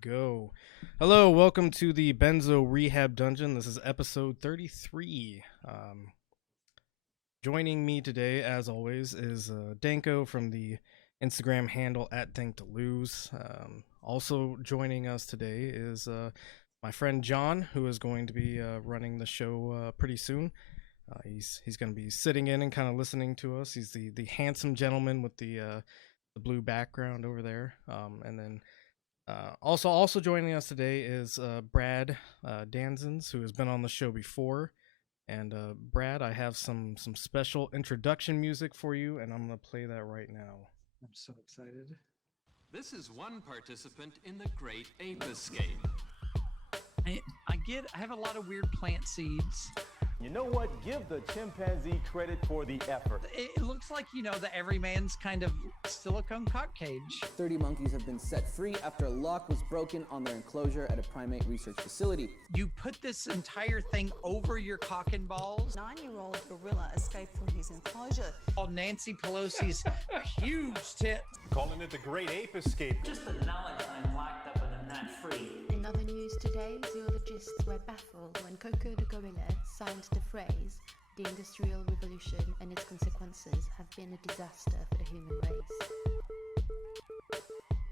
Go. Hello, welcome to the Benzo Rehab Dungeon. This is episode 33. Joining me today, as always, is Danko from the Instagram handle at DankToLose. Also joining us today is my friend John, who is going to be running the show pretty soon. He's going to be sitting in and kind of listening to us. He's the handsome gentleman with the blue background over there. And then also joining us today is Brad Danzins, who has been on the show before. And Brad, I have some special introduction music for you, and I'm going to play that right now. I'm so excited. This is one participant in the Great Ape Escape. I have a lot of weird plant seeds. You know what? Give the chimpanzee credit for the effort. It looks like, the everyman's kind of silicone cock cage. 30 monkeys have been set free after a lock was broken on their enclosure at a primate research facility. You put this entire thing over your cock and balls. 9-year-old gorilla escaped from his enclosure. Oh, Nancy Pelosi's huge tits. Calling it the Great Ape Escape. Just the knowledge I'm locked up in a nut-free. In other news today, zoologists were baffled when Coco the gorilla signed the phrase, "The Industrial Revolution and its consequences have been a disaster for the human race."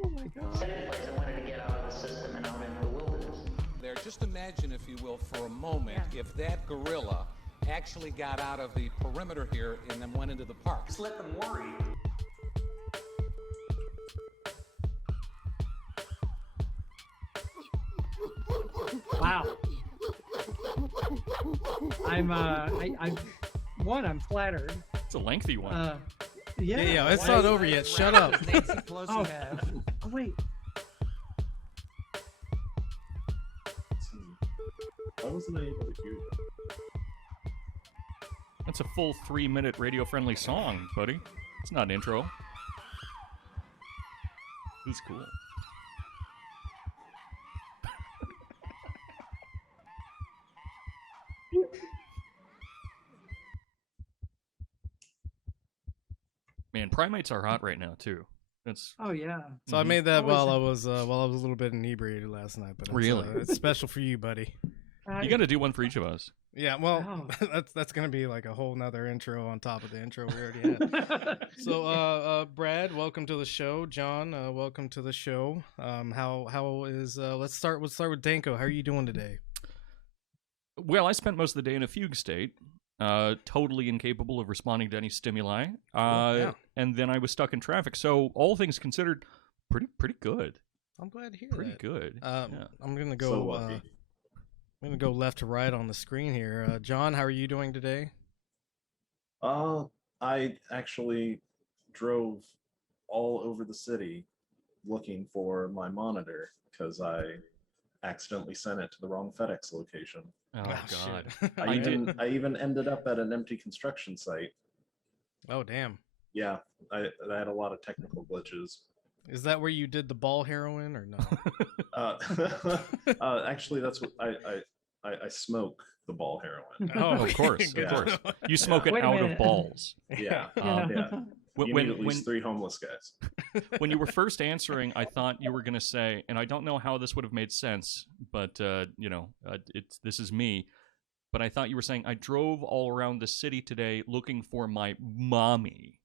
Oh my God. Second place, I wanted to get out of the system and out into the wilderness. There, just imagine, if you will, for a moment, if that gorilla actually got out of the perimeter here and then went into the park. Just let them worry. Wow. I'm flattered. It's a lengthy one. Yeah, it's not over yet. Shut up. Nancy Pelosi have. Oh, wait. Why wasn't I able to hear that? That's a full 3-minute radio-friendly song, buddy. It's not an intro. This is cool. Man, primates are hot right now too. That's Oh yeah. So I made that while I was a little bit inebriated last night, but Really? It's special for you, buddy. you got to do one for each of us. Yeah, well, that's gonna be like a whole nother intro on top of the intro we already had. So, Brad, welcome to the show. John, welcome to the show. How is? Let's start with Danko. How are you doing today? Well, I spent most of the day in a fugue state, totally incapable of responding to any stimuli, and then I was stuck in traffic. So, all things considered, pretty good. I'm glad to hear Pretty that. good. I'm gonna go. So lucky. I'm gonna go left to right on the screen here. John, how are you doing today? I actually drove all over the city looking for my monitor because I accidentally sent it to the wrong FedEx location. Oh God! I even ended up at an empty construction site. Oh damn! Yeah, I had a lot of technical glitches. Is that where you did the ball heroin or no? Actually, that's what I smoke the ball heroin. Oh, of course, of course. You smoke it out of balls. Yeah, yeah. You need at least 3 homeless guys. When you were first answering, I thought you were going to say, and I don't know how this would have made sense, but this is me. But I thought you were saying I drove all around the city today looking for my mommy.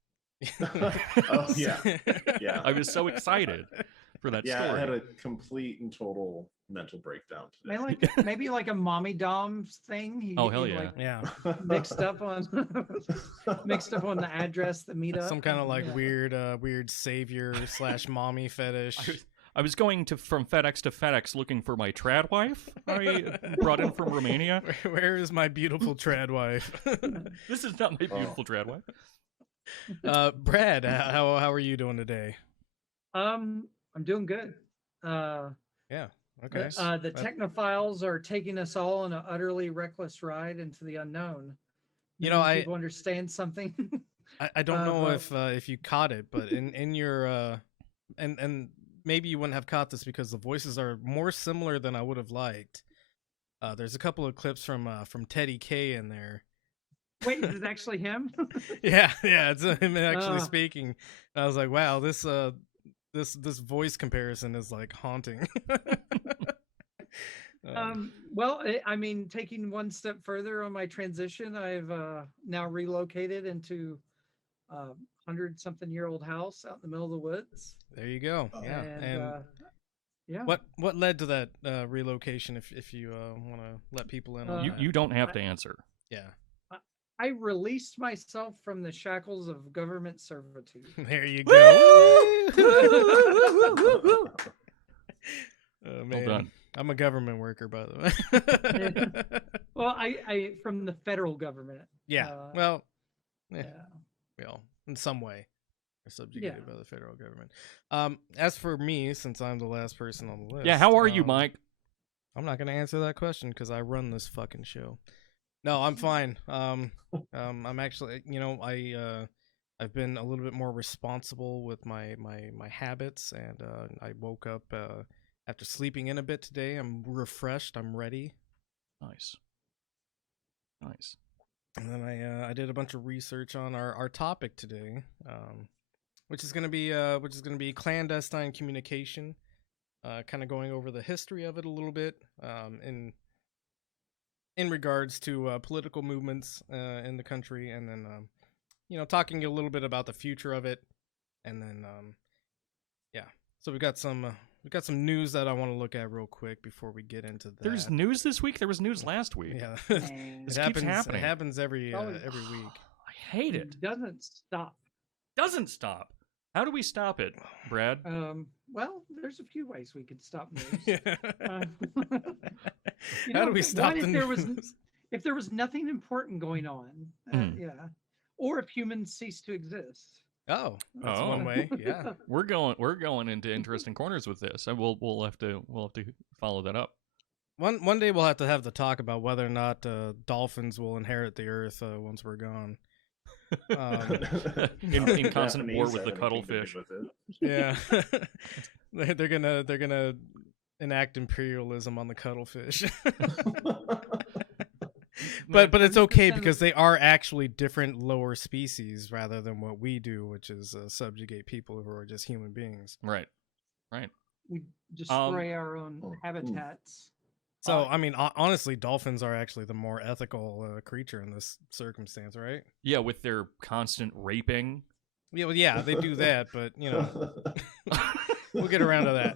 Oh yeah. I was so excited for that story. I had a complete and total mental breakdown today. Maybe like a mommy dom thing. Hell yeah! Yeah, mixed up on the address, the meetup. Some kind of like weird savior / mommy fetish. I was going from FedEx to FedEx looking for my trad wife I brought in from Romania. Where is my beautiful trad wife? This is not my beautiful trad wife. Brad, how are you doing today? I'm doing good. Yeah. Okay. The technophiles are taking us all on an utterly reckless ride into the unknown. You know, Maybe people understand something. I don't know if you caught it, but in your and maybe you wouldn't have caught this because the voices are more similar than I would have liked. There's a couple of clips from Teddy K in there. Wait, is it actually him? Yeah, it's him actually speaking. I was like, wow, this voice comparison is like haunting. Well, I mean, taking one step further on my transition, I've now relocated into a 100-something-year-old house out in the middle of the woods. There you go. Yeah, and yeah. What led to that relocation? If you want to let people in, on you don't have to answer. Yeah. I released myself from the shackles of government servitude. There you go. Oh, man. Well done. I'm a government worker, by the way. Well, I from the federal government. Yeah. Well, in some way, are subjugated by the federal government. As for me, since I'm the last person on the list. Yeah. How are you, Mike? I'm not gonna answer that question because I run this fucking show. No, I'm fine. I'm actually, I've been a little bit more responsible with my habits, and I woke up after sleeping in a bit today. I'm refreshed. I'm ready. Nice. And then I did a bunch of research on our topic today, which is gonna be clandestine communication. Kind of going over the history of it a little bit, in regards to political movements in the country, and then talking a little bit about the future of it, and then so we got some news that I want to look at real quick before we get into that. There's news this week. There was news last week. Yeah, This keeps happening. It happens every week. I hate it. It doesn't stop. Doesn't stop. How do we stop it, Brad? Well, there's a few ways we could stop news. How do we stop one, the news? if there was nothing important going on, or if humans cease to exist. Oh, that's one way. Yeah, we're going into interesting corners with this, and we'll have to follow that up. One day we'll have to have the talk about whether or not dolphins will inherit the earth once we're gone. In constant war with the cuttlefish. Yeah, they're gonna enact imperialism on the cuttlefish. but it's okay because they are actually different lower species rather than what we do, which is subjugate people who are just human beings. Right. We destroy our own habitats. So, I mean, honestly, dolphins are actually the more ethical creature in this circumstance, right? Yeah, with their constant raping. Yeah, well, yeah, they do that, but, we'll get around to that.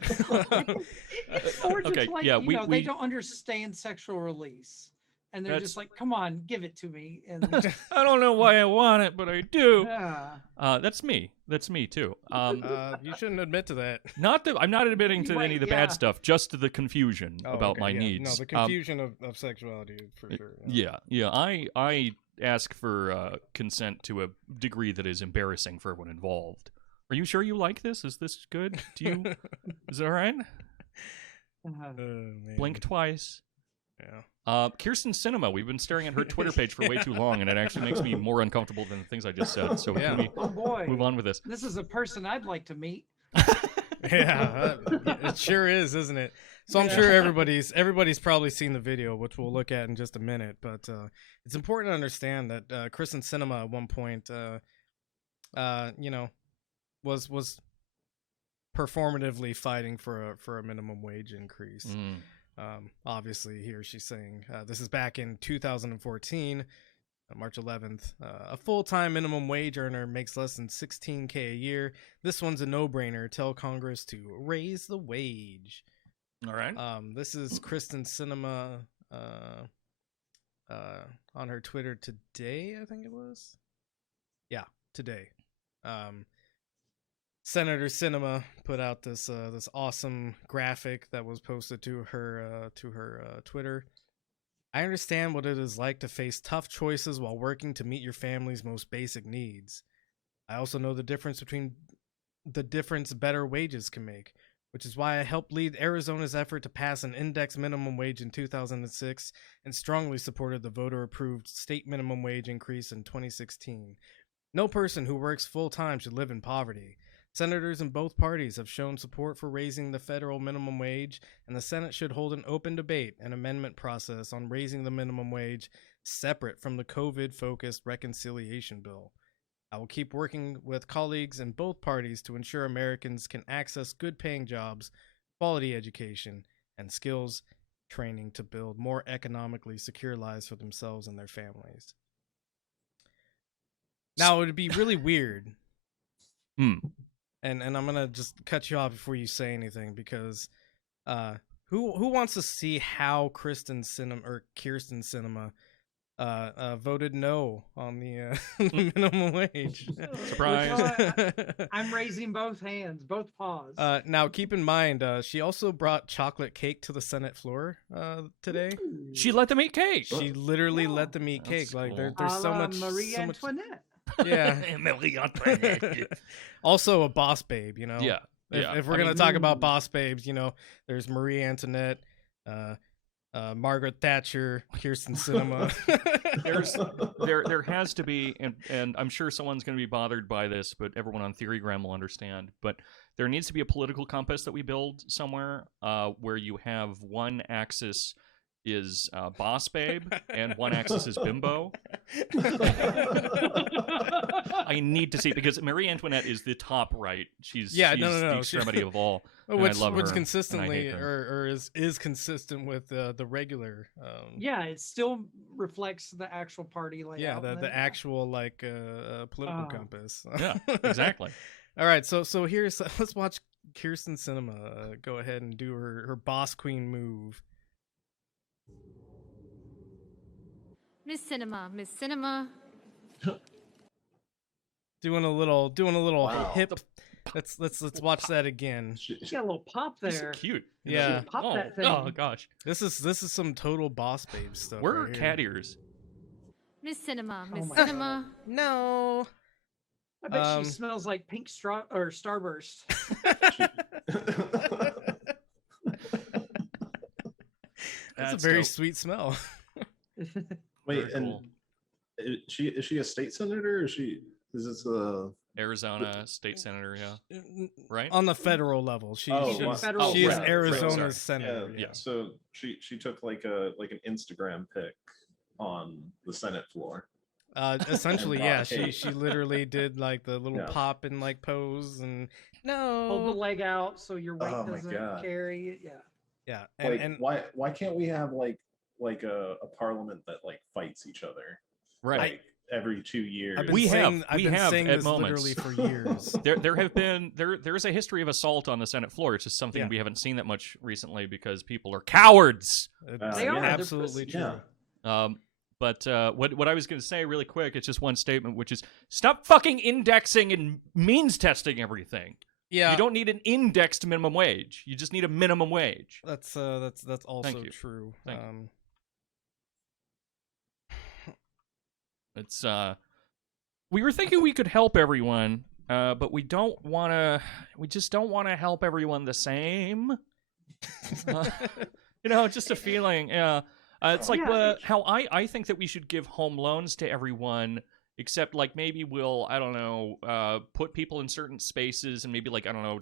It's more just Okay, like, yeah, they don't understand sexual release. And they're just like, come on, give it to me. And I don't know why I want it, but I do. Yeah. That's me. That's me, too. You shouldn't admit to that. I'm not admitting to any of the bad stuff, just to the confusion about okay, my yeah. needs. No, the confusion of sexuality, for sure. Yeah. I ask for consent to a degree that is embarrassing for everyone involved. Are you sure you like this? Is this good? Is it all right? Blink twice. Yeah. Kirsten Cinema, we've been staring at her Twitter page for way too long, and it actually makes me more uncomfortable than the things I just said. So can we move on with this? This is a person I'd like to meet. Yeah, it sure is, isn't it? So I'm sure everybody's probably seen the video, which we'll look at in just a minute. But it's important to understand that Kirsten Cinema at one point, was performatively fighting for a minimum wage increase. Obviously, here she's saying this is back in 2014, March 11th. A full-time minimum wage earner makes less than $16K a year. This one's a no-brainer. Tell Congress to raise the wage. All right. This is Kristen Cinema on her Twitter today, I think it was. Yeah, today. Senator Cinema put out this awesome graphic that was posted to her Twitter. I understand what it is like to face tough choices while working to meet your family's most basic needs. I also know the difference better wages can make. which is why I helped lead Arizona's effort to pass an index minimum wage in 2006 and strongly supported the voter-approved state minimum wage increase in 2016. No person who works full-time should live in poverty. Senators in both parties have shown support for raising the federal minimum wage, and the Senate should hold an open debate and amendment process on raising the minimum wage separate from the COVID-focused reconciliation bill. I will keep working with colleagues in both parties to ensure Americans can access good-paying jobs, quality education, and skills training to build more economically secure lives for themselves and their families. Now, it would be really weird. And I'm gonna just cut you off before you say anything, because who wants to see how Kirsten Sinema voted no on the minimum wage? Surprise! I'm raising both hands, both paws. Now, keep in mind, she also brought chocolate cake to the Senate floor today. Ooh. She let them eat cake. She literally let them eat cake. That's Like cool. there's so A la much. Marie so much- Antoinette. Yeah. Marie Antoinette. Also a boss babe, you know. Yeah. If we're gonna talk about boss babes, you know, there's Marie Antoinette, Margaret Thatcher, Kirsten Sinema. there has to be, and I'm sure someone's going to be bothered by this, but everyone on Theorygram will understand. But there needs to be a political compass that we build somewhere, where you have one axis is boss babe and one axis is bimbo. I need to see, because Marie Antoinette is the top right. She's the extremity of all. Which I love her, consistently and I hate her. or is consistent with the regular. Yeah, it still reflects the actual party layout. Yeah, and the actual like political compass. Yeah, exactly. All right, so let's watch Kirsten Sinema go ahead and do her boss queen move. Miss Cinema. Doing a little Wow. hip. Let's watch that again. She got a little pop This is there. cute. Yeah. Pop that thing. Oh gosh. This is some total boss babe stuff. Where are right cat here. ears? Miss Cinema. Oh my God. No. I bet she smells like pink straw or Starburst. That's a very sweet smell. Wait, Very and cool. is she a state senator? Or is this a Arizona state senator, yeah. Right? On the federal level, she is right. Arizona's Sorry. senator. yeah. So she took like an Instagram pic on the Senate floor. Essentially, And yeah. brought She cake. literally did like the little Yeah. pop and like pose and Hold the no. leg out so your weight Oh my doesn't God. carry it. Yeah. Yeah, Like, and why can't we have like a parliament that like fights each other Right. like every 2 years? I've been We saying, have- I've we been have saying at this moments. literally for years. There have been there's a history of assault on the Senate floor. It's just something Yeah. we haven't seen that much recently because people are cowards. It's They are. They're absolutely pussy. true. Yeah. But what I was going to say really quick, it's just one statement, which is stop fucking indexing and means testing everything. Yeah, You don't need an indexed minimum wage. You just need a minimum wage. that's also you. true. Thank you. It's we were thinking we could help everyone, but we don't want to. We just don't want to help everyone the same. Just a feeling. Yeah, it's like how I think that we should give home loans to everyone, except like maybe we'll put people in certain spaces and maybe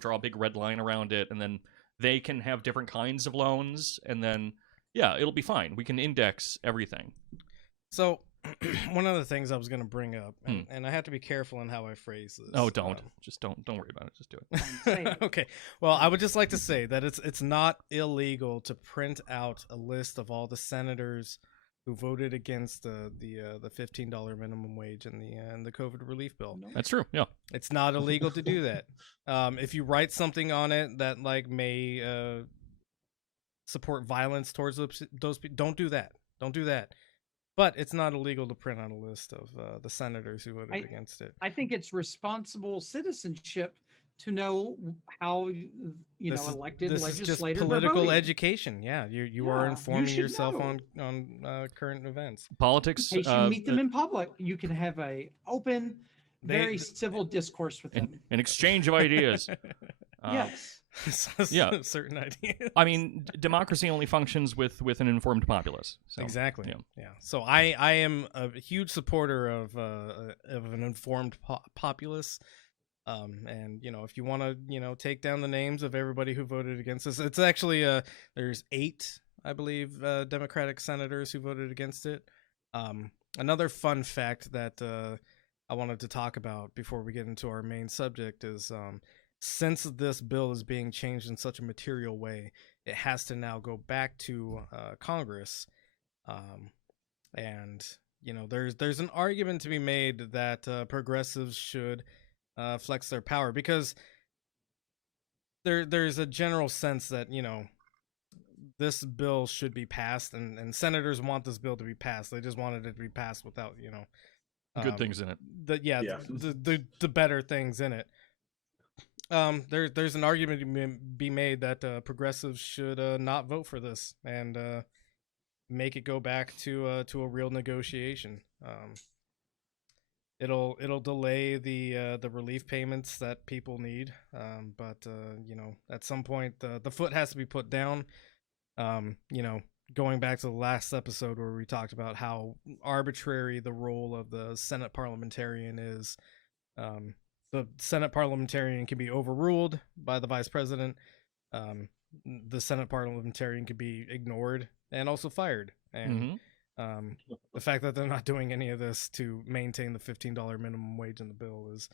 draw a big red line around it, and then they can have different kinds of loans, and then it'll be fine. We can index everything. So, one of the things I was going to bring up, and I have to be careful in how I phrase this. Oh, don't. Just don't worry about it. Just do it. Say it. Okay. Well, I would just like to say that it's not illegal to print out a list of all the senators who voted against the $15 minimum wage and the COVID relief bill. That's true. Yeah. It's not illegal to do that. If you write something on it that may support violence towards those people, don't do that. Don't do that. But it's not illegal to print out a list of the senators who voted against it. I think it's responsible citizenship to know how elected this legislators is just are political voting. education. Yeah, you are Yeah, informing you should yourself know. on current events. Politics. In case you meet them in public, you can have a open, They- very civil discourse with them. An exchange of ideas. Yes. Yeah. Certain ideas. I mean, democracy only functions with an informed populace. So, Exactly. yeah. So I am a huge supporter of an informed populace. And if you want to take down the names of everybody who voted against this, it's actually there's 8, I believe, Democratic senators who voted against it. Another fun fact that I wanted to talk about before we get into our main subject is since this bill is being changed in such a material way, it has to now go back to Congress. And there's an argument to be made that progressives should flex their power, because there's a general sense that this bill should be passed, and senators want this bill to be passed. They just wanted it to be passed without Good things in it. The better things in it. There's an argument to be made that progressives should not vote for this and make it go back to a real negotiation. It'll delay the relief payments that people need, but at some point the foot has to be put down. Going back to the last episode where we talked about how arbitrary the role of the Senate parliamentarian is. The Senate parliamentarian can be overruled by the vice president. The Senate parliamentarian could be ignored and also fired. And the fact that they're not doing any of this to maintain the $15 minimum wage in the bill is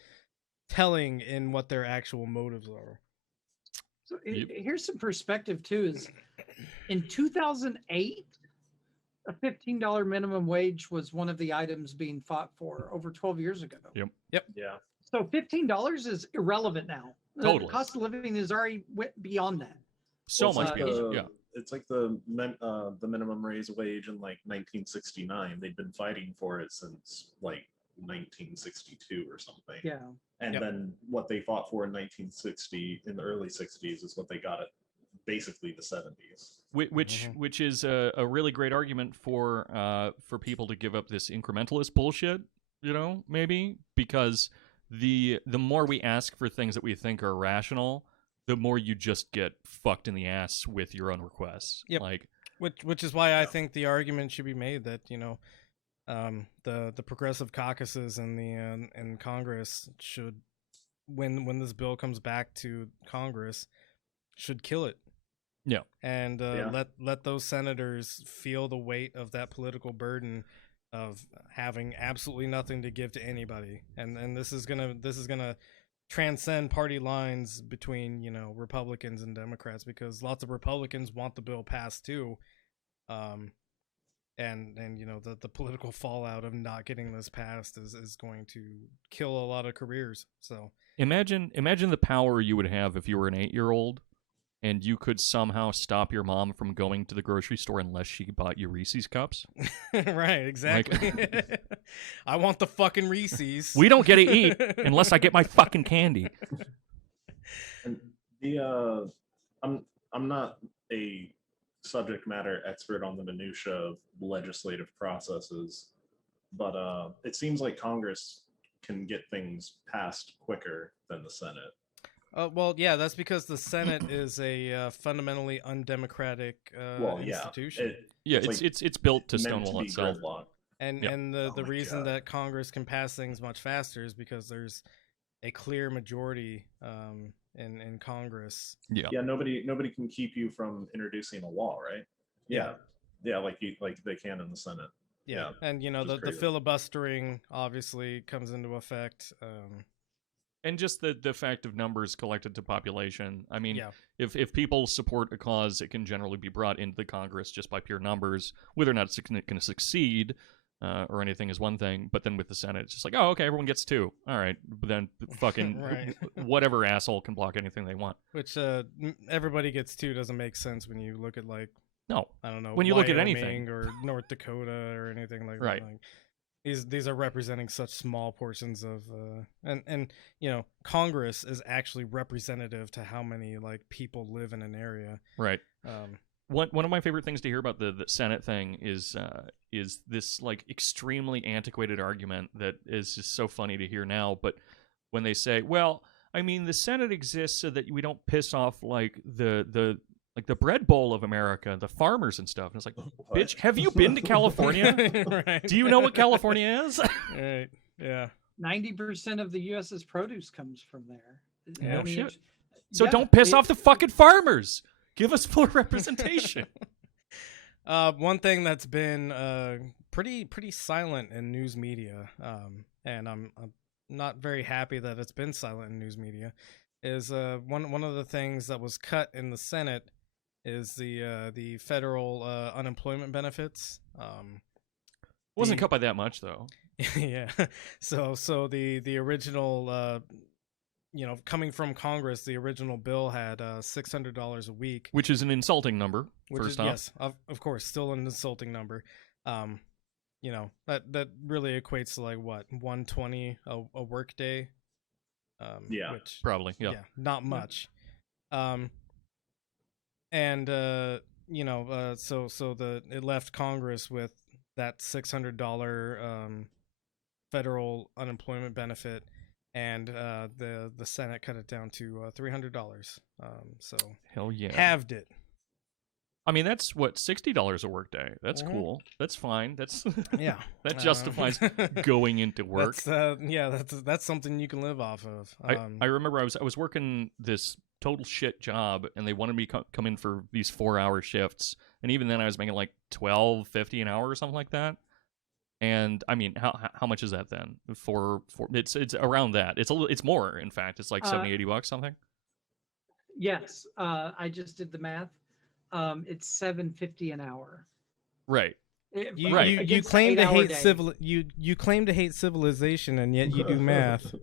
telling in what their actual motives are. So here's some perspective too. Is in 2008, a $15 minimum wage was one of the items being fought for over 12 years ago. Yep. Yeah. So $15 is irrelevant now. Totally. The cost of living is already beyond that. So Well, much it's beyond. like Yeah. It's like the minimum raise wage in like 1969. They've been fighting for it since like 1962 or something. Yeah. And then what they fought for in 1960, in the early 60s, is what they got at basically the 70s. Which is a really great argument for people to give up this incrementalist bullshit, maybe, because the more we ask for things that we think are rational, the more you just get fucked in the ass with your own requests. Yep. Like, which is why I think the argument should be made that the progressive caucuses in Congress should, when this bill comes back to Congress, should kill it. Yeah. And let those senators feel the weight of that political burden of having absolutely nothing to give to anybody. And this is gonna transcend party lines between Republicans and Democrats, because lots of Republicans want the bill passed too. And the political fallout of not getting this passed is going to kill a lot of careers. So imagine the power you would have if you were an 8-year-old and you could somehow stop your mom from going to the grocery store unless she bought you Reese's cups. Right, exactly. Like, I want the fucking Reese's. We don't get to eat unless I get my fucking candy. And I'm not a subject matter expert on the minutia of legislative processes, but it seems like Congress can get things passed quicker than the Senate. Well, yeah, that's because the Senate is a fundamentally undemocratic institution. It's built to stonewall itself. And the reason that Congress can pass things much faster is because there's a clear majority in Congress. Yeah. Nobody can keep you from introducing a law, right? Yeah. Like they can in the Senate. Yeah. And the filibustering obviously comes into effect. And just the fact of numbers collected to population. I mean, if people support a cause, it can generally be brought into the Congress just by pure numbers. Whether or not it's going to succeed or anything is one thing, but then with the Senate, it's just like, oh, okay, everyone gets 2. All right, but then fucking whatever asshole can block anything they want. Which everybody gets 2 doesn't make sense when you look at I don't know, when you Wyoming look at anything or North Dakota or anything like right. that. Like, these are representing such small portions of and Congress is actually representative to how many people live in an area. Right. One of my favorite things to hear about the Senate thing is this extremely antiquated argument that is just so funny to hear now. But when they say, well, I mean, the Senate exists so that we don't piss off like the bread bowl of America, the farmers and stuff. And it's like, bitch, have you been to California? Right. Do you know what California is? Right. Yeah. 90% of the U.S.'s produce comes from there. No I mean, shit. it's- So yeah, don't piss it- off the fucking farmers. Give us full representation. One thing that's been pretty silent in news media, and I'm not very happy that it's been silent in news media, is one of the things that was cut in the Senate is the federal unemployment benefits. Wasn't cut by that much though. Yeah. So the original coming from Congress, the original bill had $600 a week, Which is an insulting number, which first is off. yes, of course, still an insulting number. That really equates to like what, 120 a work day. Yeah. Which, Probably, yeah. not much. So it left Congress with that $600 federal unemployment benefit, and the Senate cut it down to $300. So Hell yeah. halved it. I mean, that's what, $60 a workday. That's cool. That's fine. That's Yeah. that justifies going into work. That's something you can live off of. I remember I was working this total shit job, and they wanted me to come in for these 4-hour shifts, and even then I was making like $12.50 an hour or something like that. And I mean, how much is that then? For it's around that. It's more, in fact. It's like $70-$80 something. Yes, I just did the math. It's $7.50 an hour. Right. You claim to hate you claim to hate civilization, and yet you do math.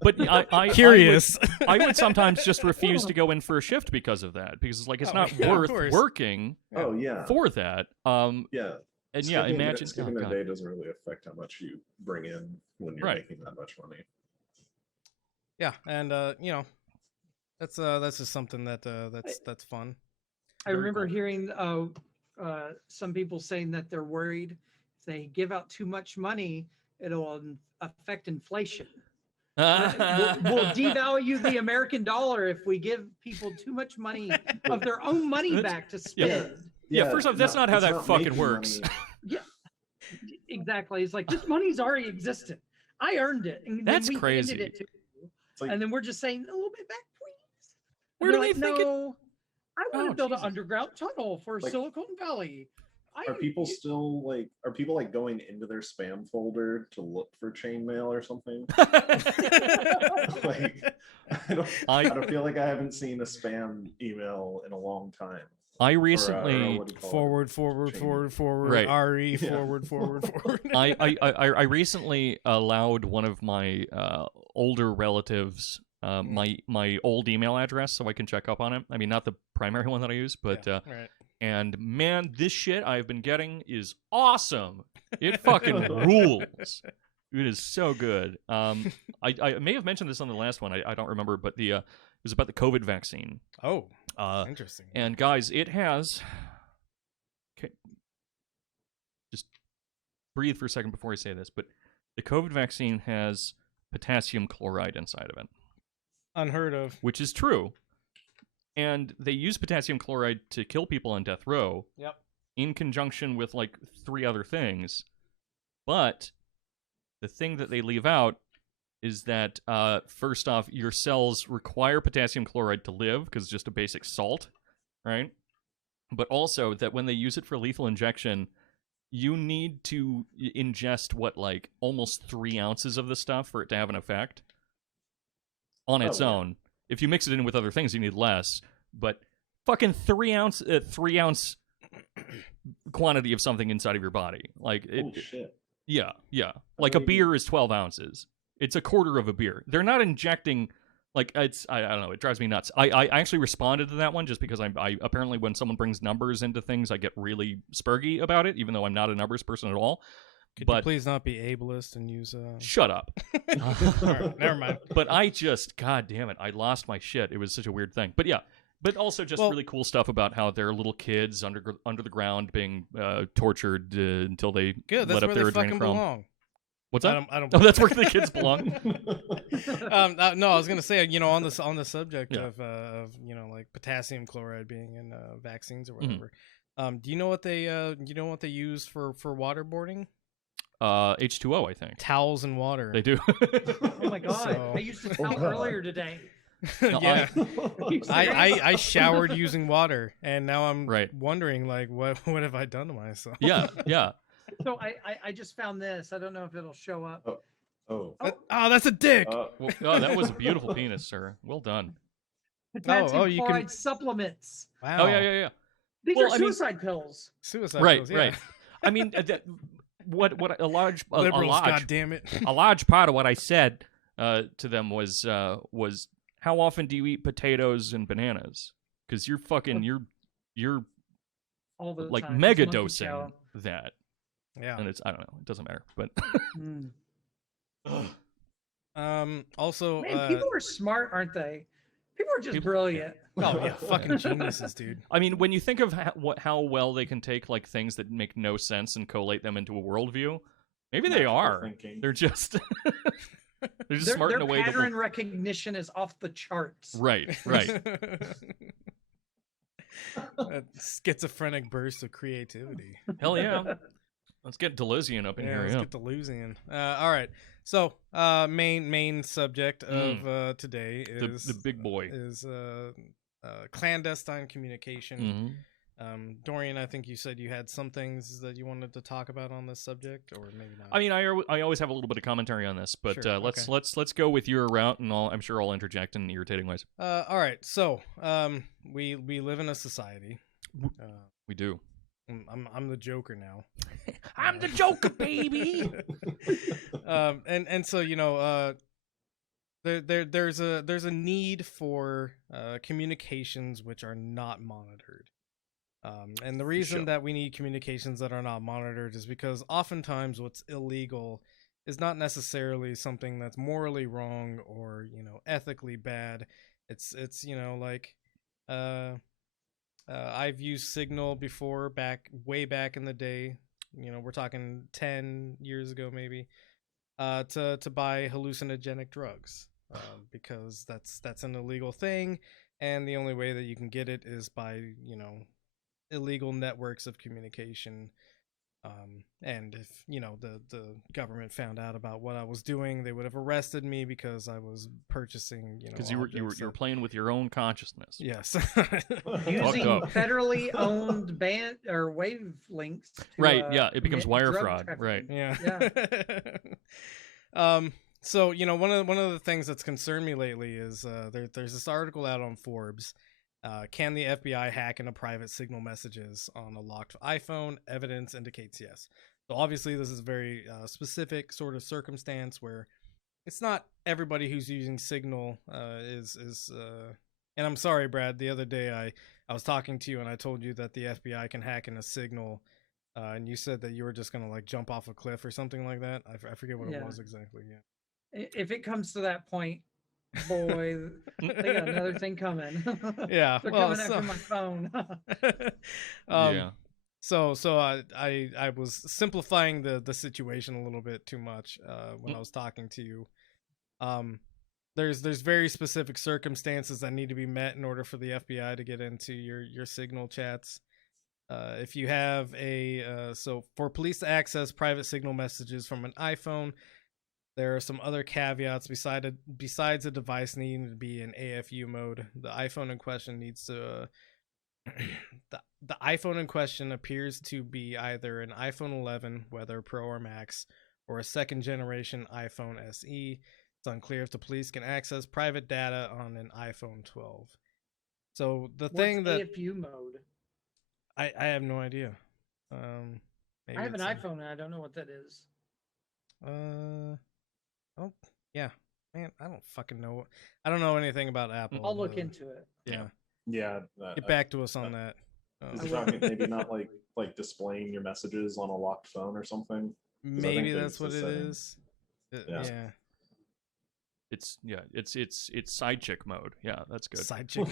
But I curious. I would sometimes just refuse to go in for a shift because of that, because it's like it's not worth working. Oh yeah. For that. Yeah. And yeah, imagine skipping a day doesn't really affect how much you bring in when you're making that much money. Yeah, and that's just something that's fun. I remember hearing some people saying that they're worried if they give out too much money, it'll affect inflation. We'll devalue the American dollar if we give people too much money of their own money back to spend. Yeah, first off, that's not how that fucking works. Yeah, exactly. It's like, this money's already existent. I earned it. And That's then we crazy. handed it to you. Like, and then we're just saying, a little bit back, please. Where do they think no, I want to build an underground tunnel for Like, Silicon Valley. Are people going into their spam folder to look for chainmail or something? Like, I don't feel like I haven't seen a spam email in a long time. I recently forward, right. RE, forward. I recently allowed one of my older relatives my old email address so I can check up on it. I mean, not the primary one that I use, but right. And man, this shit I've been getting is awesome. It fucking rules. It is so good. I may have mentioned this on the last one. I don't remember, but it was about the COVID vaccine. Oh, interesting. And guys, it has. Okay, just breathe for a second before I say this. But the COVID vaccine has potassium chloride inside of it. Unheard of. Which is true. And they use potassium chloride to kill people on death row. Yep. In conjunction with like 3 other things. But the thing that they leave out is that, first off, your cells require potassium chloride to live because it's just a basic salt, right? But also that when they use it for lethal injection, you need to ingest, like almost 3 ounces of the stuff for it to have an effect on its own. If you mix it in with other things, you need less. But fucking 3 ounce quantity of something inside of your body. Like, holy shit. Yeah. Like a beer is 12 ounces. It's a quarter of a beer. They're not injecting, like, I don't know, it drives me nuts. I actually responded to that one just because I apparently when someone brings numbers into things, I get really spurgy about it, even though I'm not a numbers person at all. Could you please not be ableist and use Shut up. All right, never mind. But god damn it, I lost my shit. It was such a weird thing. But yeah. But also just really cool stuff about how they're little kids under the ground being tortured until they let up their adrenochrome. Belong. What's that? I don't Oh, that's where the kids belong. No, I was gonna say, on the subject Yeah. of like potassium chloride being in vaccines or Mhm. whatever. Do you know what they use for waterboarding? H2O, I think. Towels and water. They do. Oh my god! So- I used to towel earlier today. No, Yeah. Are you serious? I showered using water, and now I'm Right. wondering like what have I done to myself? Yeah, yeah. So I just found this. I don't know if it'll show up. Oh. Oh, that's a dick. Well, oh, that was a beautiful penis, sir. Well done. Potassium you can- chloride supplements. Wow. Oh, yeah. These Well, are I mean- suicide pills. Suicide Right, pills, yeah. right. I mean, what a large Liberals, a large God damn it. a large part of what I said to them was how often do you eat potatoes and bananas? Because you're fucking you're All the like time. mega It's monkey dosing chow. that, Yeah. and it's I don't know, it doesn't matter, but Mm. Also, Man, people are smart, aren't they? People are just brilliant. oh yeah, fucking geniuses, dude. I mean, when you think of how well they can take like things that make no sense and collate them into a worldview, maybe they Magical are. thinking. They're just they're just smart Their in a way that pattern recognition is off the charts. right. A schizophrenic burst of creativity. Hell yeah. Let's get Deleuzian up in here. Let's Yeah. get Deleuzian. All right. So, main subject of today is the big boy. is clandestine communication. Mhm. Dorian, I think you said you had some things that you wanted to talk about on this subject, or maybe not. I mean, I always have a little bit of commentary on this, but Sure, let's go with your route, and I'm sure I'll interject in irritating ways. All right. So, we live in a society. We do. I'm the Joker now. I'm the Joker, baby. And so there's a need for communications which are not monitored. And the reason Sure. that we need communications that are not monitored is because oftentimes what's illegal is not necessarily something that's morally wrong or ethically bad. It's like I've used Signal before, way back in the day. We're talking 10 years ago maybe, to buy hallucinogenic drugs, because that's an illegal thing, and the only way that you can get it is by illegal networks of communication. And if the government found out about what I was doing, they would have arrested me because I was purchasing Because you were playing with your own consciousness. Yes. Using up. federally owned band or wavelengths. To, Right, yeah, it becomes commit wire drug fraud, right. trafficking. Yeah. So one of the things that's concerned me lately is there's this article out on Forbes. Can the FBI hack into private Signal messages on a locked iPhone? Evidence indicates yes. So obviously this is a very specific sort of circumstance where it's not everybody who's using Signal is and I'm sorry, Brad, the other day I was talking to you and I told you that the FBI can hack into Signal, and you said that you were just gonna like jump off a cliff or something like that. I forget what it Yeah. was exactly. Yeah. If it comes to that point, boy, they got another thing coming. Yeah, They're well, coming after my phone. Yeah. So I was simplifying the situation a little bit too much when I was talking to you. There's very specific circumstances that need to be met in order for the FBI to get into your Signal chats. If you have so for police to access private Signal messages from an iPhone, there are some other caveats besides the device needing to be in AFU mode. The iPhone in question needs to the iPhone in question appears to be either an iPhone 11, whether Pro or Max, or a second generation iPhone SE. It's unclear if the police can access private data on an iPhone 12. So the thing that AFU mode. I have no idea. Maybe I have an it's iPhone and I don't know what that is. Oh yeah, man, I don't fucking know. I don't know anything about Apple. I'll look into it. Yeah. Yeah. Get back to us on that. Is it talking maybe not like displaying your messages on a locked phone or something? 'Cause I think Maybe there's that's what the it setting. is. Yeah. It's side chick mode. Yeah, that's good. Side chick.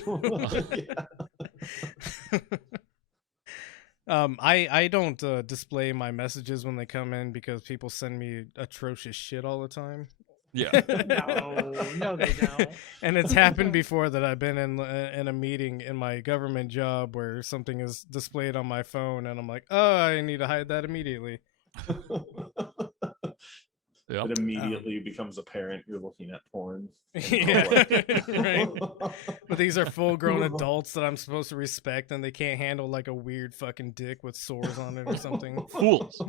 I don't display my messages when they come in because people send me atrocious shit all the time. Yeah. No, they don't. And it's happened before that I've been in a meeting in my government job where something is displayed on my phone, and I'm like, oh, I need to hide that immediately. Yep. It immediately becomes apparent you're looking at porn. Yeah, right. But these are full-grown adults that I'm supposed to respect, and they can't handle like a weird fucking dick with sores on it or something. Fools,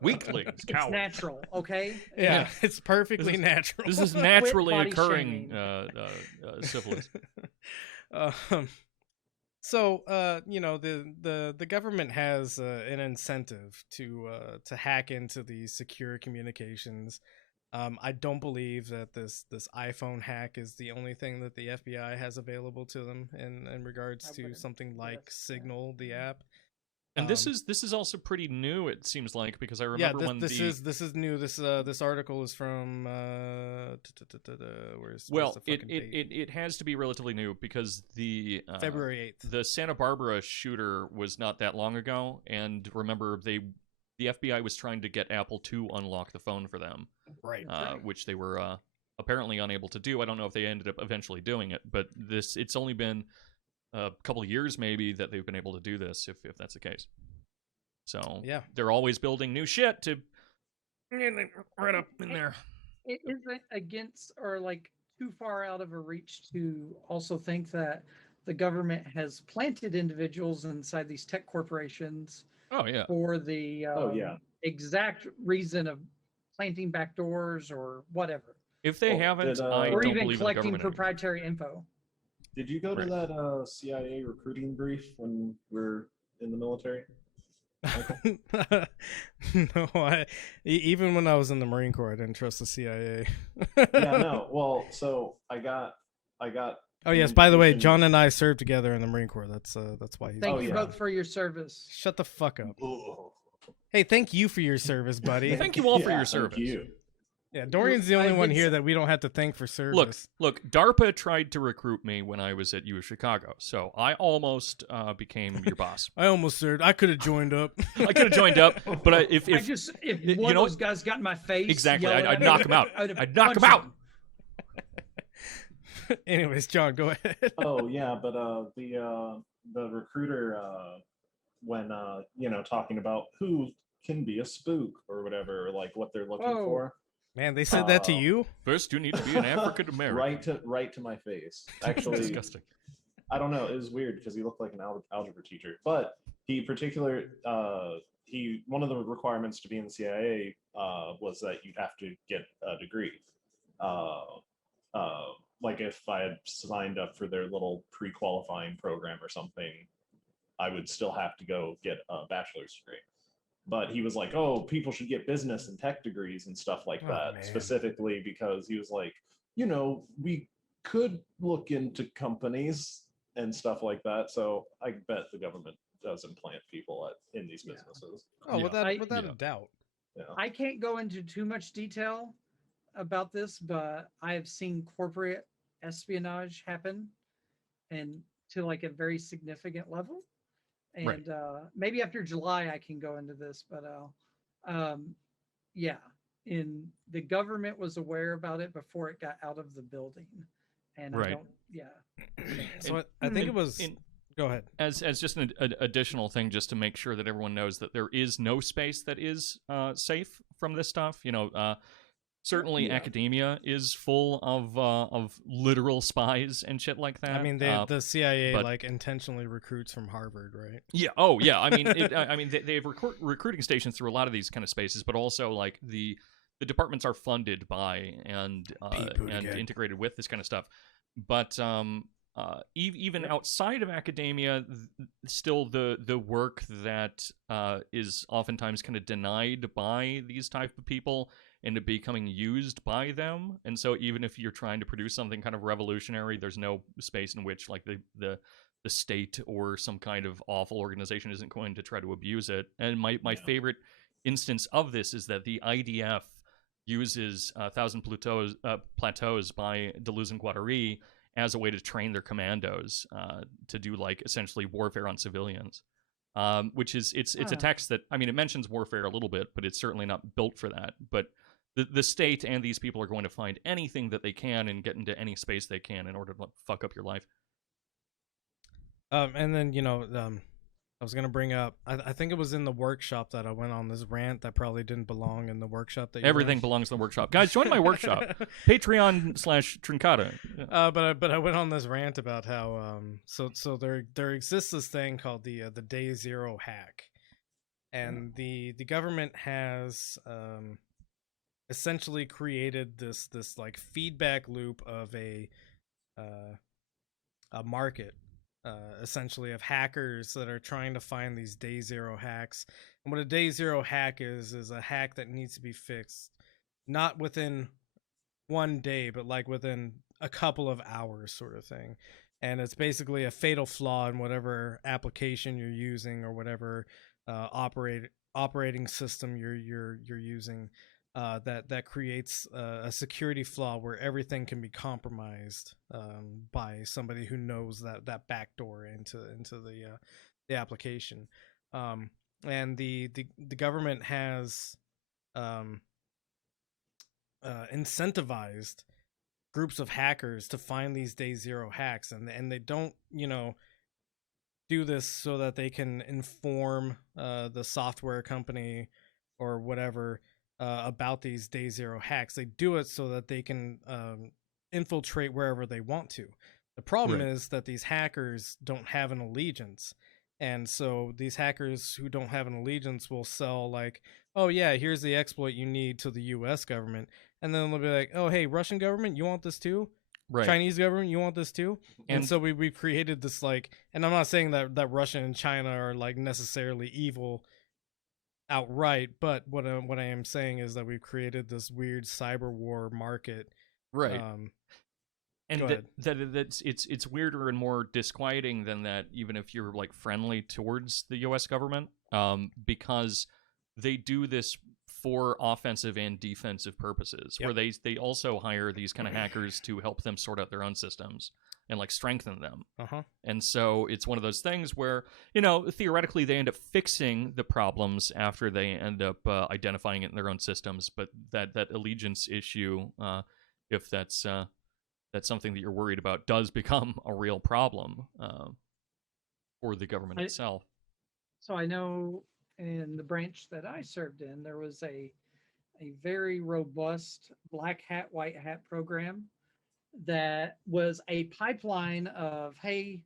weaklings, It's cowards. natural, okay? Yeah, it's perfectly natural. This is naturally body occurring shaming. syphilis. So, you know, the government has an incentive to hack into these secure communications. I don't believe that this iPhone hack is the only thing that the FBI has available to them in regards to something like Signal, the app. And this is also pretty new. It seems like, because I remember when this is new. This article is from where's the fucking date? it has to be relatively new because the February 8th. The Santa Barbara shooter was not that long ago, and remember the FBI was trying to get Apple to unlock the phone for them, right? Which they were apparently unable to do. I don't know if they ended up eventually doing it, but it's only been a couple of years maybe that they've been able to do this, if that's the case. So yeah, they're always building new shit to right up in there. It isn't against or like too far out of a reach to also think that the government has planted individuals inside these tech corporations. Oh yeah. For the exact reason of planting backdoors or whatever. If they haven't, I or don't even believe collecting in the government proprietary info. Did you go to that CIA recruiting brief when we're in the military? No, even when I was in the Marine Corps, I didn't trust the CIA. Yeah, no. Well, so I got. Oh yes, by the way, John and I served together in the Marine Corps. That's why he's. Thank you both for your service. Shut the fuck up. Hey, thank you for your service, buddy. Thank you all for your service. Thank you. Yeah, Dorian's the only one here that we don't have to thank for service. Look, DARPA tried to recruit me when I was at U of Chicago, so I almost became your boss. I almost served. I could have joined up. I could have joined up, but if one of those guys got in my face, exactly, I'd knock him out. I'd knock him out. Anyways, John, go ahead. Oh yeah, but the recruiter when talking about who can be a spook or whatever, or like what they're looking for. Man, they said that to you? First, you need to be an African American. right to my face. Actually, disgusting. I don't know. It was weird because he looked like an algebra teacher. But one of the requirements to be in the CIA was that you'd have to get a degree. Like if I had signed up for their little pre-qualifying program or something, I would still have to go get a bachelor's degree. But he was like, oh, people should get business and tech degrees and stuff like that, man. specifically because he was like, we could look into companies and stuff like that. So I bet the government does implant people in these businesses. Oh, without a doubt. Yeah. I can't go into too much detail about this, but I have seen corporate espionage happen, and to like a very significant level. And maybe after July I can go into this, but the government was aware about it before it got out of the building, and So I think it was. Go ahead. As just an additional thing, just to make sure that everyone knows that there is no space that is safe from this stuff. Certainly academia is full of literal spies and shit like that. I mean, the CIA intentionally recruits from Harvard, right? Yeah. Oh, yeah. I mean, they have recruiting stations through a lot of these kind of spaces, but also like the departments are funded by and integrated with this kind of stuff. But even outside of academia, still the work that is oftentimes kind of denied by these type of people into becoming used by them. And so even if you're trying to produce something kind of revolutionary, there's no space in which like the state or some kind of awful organization isn't going to try to abuse it. And my favorite instance of this is that the IDF uses Thousand Plateaus by Deleuze and Guattari as a way to train their commandos to do like essentially warfare on civilians. which is it's a text that, I mean, it mentions warfare a little bit, but it's certainly not built for that. But the state and these people are going to find anything that they can and get into any space they can in order to fuck up your life. And then, I was gonna bring up. I think it was in the workshop that I went on this rant that probably didn't belong in the workshop. That everything belongs in the workshop. Guys, join my workshop, Patreon/Trincata. But I went on this rant about how so there exists this thing called the Day Zero hack, and the government has essentially created this like feedback loop of a market. Essentially of hackers that are trying to find these Day Zero hacks. And what a Day Zero hack is a hack that needs to be fixed not within one day, but like within a couple of hours, sort of thing. And it's basically a fatal flaw in whatever application you're using or whatever operating system you're using. That creates a security flaw where everything can be compromised by somebody who knows that backdoor into the application, and the government has incentivized groups of hackers to find these Day Zero hacks, and they don't do this so that they can inform the software company or whatever about these Day Zero hacks. They do it so that they can infiltrate wherever they want to. The problem is that these hackers don't have an allegiance. And so these hackers who don't have an allegiance will sell like, oh yeah, here's the exploit you need to the US government. And then they'll be like, oh, hey, Russian government, you want this too? Right. Chinese government, you want this too? And so we created this like, and I'm not saying that Russia and China are like necessarily evil outright, but what I am saying is that we've created this weird cyber war market, right? And it's weirder and more disquieting than that, even if you're like friendly towards the U.S. government, because they do this for offensive and defensive purposes, where they also hire these kind of hackers to help them sort out their own systems and like strengthen them. And so it's one of those things where, theoretically they end up fixing the problems after they end up identifying it in their own systems. But that allegiance issue, if that's something that you're worried about, does become a real problem for the government itself. So I know in the branch that I served in, there was a very robust black hat, white hat program that was a pipeline of, hey,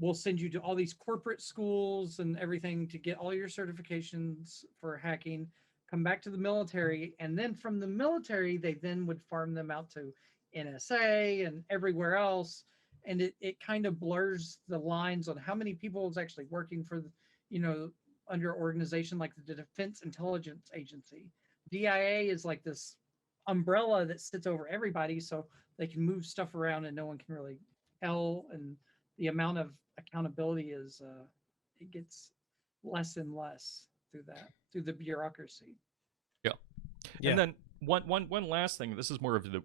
we'll send you to all these corporate schools and everything to get all your certifications for hacking, come back to the military, and then from the military, they then would farm them out to NSA and everywhere else. And it kind of blurs the lines on how many people is actually working for, under an organization like the Defense Intelligence Agency. DIA is like this umbrella that sits over everybody, so they can move stuff around and no one can really tell, and the amount of accountability is it gets less and less through the bureaucracy. And then one last thing, this is more of the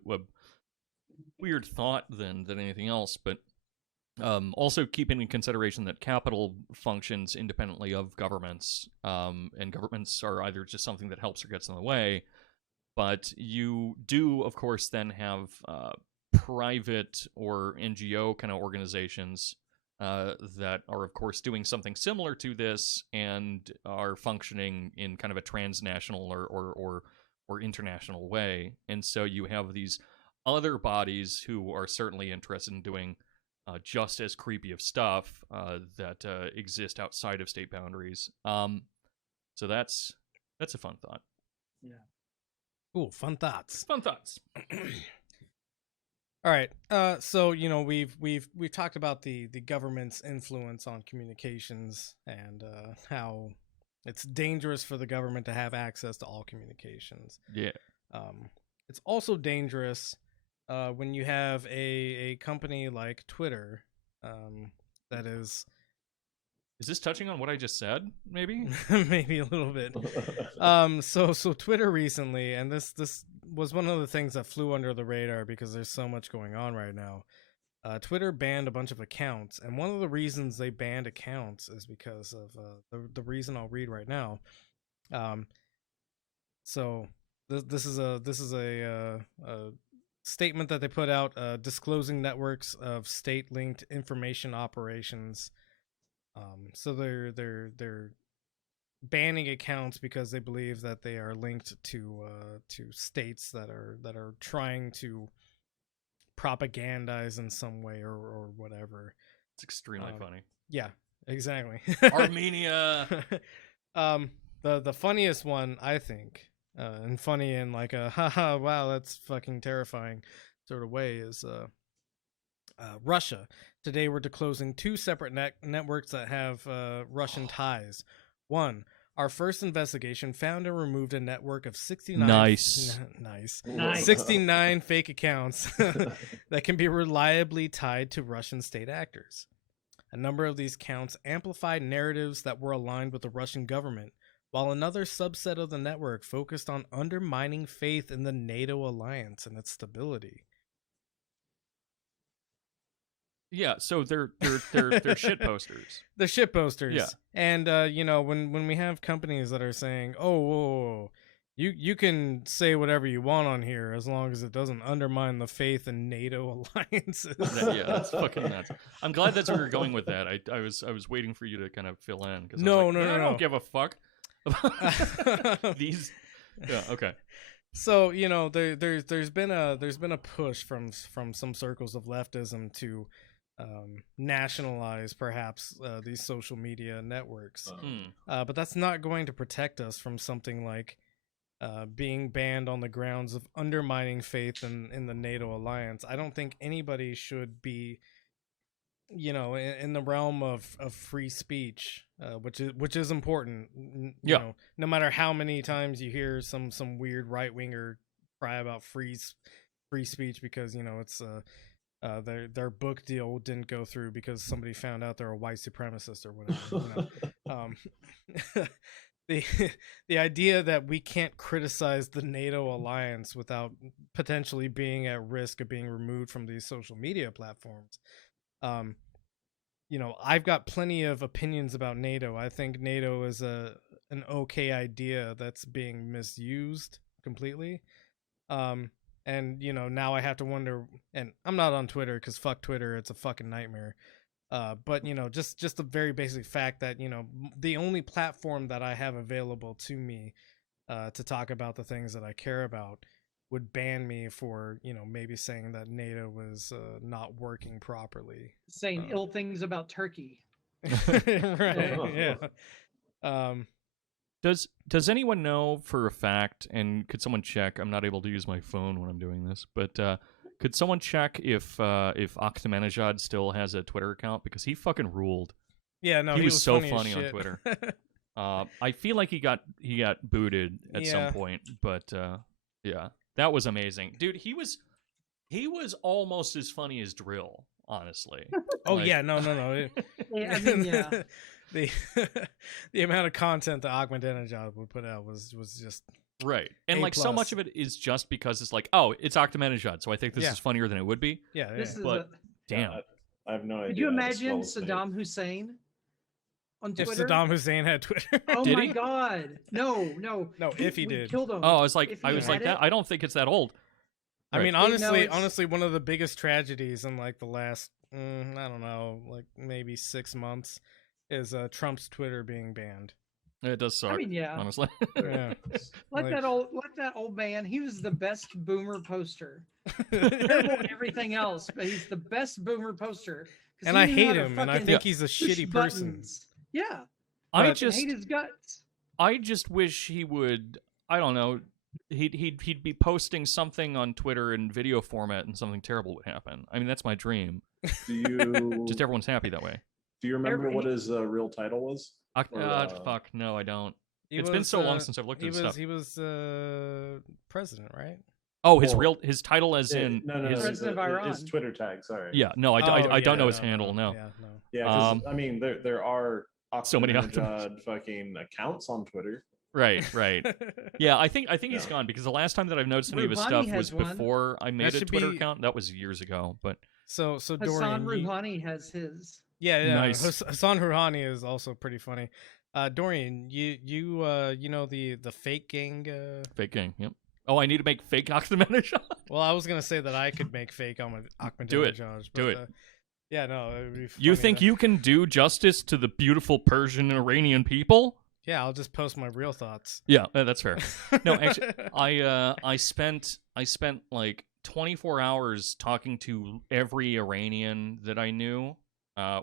weird thought than anything else, but also keeping in consideration that capital functions independently of governments, and governments are either just something that helps or gets in the way. But you do, of course, then have private or NGO kind of organizations that are, of course, doing something similar to this and are functioning in kind of a transnational or international way. And so you have these other bodies who are certainly interested in doing just as creepy of stuff that exist outside of state boundaries. So that's a fun thought. Yeah. Ooh, fun thoughts. Fun thoughts. All right. So we've talked about the government's influence on communications and how it's dangerous for the government to have access to all communications. Yeah. It's also dangerous when you have a company like Twitter that is. Is this touching on what I just said? Maybe, maybe a little bit. So Twitter recently, and this was one of the things that flew under the radar because there's so much going on right now. Twitter banned a bunch of accounts, and one of the reasons they banned accounts is because of the reason I'll read right now. So this is a statement that they put out, disclosing networks of state-linked information operations. So they're banning accounts because they believe that they are linked to states that are trying to propagandize in some way or whatever. It's extremely funny. Yeah, exactly. Armenia. The funniest one, I think, and funny in like a haha wow that's fucking terrifying sort of way, is Russia. Today we're disclosing two separate networks that have Russian ties. One, our first investigation found and removed a network of 69 Nice. 69 fake accounts that can be reliably tied to Russian state actors. A number of these accounts amplified narratives that were aligned with the Russian government, while another subset of the network focused on undermining faith in the NATO alliance and its stability. Yeah, so they're shit posters. They're shit posters. Yeah. And when we have companies that are saying, "Oh, whoa, you can say whatever you want on here as long as it doesn't undermine the faith in NATO alliances." Yeah, that's fucking nuts. I'm glad that's where you're going with that. I was waiting for you to kind of fill in. No, I don't give a fuck. These. Yeah. Okay. So there's been a push from some circles of leftism to nationalize perhaps these social media networks, but that's not going to protect us from something like being banned on the grounds of undermining faith in the NATO alliance. I don't think anybody should be, in the realm of free speech, which is important. You know, no matter how many times you hear some weird right winger cry about free speech because it's their book deal didn't go through because somebody found out they're a white supremacist or whatever. The idea that we can't criticize the NATO alliance without potentially being at risk of being removed from these social media platforms. I've got plenty of opinions about NATO. I think NATO is an okay idea that's being misused completely. And now I have to wonder, and I'm not on Twitter because fuck Twitter, it's a fucking nightmare. But just the very basic fact that the only platform that I have available to me to talk about the things that I care about would ban me for maybe saying that NATO was not working properly, saying ill things about Turkey. Right? Yeah. Does anyone know for a fact, and could someone check? I'm not able to use my phone when I'm doing this, but could someone check if Ahmadinejad still has a Twitter account, because he fucking ruled. Yeah, no, he was so funny on Twitter. I feel like he got booted at some point, but yeah, that was amazing, dude. He was almost as funny as Drill, honestly. Oh yeah, no. Yeah, I mean, yeah. The amount of content that Ahmadinejad would put out was just right, and like so much of it is just because it's like, oh, it's Ahmadinejad, so I think this is funnier than it would be. Yeah, but damn, I have no idea. Could you imagine Saddam Hussein on Twitter? If Saddam Hussein had Twitter, oh did my he? God, no. If he did, killed him. Oh, I was like that. I don't think it's that old. I mean, Right. honestly, one of the biggest tragedies in like the last, I don't know, like maybe 6 months, is Trump's Twitter being banned. It does suck. I mean, yeah. Honestly. Yeah. Let that old man. He was the best boomer poster. Terrible at everything else, but he's the best boomer poster. And I hate him, and I think he's a shitty person. Yeah. I hate his guts. I just wish he would. I don't know. He'd be posting something on Twitter in video format, and something terrible would happen. I mean, that's my dream. Do you just everyone's happy that way? Do you remember what his real title was? Fuck, no, I don't. It's been so long since I've looked at this stuff. He was president, right? Oh, his title as in president of Iran. His Twitter tag. Sorry. Yeah, no, I don't know his handle. No. Yeah, because I mean, there are so many fucking accounts on Twitter. Right. Yeah, I think he's gone, because the last time that I've noticed any of his stuff was before I made a Twitter account. That was years ago, but So Hassan Dorian, Rouhani has his. yeah, Nice. Hassan Rouhani is also pretty funny. Dorian, you know the fake gang. Fake gang. Yep. Oh, I need to make fake Ahmadinejad. Well, I was gonna say that I could make fake Do it. Ahmadinejad. Do it. Yeah, no. It would be You funny think to- you can do justice to the beautiful Persian and Iranian people? Yeah, I'll just post my real thoughts. Yeah, that's fair. No, actually, I spent like 24 hours talking to every Iranian that I knew,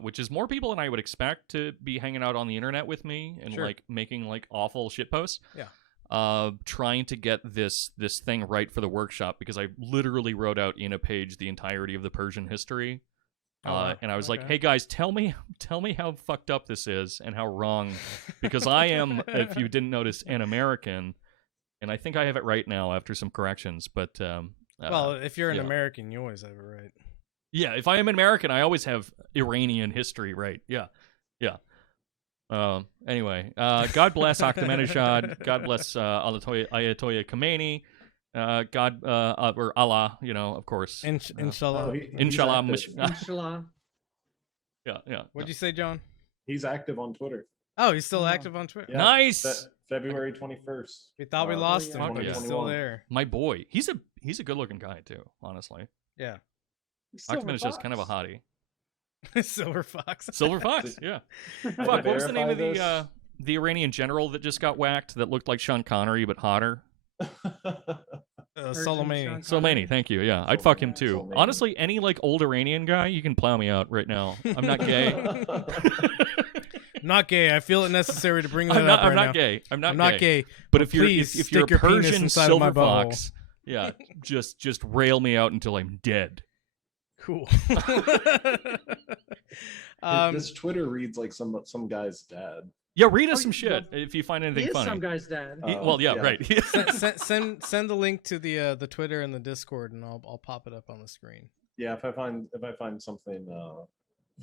which is more people than I would expect to be hanging out on the internet with me and Sure. like making like awful shit posts. Yeah. Trying to get this thing right for the workshop because I literally wrote out in a page the entirety of the Persian history. And I was like, "Hey guys, tell me how fucked up this is and how wrong, because I am, if you didn't notice, an American, and I think I have it right now after some corrections. But well, if you're an yeah. American, you always have it right. Yeah, if I am an American, I always have Iranian history right. Yeah. Anyway, God bless Ahmadinejad. God bless Ayatollah Khomeini. God or Allah, of course. Inshallah. Inshallah. Inshallah. Yeah. What'd you say, John? He's active on Twitter. Oh, he's still active on Twitter. Yeah, Nice. February 21st. We thought we lost him, but he's still 2021. there. My boy. He's a good-looking guy too, honestly. Yeah. Ahmadinejad's just kind of a hottie. Silver Fox. Silver Fox, yeah. Did Fuck, I what was the name of verify the Iranian general that just got whacked that looked like Sean Connery but hotter? Soleimani. Soleimani, thank you. Yeah, I'd fuck him too. Soleimani. Honestly, any like old Iranian guy, you can plow me out right now. I'm not gay. Not gay. I feel it necessary to bring that I'm not, up right I'm now. not gay. I'm not not gay. But if you're please if you're a stick your penis Persian inside of my silver butthole. fox, yeah, just rail me out until I'm dead. Cool. This Twitter reads like some guy's dad. Yeah, read us some shit if you find anything He is funny. some guy's dad. Well, yeah, right. send the link to the Twitter and the Discord, and I'll pop it up on the screen. Yeah, if I find something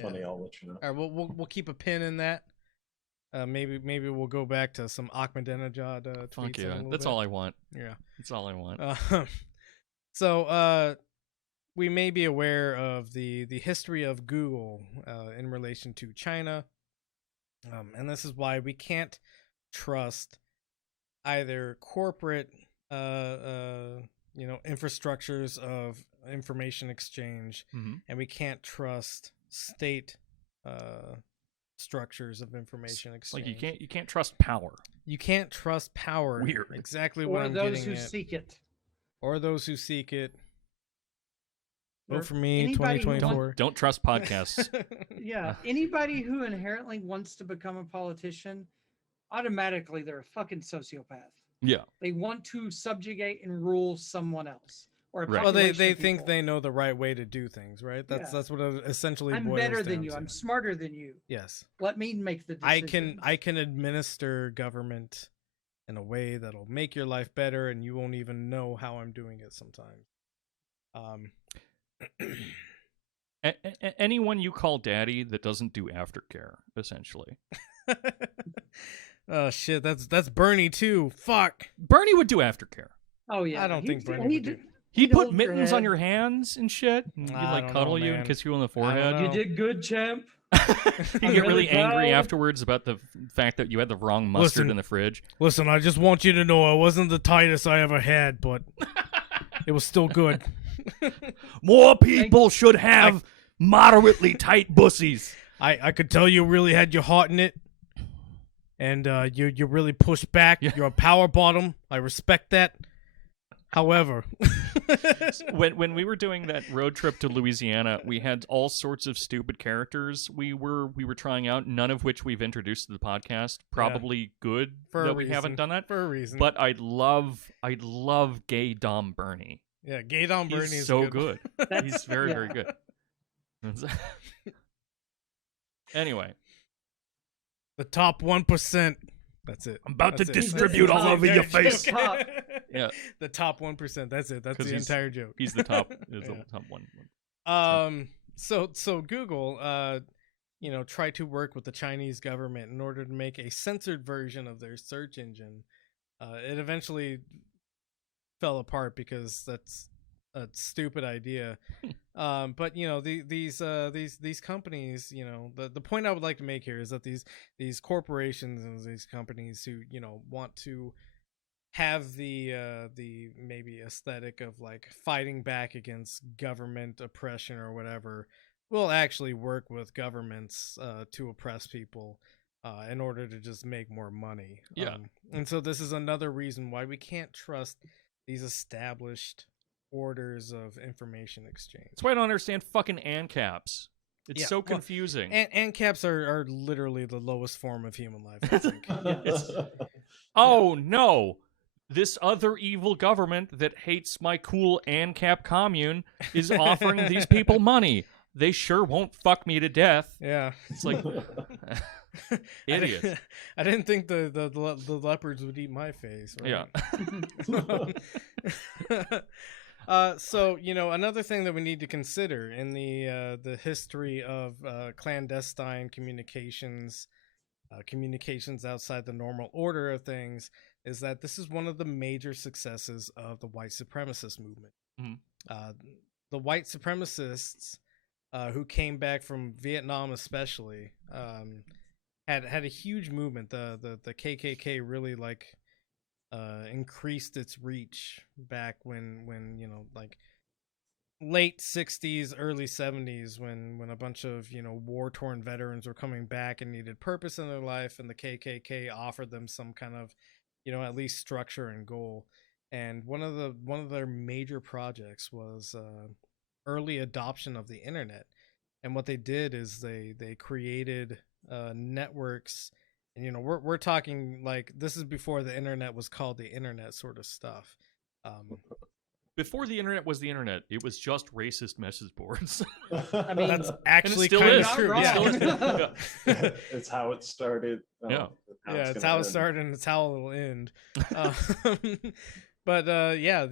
funny, I'll let you know. All right, we'll keep a pin in that. Maybe we'll go back to some Ahmadinejad tweets. Fuck in a yeah, little that's bit. all I want. Yeah, that's all I want. So we may be aware of the history of Google in relation to China, and this is why we can't trust either corporate infrastructures of information exchange, and we can't trust state structures of information exchange. Like you can't trust power. You can't trust power. Weird. Exactly what Or I'm those getting who at. seek it. Or those who seek it. Vote Or for me, anybody who 2024. Don't trust podcasts. Yeah, anybody who inherently wants to become a politician, automatically they're a fucking sociopath. Yeah. They want to subjugate and rule someone else. Or a Right. Well, they population of think people. they know the right way to do things, right? That's what it essentially I'm boils better than down you. to. I'm smarter than you. Yes. Let me make the decision. I can administer government in a way that'll make your life better, and you won't even know how I'm doing it sometimes. Anyone you call daddy that doesn't do aftercare, essentially. Oh shit, that's Bernie too. Fuck. Bernie would do aftercare. Oh yeah. I don't think Bernie would do. He'd put hold your mittens on head. your hands and shit. And he'd I like don't cuddle know, you and man. kiss you on the I don't forehead. know. You did good, champ. He'd I'm get really really angry proud. afterwards about the fact that you had the wrong mustard Listen. in the fridge. Listen, I just want you to know I wasn't the tightest I ever had, but it was still good. More people should have moderately tight bussies. I could tell you really had your heart in it, and you really pushed back. Yeah. You're a power bottom. I respect that. However, when we were doing that road trip to Louisiana, we had all sorts of stupid characters we were trying out, none of which we've introduced to the podcast. Probably good for that a we reason. haven't done that. For a reason. But I'd love gay Dom Bernie. yeah, Gay Don Bernie He's is so good. He's very, very good. Anyway, The top 1%. That's it. I'm about That's to it. distribute That's all the over your entire face. joke. Yeah. The top 1%. That's it. That's 'Cause the he's- entire joke. he's the top. Is Yeah. the top one. So Google, tried to work with the Chinese government in order to make a censored version of their search engine. It eventually fell apart because that's a stupid idea. But you know, these companies, you know, the point I would like to make here is that these corporations and these companies who, you know, want to have the maybe aesthetic of like fighting back against government oppression or whatever, will actually work with governments to oppress people in order to just make more money. Yeah. And so this is another reason why we can't trust these established orders of information exchange. That's why I don't understand fucking ANCAPs. It's Yeah, so well, confusing. And caps are literally the lowest form of human life, I think. Oh no! This other evil government that hates my cool ANCAP commune is offering these people money. They sure won't fuck me to death. Yeah. It's like idiots. I didn't think the leopards would eat my face. Right? Yeah. So you know, another thing that we need to consider in the history of clandestine communications, communications outside the normal order of things, is that this is one of the major successes of the white supremacist movement. The white supremacists who came back from Vietnam, especially, had a huge movement. The KKK really like increased its reach back when you know, like late 60s, early 70s, when a bunch of, you know, war-torn veterans were coming back and needed purpose in their life, and the KKK offered them some kind of, you know, at least structure and goal. And one of their major projects was early adoption of the internet. And what they did is they created networks. And, you know, we're talking like, this is before the internet was called the internet sort of stuff. Before the internet was the internet, it was just racist message boards. I mean, That's actually still kind is. of true. Yeah. It's how it started. Yeah. It's how it started and it's how it'll end. But yeah,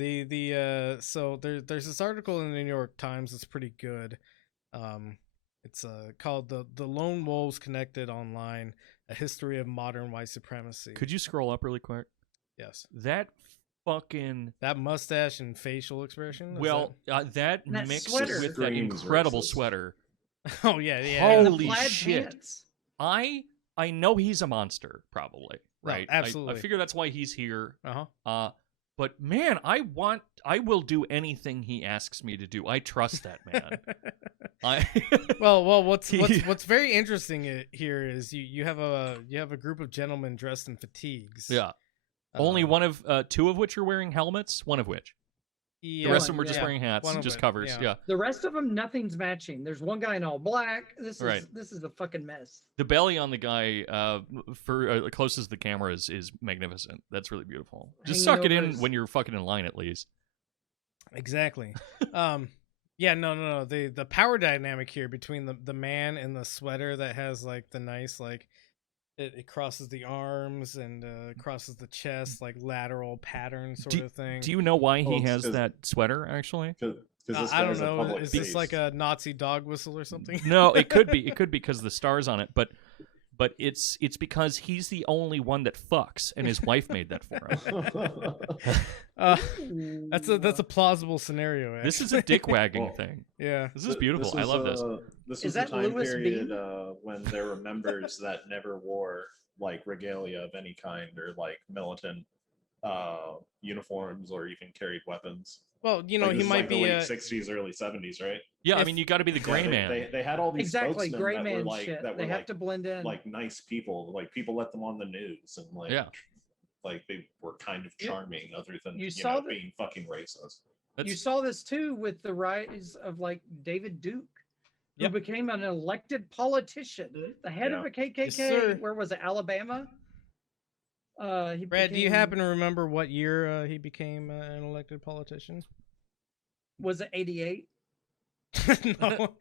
so there's this article in the New York Times that's pretty good. It's called the Lone Wolves Connected Online: A History of Modern White Supremacy. Could you scroll up really quick? Yes. That mustache and facial expression. That that mixed sweater. with that incredible sweater. Oh yeah. And the Holy plaid shit! pants. I know he's a monster, probably. Right. absolutely. I figure that's why he's here. Uh-huh. But man, I will do anything he asks me to do. I trust that man. Well, what's very interesting here is you have a group of gentlemen dressed in fatigues. Yeah. Only one of two of which are wearing helmets. One of which. Yeah, the rest of them are just wearing hats, just covers. Yeah. The rest of them, nothing's matching. There's one guy in all black. This is a fucking mess. The belly on the guy for closest to the camera is magnificent. That's really beautiful. Just suck it in when you're fucking in line, at least. Exactly. Yeah, no. The power dynamic here between the man in the sweater that has like the nice like it crosses the arms and crosses the chest, like lateral pattern sort of thing. Do you know why he has that sweater, actually? I don't know. Is this like a Nazi dog whistle or something? No, it could be. It could be because the stars on it, but it's because he's the only one that fucks, and his wife made that for him. That's a plausible scenario. Actually. This is a dick wagging thing. Yeah, this is beautiful. I love this. This was the time period when there were members that never wore like regalia of any kind or like militant uniforms or even carried weapons. Well, you know, like, he might be late 60s, early 70s, right? Yeah, I mean, you got to be the gray man. They had all these spokesmen gray that man were like shit. that were they have like, to blend in, like nice people. Like people let them on the news and like like they were kind of charming, other than being fucking racist. You saw this too with the rise of like David Duke, who became an elected politician, the head of a KKK. Yes, where was it? Alabama. Brad, do you happen to remember what year he became an elected politician? Was it 88? No.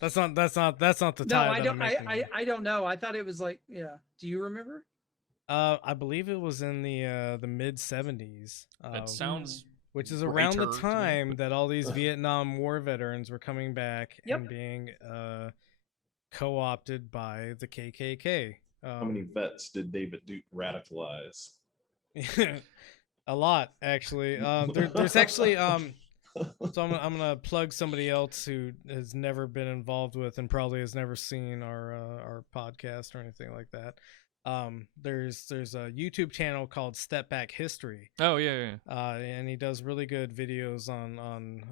That's not the time. No, I don't. I don't know. I thought it was like, yeah. Do you remember? I believe it was in the mid 70s. That sounds. Which is around the time that all these Vietnam War veterans were coming back and being co-opted by the KKK. How many vets did David Duke radicalize? A lot, actually. There's actually So I'm gonna plug somebody else who has never been involved with and probably has never seen our podcast or anything like that. There's a YouTube channel called Step Back History. Oh yeah. And he does really good videos on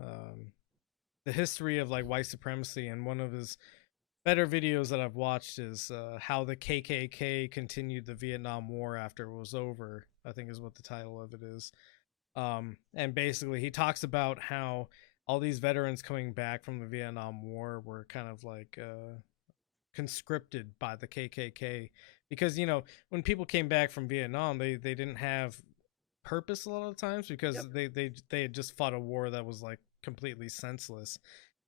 the history of like white supremacy. And one of his better videos that I've watched is how the KKK continued the Vietnam War after it was over, I think is what the title of it is. And basically he talks about how all these veterans coming back from the Vietnam War were kind of like conscripted by the KKK, because when people came back from Vietnam, they didn't have purpose a lot of times, because they had just fought a war that was like completely senseless.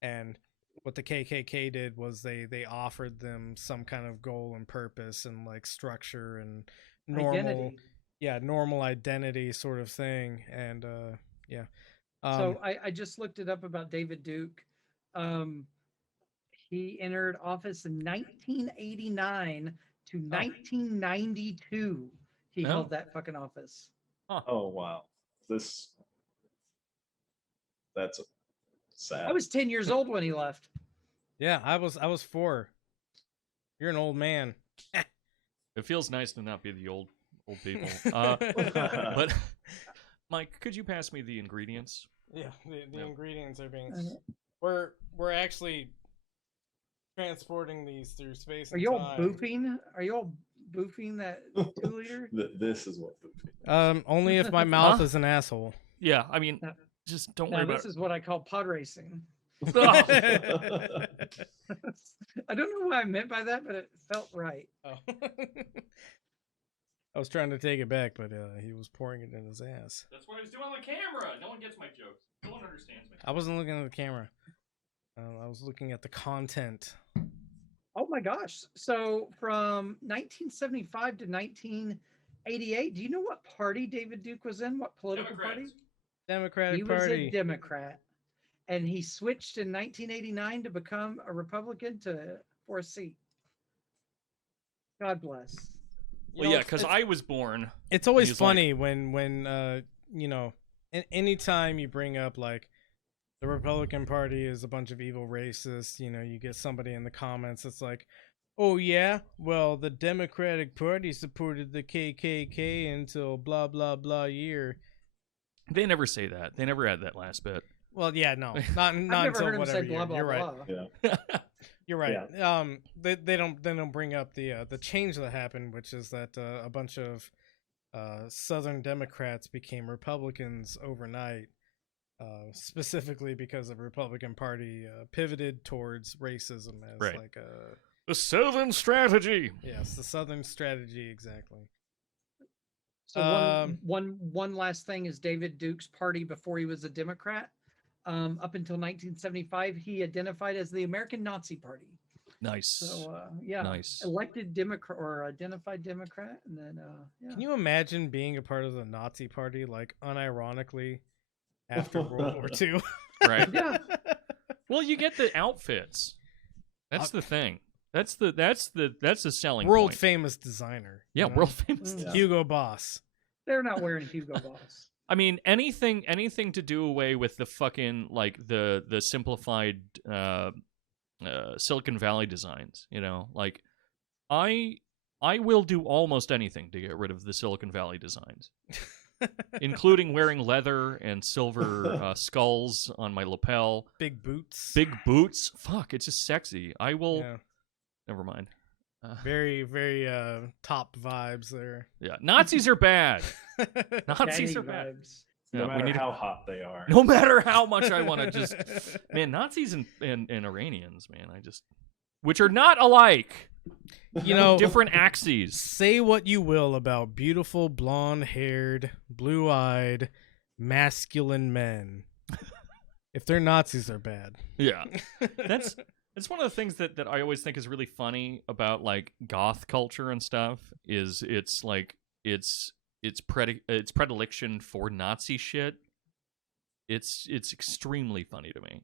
And what the KKK did was they offered them some kind of goal and purpose and like structure and normal identity sort of thing. And so I just looked it up about David Duke. He entered office in 1989 to 1992. He held that fucking office. Oh wow, that's sad. I was 10 years old when he left. Yeah, I was 4. You're an old man. It feels nice to not be the old people. But Mike, could you pass me the ingredients? Yeah, the ingredients are being. We're actually transporting these through space. Are you all boofing? Are you all boofing that 2-liter? This is what boofing. Only if my mouth is an asshole. Yeah, I mean, just don't worry about it. This is what I call pod racing. Oh. I don't know what I meant by that, but it felt right. Oh. I was trying to take it back, but he was pouring it in his ass. That's what I was doing on the camera. No one gets my jokes. No one understands me. I wasn't looking at the camera. I was looking at the content. Oh my gosh. So from 1975 to 1988, do you know what party David Duke was in? What political party? Democratic Party. Party. He was a Democrat. And he switched in 1989 to become a Republican for a seat. God bless. Well, yeah, because I was born. It's always funny when anytime you bring up like the Republican Party is a bunch of evil racists, you get somebody in the comments that's like, oh yeah, well the Democratic Party supported the KKK until blah blah blah year. They never say that. They never add that last bit. Well, yeah, no, not until whatever year. You're right. Yeah. You're right. Yeah. They don't bring up the change that happened, which is that a bunch of Southern Democrats became Republicans overnight, specifically because the Republican Party pivoted towards racism as like the Southern strategy. Yes, the Southern strategy, exactly. So one last thing is David Duke's party before he was a Democrat. Up until 1975, he identified as the American Nazi Party. Nice. So nice. Elected Democrat or identified Democrat, and then Can you imagine being a part of the Nazi Party, like unironically, after World War II? Right. Yeah. Well, you get the outfits. That's the thing. That's the selling world point. famous designer. Yeah, world famous. Yeah. Hugo Boss. They're not wearing Hugo Boss. I mean, anything to do away with the fucking like the simplified Silicon Valley designs, like I will do almost anything to get rid of the Silicon Valley designs, including wearing leather and silver skulls on my lapel, big boots. Fuck, it's just sexy. I will. Yeah. Never mind. Very, very top vibes there. Yeah, Nazis are bad. Nazis are bad. No matter how hot they are. No matter how much I want to just... Man, Nazis and Iranians, man, which are not alike. Different axes. Say what you will about beautiful, blonde-haired, blue-eyed, masculine men. If they're Nazis, they're bad. Yeah. It's one of the things that I always think is really funny about like goth culture and stuff is it's predilection for Nazi shit. It's extremely funny to me.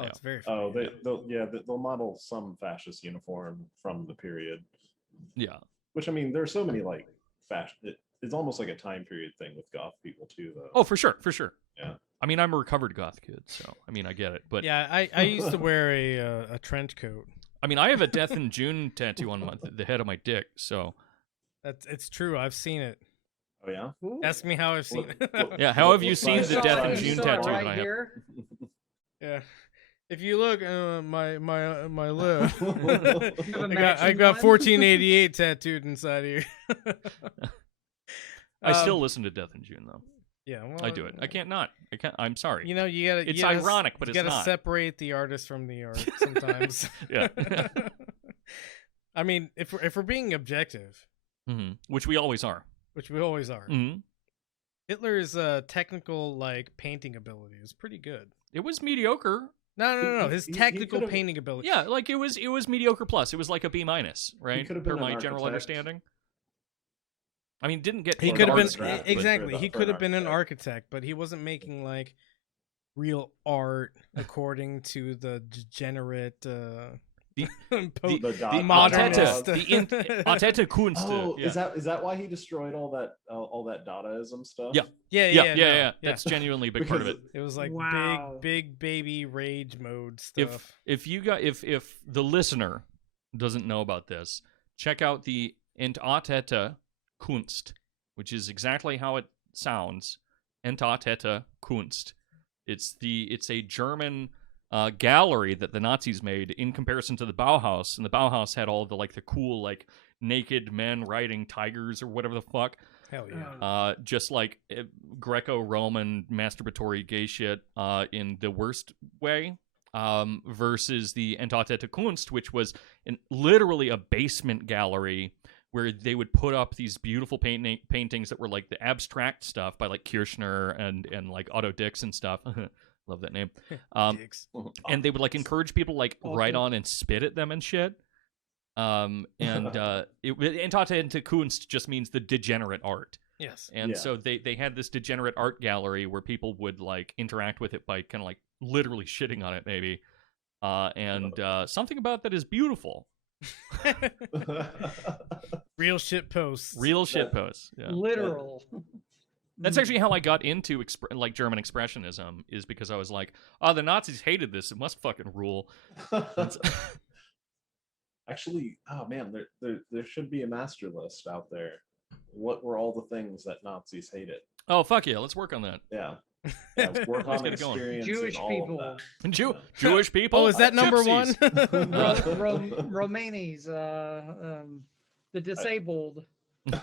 It's very funny. They'll model some fascist uniform from the period. Yeah. Which I mean, there's so many like fashion. It's almost like a time period thing with goth people too, though. Oh, for sure. Yeah. I mean, I'm a recovered goth kid, so I mean, I get it. But yeah, I used to wear a trench coat. I mean, I have a Death in June tattoo on the head of my dick, so It's true. I've seen it. Oh yeah. Ooh. Ask me how I've seen it. yeah. How have you seen the size- Death in size- June saw it tattoo right that I have? here. Yeah. If you look, my lip, Have a I matching got one? 1488 tattooed inside here. I still listen to Death in June though. Yeah, well, I do it. I can't not. I can't. I'm sorry. You know, you gotta. It's you gotta, ironic, but you it's gotta not. separate the artist from the art sometimes. Yeah. I mean, if we're being objective, Which we always are. which we always are, Mm-hmm. Hitler's technical like painting ability is pretty good. It was mediocre. No. His He technical could've- painting ability. Yeah, like it was mediocre plus. It was like a B-, right? could've Per been my an general architect. understanding. I mean, didn't get He Or could have an been artist, exactly. for He an could have been an architect. architect, but he wasn't making like real art according to the degenerate The dot- modernist. the Arteta Kunst. Oh, yeah. is that why he destroyed all that Dadaism stuff? Yeah. Yeah. Yeah. That's genuinely a big part of it. It was like Wow. big baby rage mode stuff. If the listener doesn't know about this, check out the Entartete Kunst, which is exactly how it sounds. Entartete Kunst. It's a German gallery that the Nazis made in comparison to the Bauhaus, and the Bauhaus had all the cool naked men riding tigers or whatever the fuck. Hell yeah. Just like Greco-Roman masturbatory gay shit in the worst way, versus the Entartete Kunst, which was literally a basement gallery where they would put up these beautiful paintings that were like the abstract stuff by like Kirchner and like Otto Dix and stuff. Love that name. Dicks. And they would like encourage people to, like write on and spit at them and shit. Entartete Kunst just means the degenerate art. Yes. And Yeah. so they had this degenerate art gallery where people would like interact with it by kind of like literally shitting on it maybe. Something about that is beautiful. Real shit posts. Real shit posts. Yeah. Literal. That's actually how I got into German expressionism, is because I was like, oh, the Nazis hated this. It must fucking rule. Actually, oh man, there should be a master list out there. What were all the things that Nazis hated? Oh, fuck yeah. Let's work on that. Yeah. Work Let's on get it going. experiencing Jewish all people. of that. Jewish people? Oh, is that number Gypsies. one? Romanies, the disabled, These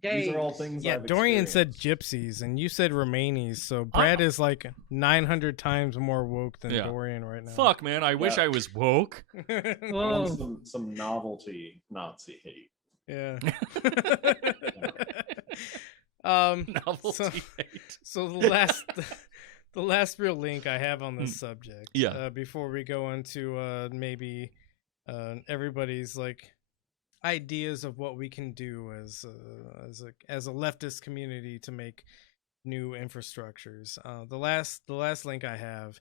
gays. are all things. Yeah, I've Dorian said experienced. gypsies, and you said Romanies, so Brad is like 900 times more woke than Yeah. Dorian right now. Fuck, man. I wish I was woke. I Whoa. want some novelty Nazi hate. Yeah. Novelty hate. So the last real link I have on this subject. Yeah. Before we go into maybe everybody's like ideas of what we can do as a leftist community to make new infrastructures. The last link I have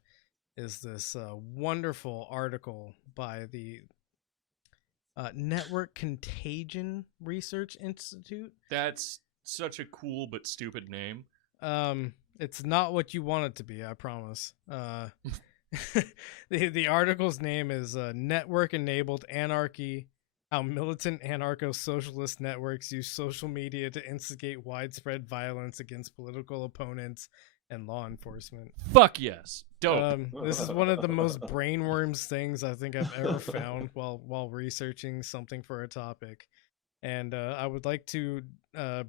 is this wonderful article by the Network Contagion Research Institute. That's such a cool but stupid name. It's not what you want it to be, I promise. The article's name is Network Enabled Anarchy: How Militant Anarcho-Socialist Networks Use Social Media to Instigate Widespread Violence Against Political Opponents and Law Enforcement. Fuck yes. Dope. This is one of the most brainworms things I think I've ever found while researching something for a topic. And I would like to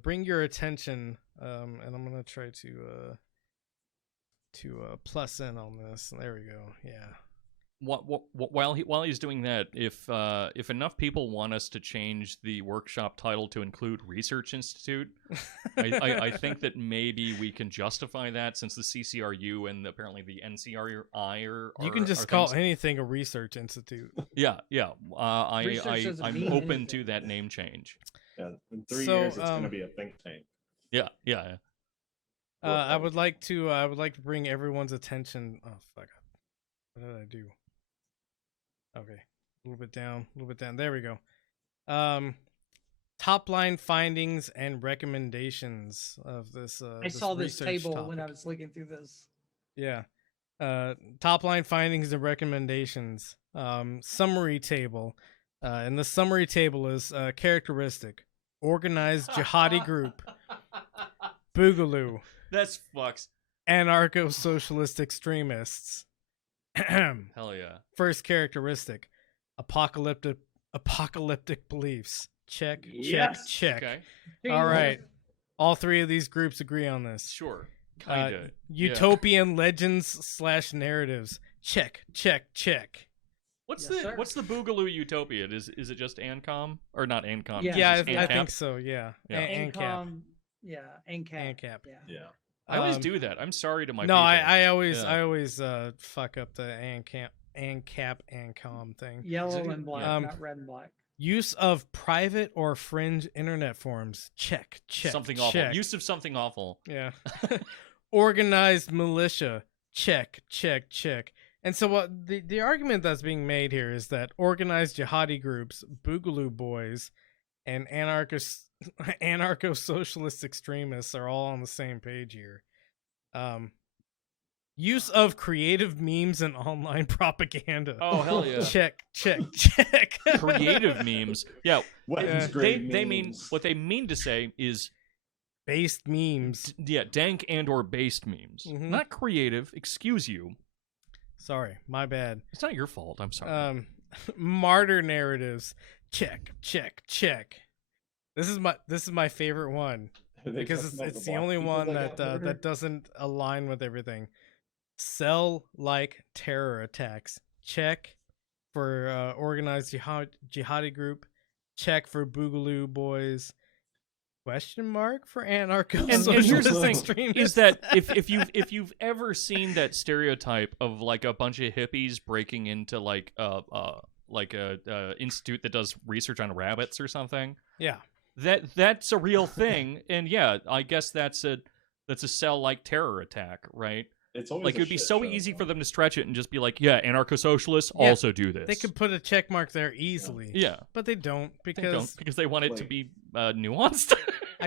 bring your attention, and I'm gonna try to plus in on this. There we go. Yeah. While he's doing that, if enough people want us to change the workshop title to include Research Institute, I think that maybe we can justify that, since the CCRU and apparently the NCRI are You can just are call things. anything a research institute. Yeah. Research doesn't I'm mean open anything. to that name change. Yeah, in 3 So, years, it's going to be a think tank. Yeah. I would like to bring everyone's attention. Oh fuck! What did I do? Okay, a little bit down. There we go. Top line findings and recommendations of this. I saw this research table topic. when I was looking through this. Yeah. Top line findings and recommendations. Summary table. And the summary table is characteristic. Organized jihadi group. Boogaloo. That's fucks. Anarcho-socialist extremists. Hell yeah. First characteristic. Apocalyptic beliefs. Check, Yes. check. Okay. All right. All three of these groups agree on this. Sure. Kinda. Utopian legends / narratives. Check, check, check. What's Yes, sir. what's the Boogaloo Utopian? Is it just Ancom or not Ancom? Yeah. Yeah, Is it I ANCAP? think so. Yeah. Yeah. ANCAP. Yeah, ANCAP. ANCAP. Yeah. Yeah. I always Um, do that. I'm sorry to my No, people. I always fuck up the ANCAP ANCOM thing. Yellow and black, Um, not red and black. Use of private or fringe internet forums. Check, check, something check. awful. Use of something awful. Yeah. Organized militia. Check, check, check. And so what the argument that's being made here is that organized jihadi groups, Boogaloo boys, and anarcho-socialist extremists are all on the same page here. Use of creative memes and online propaganda. Oh hell yeah. Check, check, check. Creative memes. Yeah. Weapons They grade mean memes. what they mean to say is Based memes. yeah, dank and or based memes. Mhm. Not creative, excuse you. Sorry, my bad. It's not your fault. I'm sorry. Martyr narratives. Check, check, check. This is my favorite one Are they because talking about it's the black only people one got that murdered? doesn't align with everything. Cell-like terror attacks. Check for organized jihadi group. Check for Boogaloo boys. Question mark for anarcho. And here's the thing: extremists. is that if you've ever seen that stereotype of like a bunch of hippies breaking into like a institute that does research on rabbits or something, yeah, that's a real thing, and yeah, I guess that's a cell-like terror attack, right? It's always Like a it would be shit so show, easy though. for them to stretch it and just be like, yeah, anarcho-socialists Yeah, also do this. they could put a check mark there easily. Yeah. But they don't They because don't, because they want it to Like- be nuanced.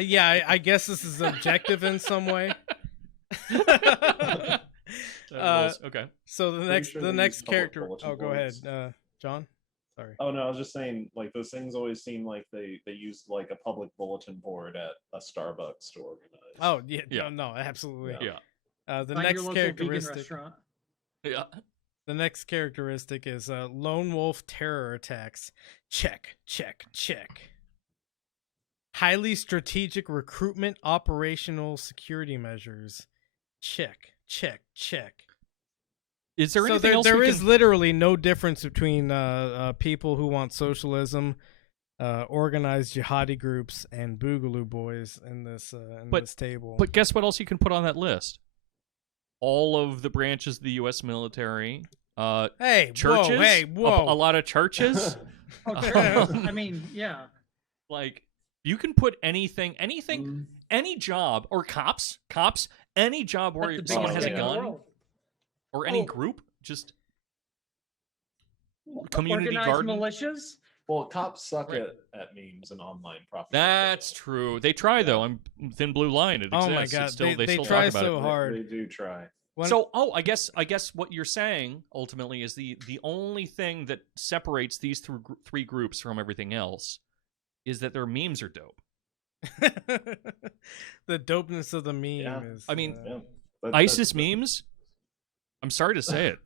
yeah, I guess this is objective in some way. That rules. Okay. So the Pretty next sure the they next use public character. bulletin Oh, go ahead, boards. John. Sorry. Oh no, I was just saying, like those things always seem like they used like a public bulletin board at a Starbucks to organize. Oh yeah, Yeah. no, absolutely. Yeah. The Find next your local vegan characteristic. restaurant. Yeah. The next characteristic is lone wolf terror attacks. Check, check, check. Highly strategic recruitment operational security measures. Check, check, check. Is there So anything else there we is can... literally no difference between people who want socialism, organized jihadi groups, and Boogaloo boys in this this table. But guess what else you can put on that list? All of the branches of the U.S. military. Hey, churches. whoa, hey, whoa. A lot of churches. Okay. I mean, yeah. Like you can put anything, Mm. any job, or cops, any job where That's the someone biggest has a thing in the gun, world. or any Oh. group, just community Organized garden. militias. Well, cops suck Right. at memes and online propaganda. That's true. They try though. I'm Thin Blue Line. It Oh exists. my It's God, still, they still try talk about so it. hard. They do try. So, I guess what you're saying ultimately is the only thing that separates these three groups from everything else is that their memes are dope. The dopeness of the meme Yeah. is. I mean, Yeah. That- ISIS that's- memes. I'm sorry to say it,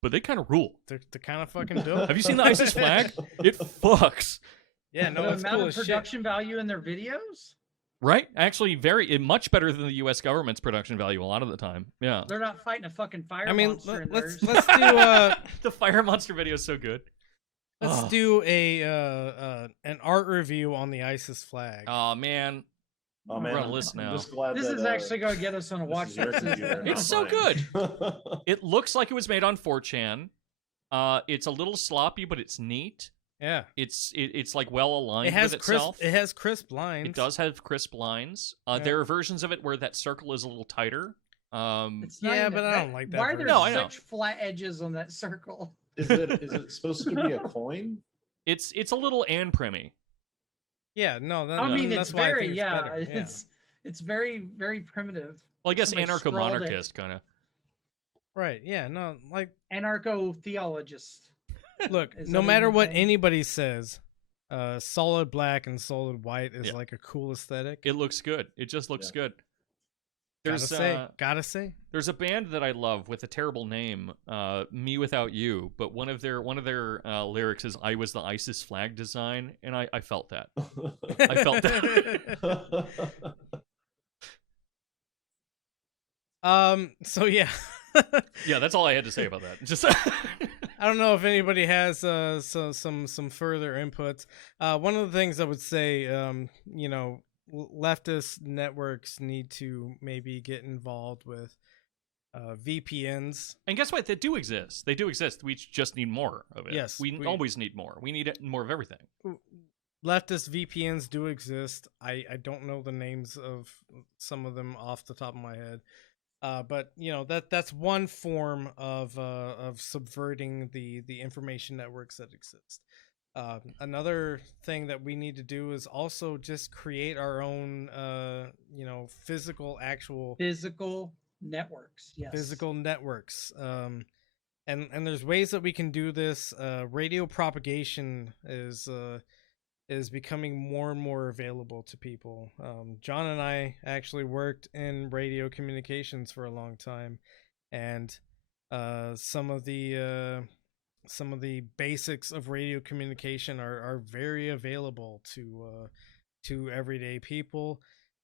but they kind of rule. they're kind of fucking dope. Have you seen the ISIS flag? It fucks. Yeah, no, The it's amount cool of as shit. production value in their videos. Right? Actually, much better than the U.S. government's production value a lot of the time. Yeah. They're not fighting a fucking fire I mean, monster in let's theirs. do The Fire Monster video is so good. let's Oh. do an art review on the ISIS flag. Oh man, Oh we're man, on a list I'm now. just glad This that, is actually going to get us on a this watch is your list. computer, It's not so mine. good. It looks like it was made on 4chan. It's a little sloppy, but it's neat. Yeah, It's like well aligned it has with itself. crisp. It has crisp lines. It does have crisp lines. Yeah. There are versions of it where that circle is a little tighter. It's not Yeah, even but I don't like that Why are version. there No, I know. such flat edges on that circle? Is it supposed to be a coin? It's a little Anne-primmy. Yeah, no, that, I mean, that's it's why I very think yeah, better. it's very very primitive. Well, I guess Somebody scrawled it. anarcho-monarchist kind of. Right. Yeah. No. Like, Anarcho-theologist. look, Is no that matter even a what thing? anybody says, solid black and solid white is Yeah. like a cool aesthetic. It looks good. It just looks good. There's Gotta say. There's a band that I love with a terrible name, Me Without You, but one of their lyrics is "I was the ISIS flag design," and I felt that. I felt that. So yeah. Yeah, that's all I had to say about that. Just I don't know if anybody has some further inputs. One of the things I would say, you know, leftist networks need to maybe get involved with VPNs. And guess what? They do exist. They do exist. We just need more of it. Yes, we always need more. We need more of everything. Leftist VPNs do exist. I don't know the names of some of them off the top of my head. But you know, that's one form of subverting the information networks that exist. Another thing that we need to do is also just create our own you know, physical networks. Yes. Physical networks. And there's ways that we can do this. Radio propagation is becoming more and more available to people. John and I actually worked in radio communications for a long time, and some of the basics of radio communication are very available to everyday people.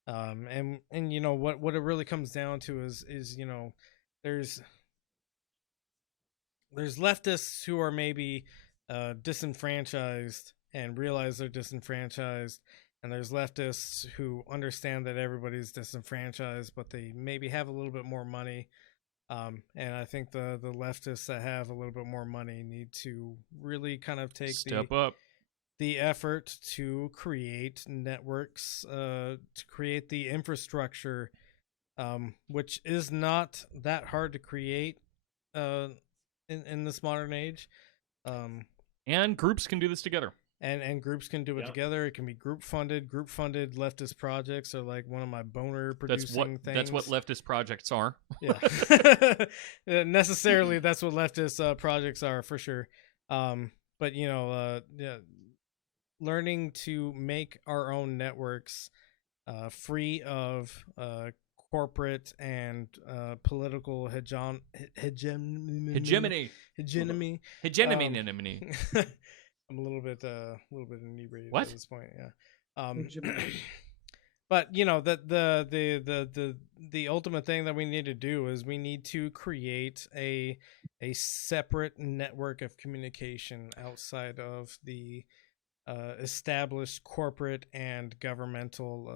And you know what it really comes down to is you know, there's leftists who are maybe disenfranchised and realize they're disenfranchised, and there's leftists who understand that everybody's disenfranchised, but they maybe have a little bit more money. And I think the leftists that have a little bit more money need to really kind of Step up the effort to create networks, to create the infrastructure, which is not that hard to create in this modern age. And groups can do this together. And groups can do it together. It can be group funded. Group funded leftist projects are like one of my boner producing things. That's what leftist projects are. Yeah. Necessarily, that's what leftist projects are for sure. But you know, yeah, learning to make our own networks, free of corporate and political hegemony. I'm a little bit inebriated at this point. Yeah. But you know, the ultimate thing that we need to do is we need to create a separate network of communication outside of the established corporate and governmental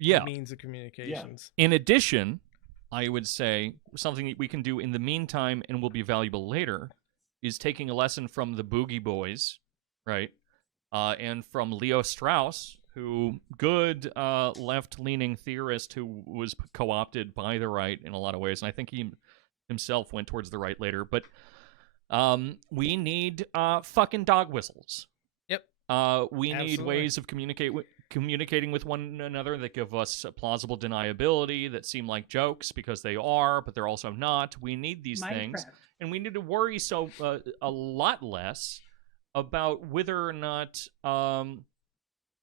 means of communications. In addition, I would say something that we can do in the meantime and will be valuable later is taking a lesson from the Boogie Boys, right? And from Leo Strauss, who good left-leaning theorist who was co-opted by the right in a lot of ways, and I think he himself went towards the right later. But we need fucking dog whistles. Yep. We need ways of communicating with one another that give us plausible deniability, that seem like jokes because they are, but they're also not. We need these things, and we need to worry a lot less about whether or not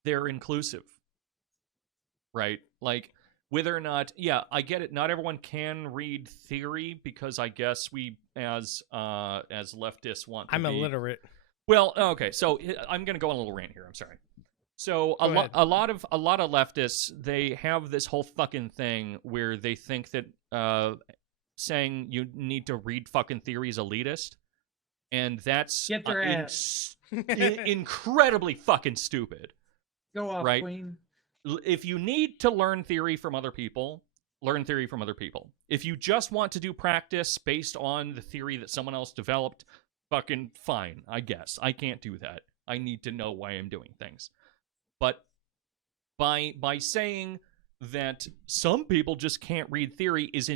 they're inclusive, right? Like whether or not, yeah, I get it. Not everyone can read theory because I guess we as leftists want to I'm illiterate. Well, okay, so I'm going to go on a little rant here. I'm sorry. So a lot of leftists, they have this whole fucking thing where they think that saying you need to read fucking theory is elitist, and that's Get their ass. Incredibly fucking stupid. Go off, right? Queen. If you need to learn theory from other people, learn theory from other people. If you just want to do practice based on the theory that someone else developed, fucking fine, I guess. I can't do that. I need to know why I'm doing things. But by saying that some people just can't read theory is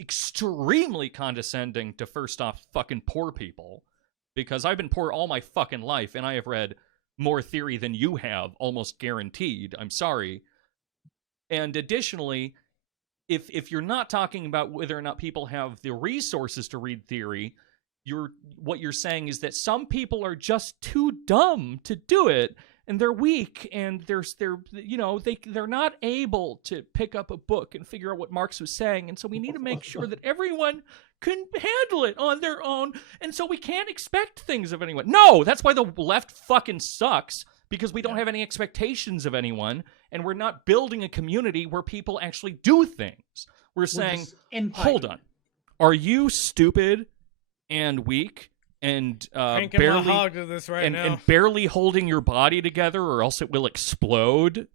extremely condescending to, first off, fucking poor people. Because I've been poor all my fucking life, and I have read more theory than you have, almost guaranteed. I'm sorry. And additionally, if you're not talking about whether or not people have the resources to read theory, what you're saying is that some people are just too dumb to do it, and they're weak, and they're not able to pick up a book and figure out what Marx was saying, and so we need to make sure that everyone can handle it on their own, and so we can't expect things of anyone. No, that's why the left fucking sucks, because we don't have any expectations of anyone, and we're not building a community where people actually do things. We're saying, hold on, are you stupid and weak and barely hog to this right now. and barely holding your body together, or else it will explode?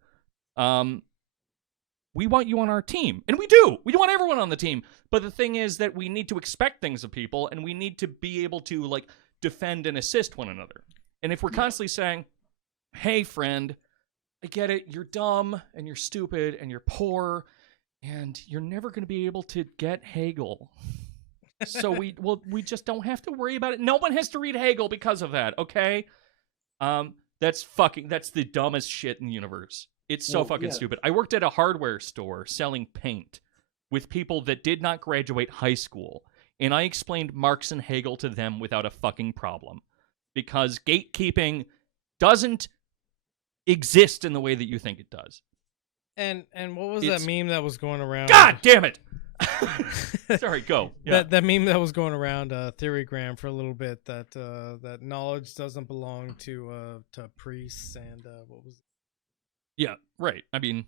We want you on our team, and we do. We want everyone on the team. But the thing is that we need to expect things of people, and we need to be able to like defend and assist one another. And if we're constantly saying, "Hey, friend, I get it. You're dumb and you're stupid and you're poor, and you're never going to be able to get Hegel." So we just don't have to worry about it. No one has to read Hegel because of that, okay? That's the dumbest shit in the universe. It's so stupid. I worked at a hardware store selling paint with people that did not graduate high school, and I explained Marx and Hegel to them without a fucking problem, because gatekeeping doesn't exist in the way that you think it does. And what was that meme that was going around? God damn it! Sorry, go. Yeah. That meme that was going around Theorygram for a little bit, that that knowledge doesn't belong to priests and what was it? Yeah, right. I mean,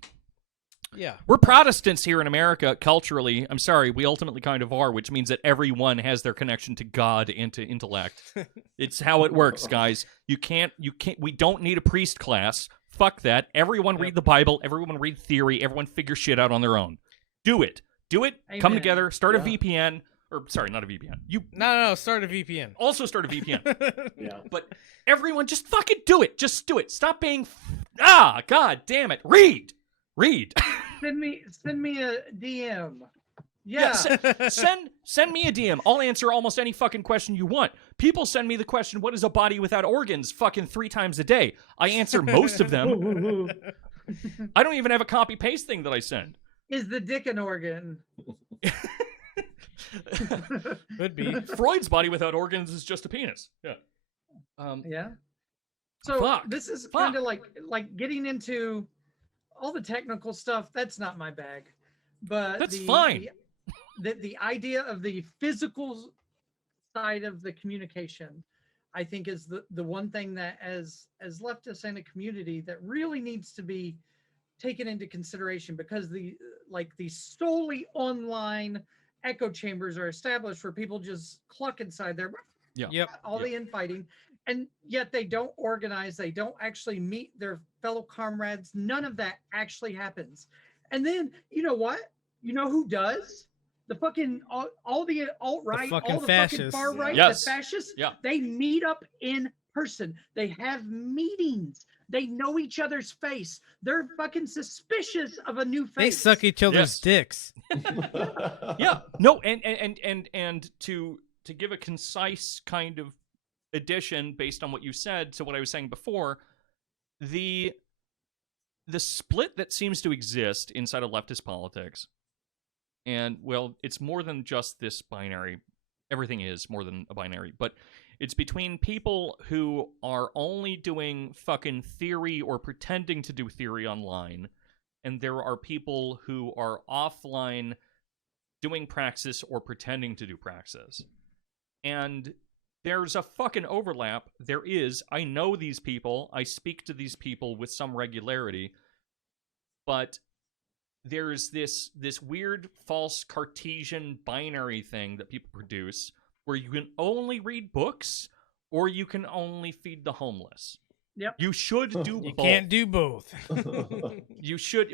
yeah, we're Protestants here in America culturally. I'm sorry, we ultimately kind of are, which means that everyone has their connection to God and to intellect. It's how it works, guys. You can't. We don't need a priest class. Fuck that. Everyone read the Bible. Everyone read theory. Everyone figure shit out on their own. Do it. Amen. Come together. Start a VPN. Or sorry, not a VPN. No. Start a VPN. Also start a VPN. Yeah. But everyone, just fucking do it. Just do it. Stop being. God damn it. Read. Send me a DM. Yeah. Send me a DM. I'll answer almost any fucking question you want. People send me the question, "What is a body without organs?" fucking 3 times a day. I answer most of them. I don't even have a copy paste thing that I send. Is the dick an organ? Could be. Freud's body without organs is just a penis. Yeah. Yeah. So this is kind of like getting into all the technical stuff. That's not my bag. But that's fine. The idea of the physical side of the communication, I think, is the one thing that as leftists and a community that really needs to be taken into consideration, because the solely online echo chambers are established where people just cluck inside there. The infighting, and yet they don't organize. They don't actually meet their fellow comrades. None of that actually happens. And then, you know what? You know who does? The fucking all the alt-right, all the fucking far right, the fascists. Yeah. They meet up in person. They have meetings. They know each other's face. They're fucking suspicious of a new face. They suck each other's dicks. Yeah. No, and to give a concise kind of addition based on what you said to what I was saying before, the split that seems to exist inside of leftist politics, and well, it's more than just this binary. Everything is more than a binary, but it's between people who are only doing fucking theory or pretending to do theory online, and there are people who are offline doing praxis or pretending to do praxis. And there's a fucking overlap. There is. I know these people. I speak to these people with some regularity. But there's this weird false Cartesian binary thing that people produce where you can only read books or you can only feed the homeless. Yep. You should do both. You can't do both.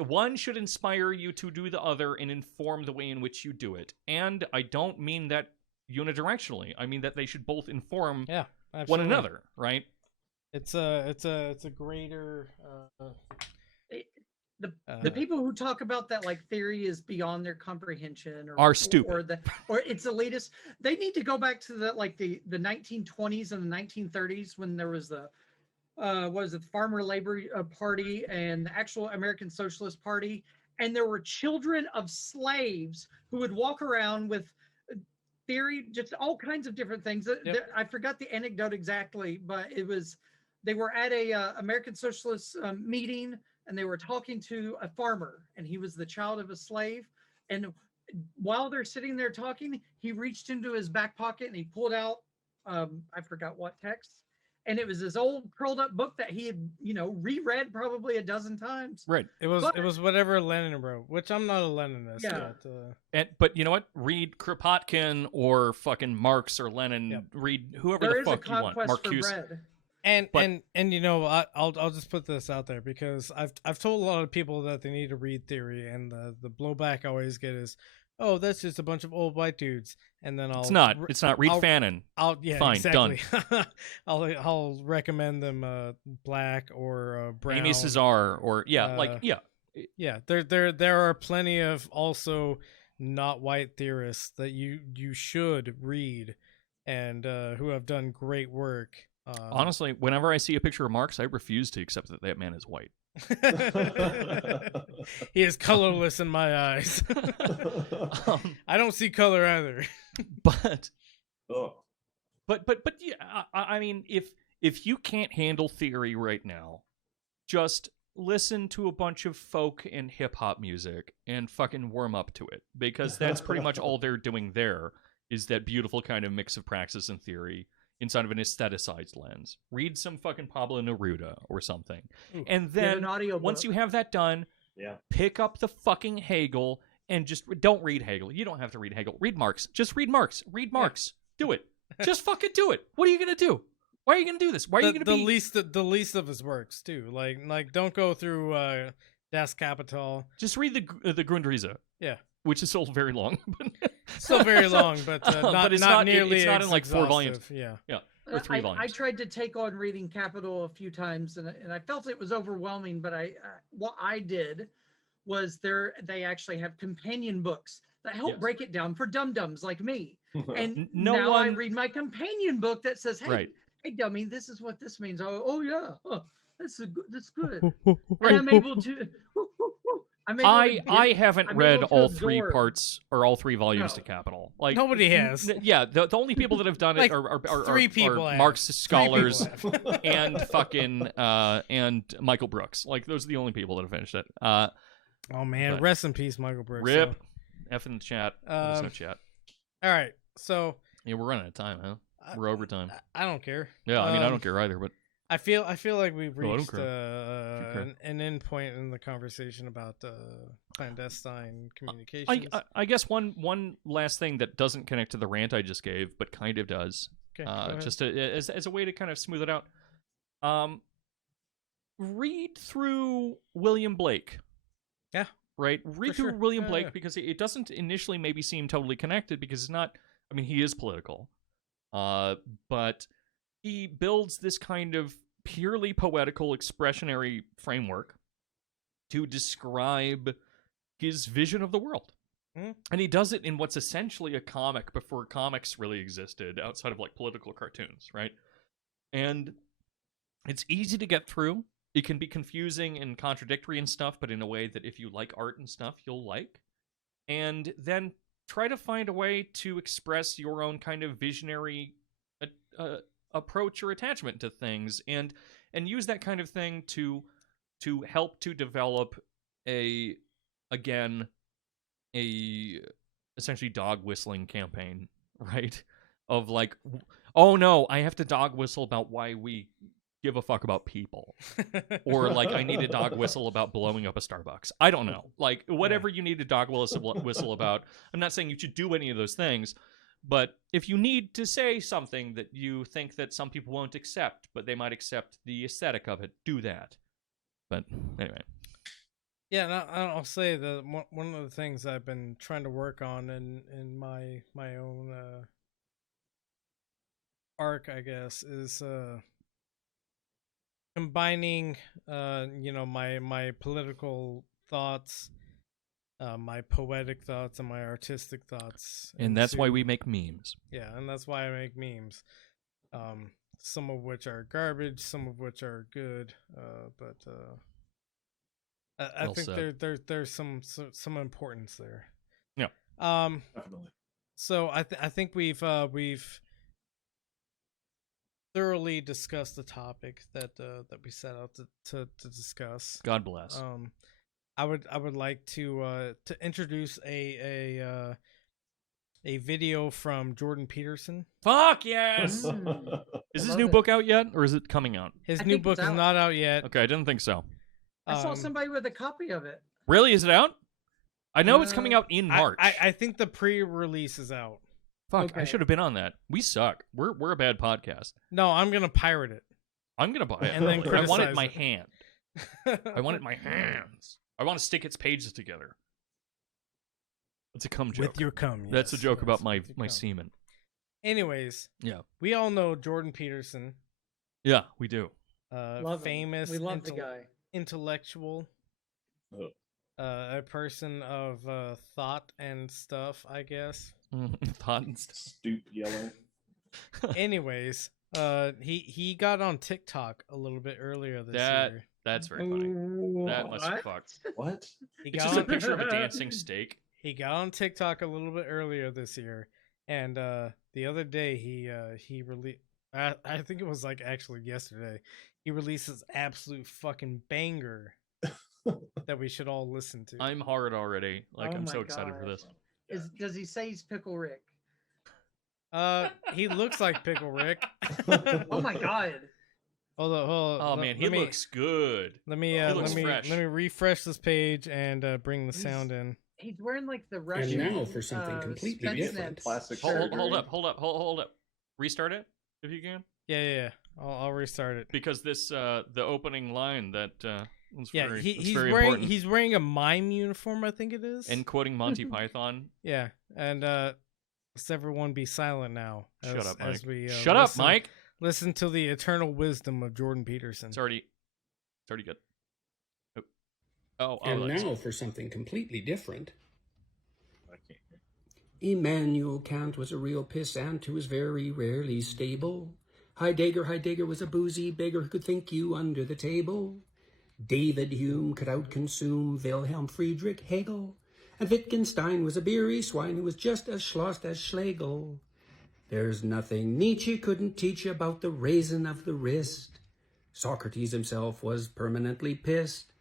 One should inspire you to do the other and inform the way in which you do it. And I don't mean that unidirectionally. I mean that they should both inform one another, right? It's a greater the people who talk about that like theory is beyond their comprehension or are stupid or it's elitist. They need to go back to the 1920s and the 1930s when there was the the Farmer Labor Party and the actual American Socialist Party, and there were children of slaves who would walk around with theory, just all kinds of different things. I forgot the anecdote exactly, but they were at a American Socialist meeting, and they were talking to a farmer, and he was the child of a slave. And while they're sitting there talking, he reached into his back pocket and he pulled out, I forgot what text. And it was this old curled up book that he had, reread probably a dozen times. Right. It was whatever Lenin wrote, which I'm not a Leninist. Yeah. But you know what? Read Kropotkin or fucking Marx or Lenin. Read whoever the fuck you want. Marcuse. And I'll just put this out there because I've told a lot of people that they need to read theory, and the blowback I always get is, oh, that's just a bunch of old white dudes. And then It's not. Read Fanon. Fine, exactly. Done. I'll recommend them Black or Brown. Amy Cesar or yeah. There are plenty of also not white theorists that you should read, and who have done great work. Honestly, whenever I see a picture of Marx, I refuse to accept that man is white. He is colorless in my eyes. I don't see color either. But yeah, I mean, if you can't handle theory right now, just listen to a bunch of folk and hip hop music and fucking warm up to it, because that's pretty much all they're doing there is that beautiful kind of mix of praxis and theory inside of an aestheticized lens. Read some fucking Pablo Neruda or something. And then once you have that done, pick up the fucking Hegel and just don't read Hegel. You don't have to read Hegel. Read Marx. Just read Marx. Read Marx. Do it. Just fucking do it. What are you going to do? Why are you going to do this? Why are you going to be... The least of his works, too. Like don't go through Das Kapital. Just read the Grundrisse. Yeah. Which is still very long. Still very long, but not nearly it's not in like 4 volumes. Yeah. Or 3 volumes. I tried to take on reading Capital a few times, and I felt it was overwhelming. But what I did was they actually have companion books that help break it down for dum-dums like me. And I read my companion book that says, "Hey, hey, dummy, this is what this means." Oh yeah, that's good. And I'm able to. I haven't read all 3 parts or all 3 volumes to Capital. Like nobody has. Yeah, the only people that have done it are 3 people are Marxist scholars and fucking and Michael Brooks. Like those are the only people that have finished it. Oh man, rest in peace, Michael Brooks. Rip. F in the chat. There's no chat. All right, so yeah, we're running out of time, huh? We're over time. I don't care. Yeah, I mean, I don't care either, but. I feel like we've reached an end point in the conversation about clandestine communications. I guess one last thing that doesn't connect to the rant I just gave, but kind of does, just as a way to kind of smooth it out. Read through William Blake. Yeah. Right? Read through William Blake because it doesn't initially maybe seem totally connected because it's not, I mean, he is political. But he builds this kind of purely poetical expressionary framework to describe his vision of the world. And he does it in what's essentially a comic before comics really existed outside of like political cartoons, right? And it's easy to get through. It can be confusing and contradictory and stuff, but in a way that if you like art and stuff, you'll like. And then try to find a way to express your own kind of visionary approach or attachment to things, and use that kind of thing to help to develop a essentially dog whistling campaign, right? Of like, oh no, I have to dog whistle about why we give a fuck about people, or like I need a dog whistle about blowing up a Starbucks. I don't know, like whatever you need a dog whistle about. I'm not saying you should do any of those things. But if you need to say something that you think that some people won't accept, but they might accept the aesthetic of it, do that. But anyway. Yeah, and I'll say that one of the things I've been trying to work on in my own arc, I guess, is combining my political thoughts, my poetic thoughts, and my artistic thoughts. And that's why we make memes. Yeah, and that's why I make memes. Some of which are garbage, some of which are good, but I Well think said. there's some importance there. Yeah. Definitely. So I think we've thoroughly discussed the topic that we set out to discuss. God bless. I would like to introduce a video from Jordan Peterson. Fuck yes! Is his new book out yet, or is it coming out? His I new think book it's is out. not out yet. Okay, I didn't think so. I saw somebody with a copy of it. Really? Is it out? I know it's coming out in March. I think the pre-release is out. Fuck, I Okay. should have been on that. We suck. We're a bad podcast. No, I'm gonna pirate it. I'm gonna buy it. And then I want it criticize in my it. hand. I want it in my hands. I want to stick its pages together. It's a cum joke. With your cum. That's a yes, joke yes, about my with your cum. semen. Anyways, Yeah. we all know Jordan Peterson, Yeah, we do. Love him. famous, We love the guy. intellectual, Oh. a person of thought and stuff, I guess. Thought and stuff. Stoop yellow. Anyways, he got on TikTok a little bit earlier this year. That's very funny. That must be fucked. What? He It's got just a on, picture of a dancing steak. he got on TikTok a little bit earlier this year, and the other day he released. I think it was like actually yesterday. He released this absolute fucking banger that we should all listen to. I'm hard already. Like Oh I'm my so excited for God. this. Does he say he's Pickle Rick? He looks like Pickle Rick. Oh my God. Hold on. Oh man, he looks good. Let me He looks let me fresh. let me refresh this page and bring the sound in. He's wearing like the Russian. now for something completely Spetsnaz different. Plastic shirt. Hold up. Restart it if you can, Yeah. I'll restart it. because this the opening line that was Yeah, very, he's very wearing important. he's wearing a mime uniform, I think it is. And quoting Monty Python. yeah, and let's everyone be silent now. Shut up, Mike. As we, Shut up, Mike. Listen to the eternal wisdom of Jordan Peterson. It's already good. Oh, And that's now for something completely different. I can't hear. Immanuel Kant was a real pissant who was very rarely stable. Heidegger was a boozy beggar who could think you under the table. David Hume could outconsume Wilhelm Friedrich Hegel. And Wittgenstein was a beery swine who was just as schlossed as Schlegel. There's nothing Nietzsche couldn't teach you about the raisin of the wrist. Socrates himself was permanently pissed.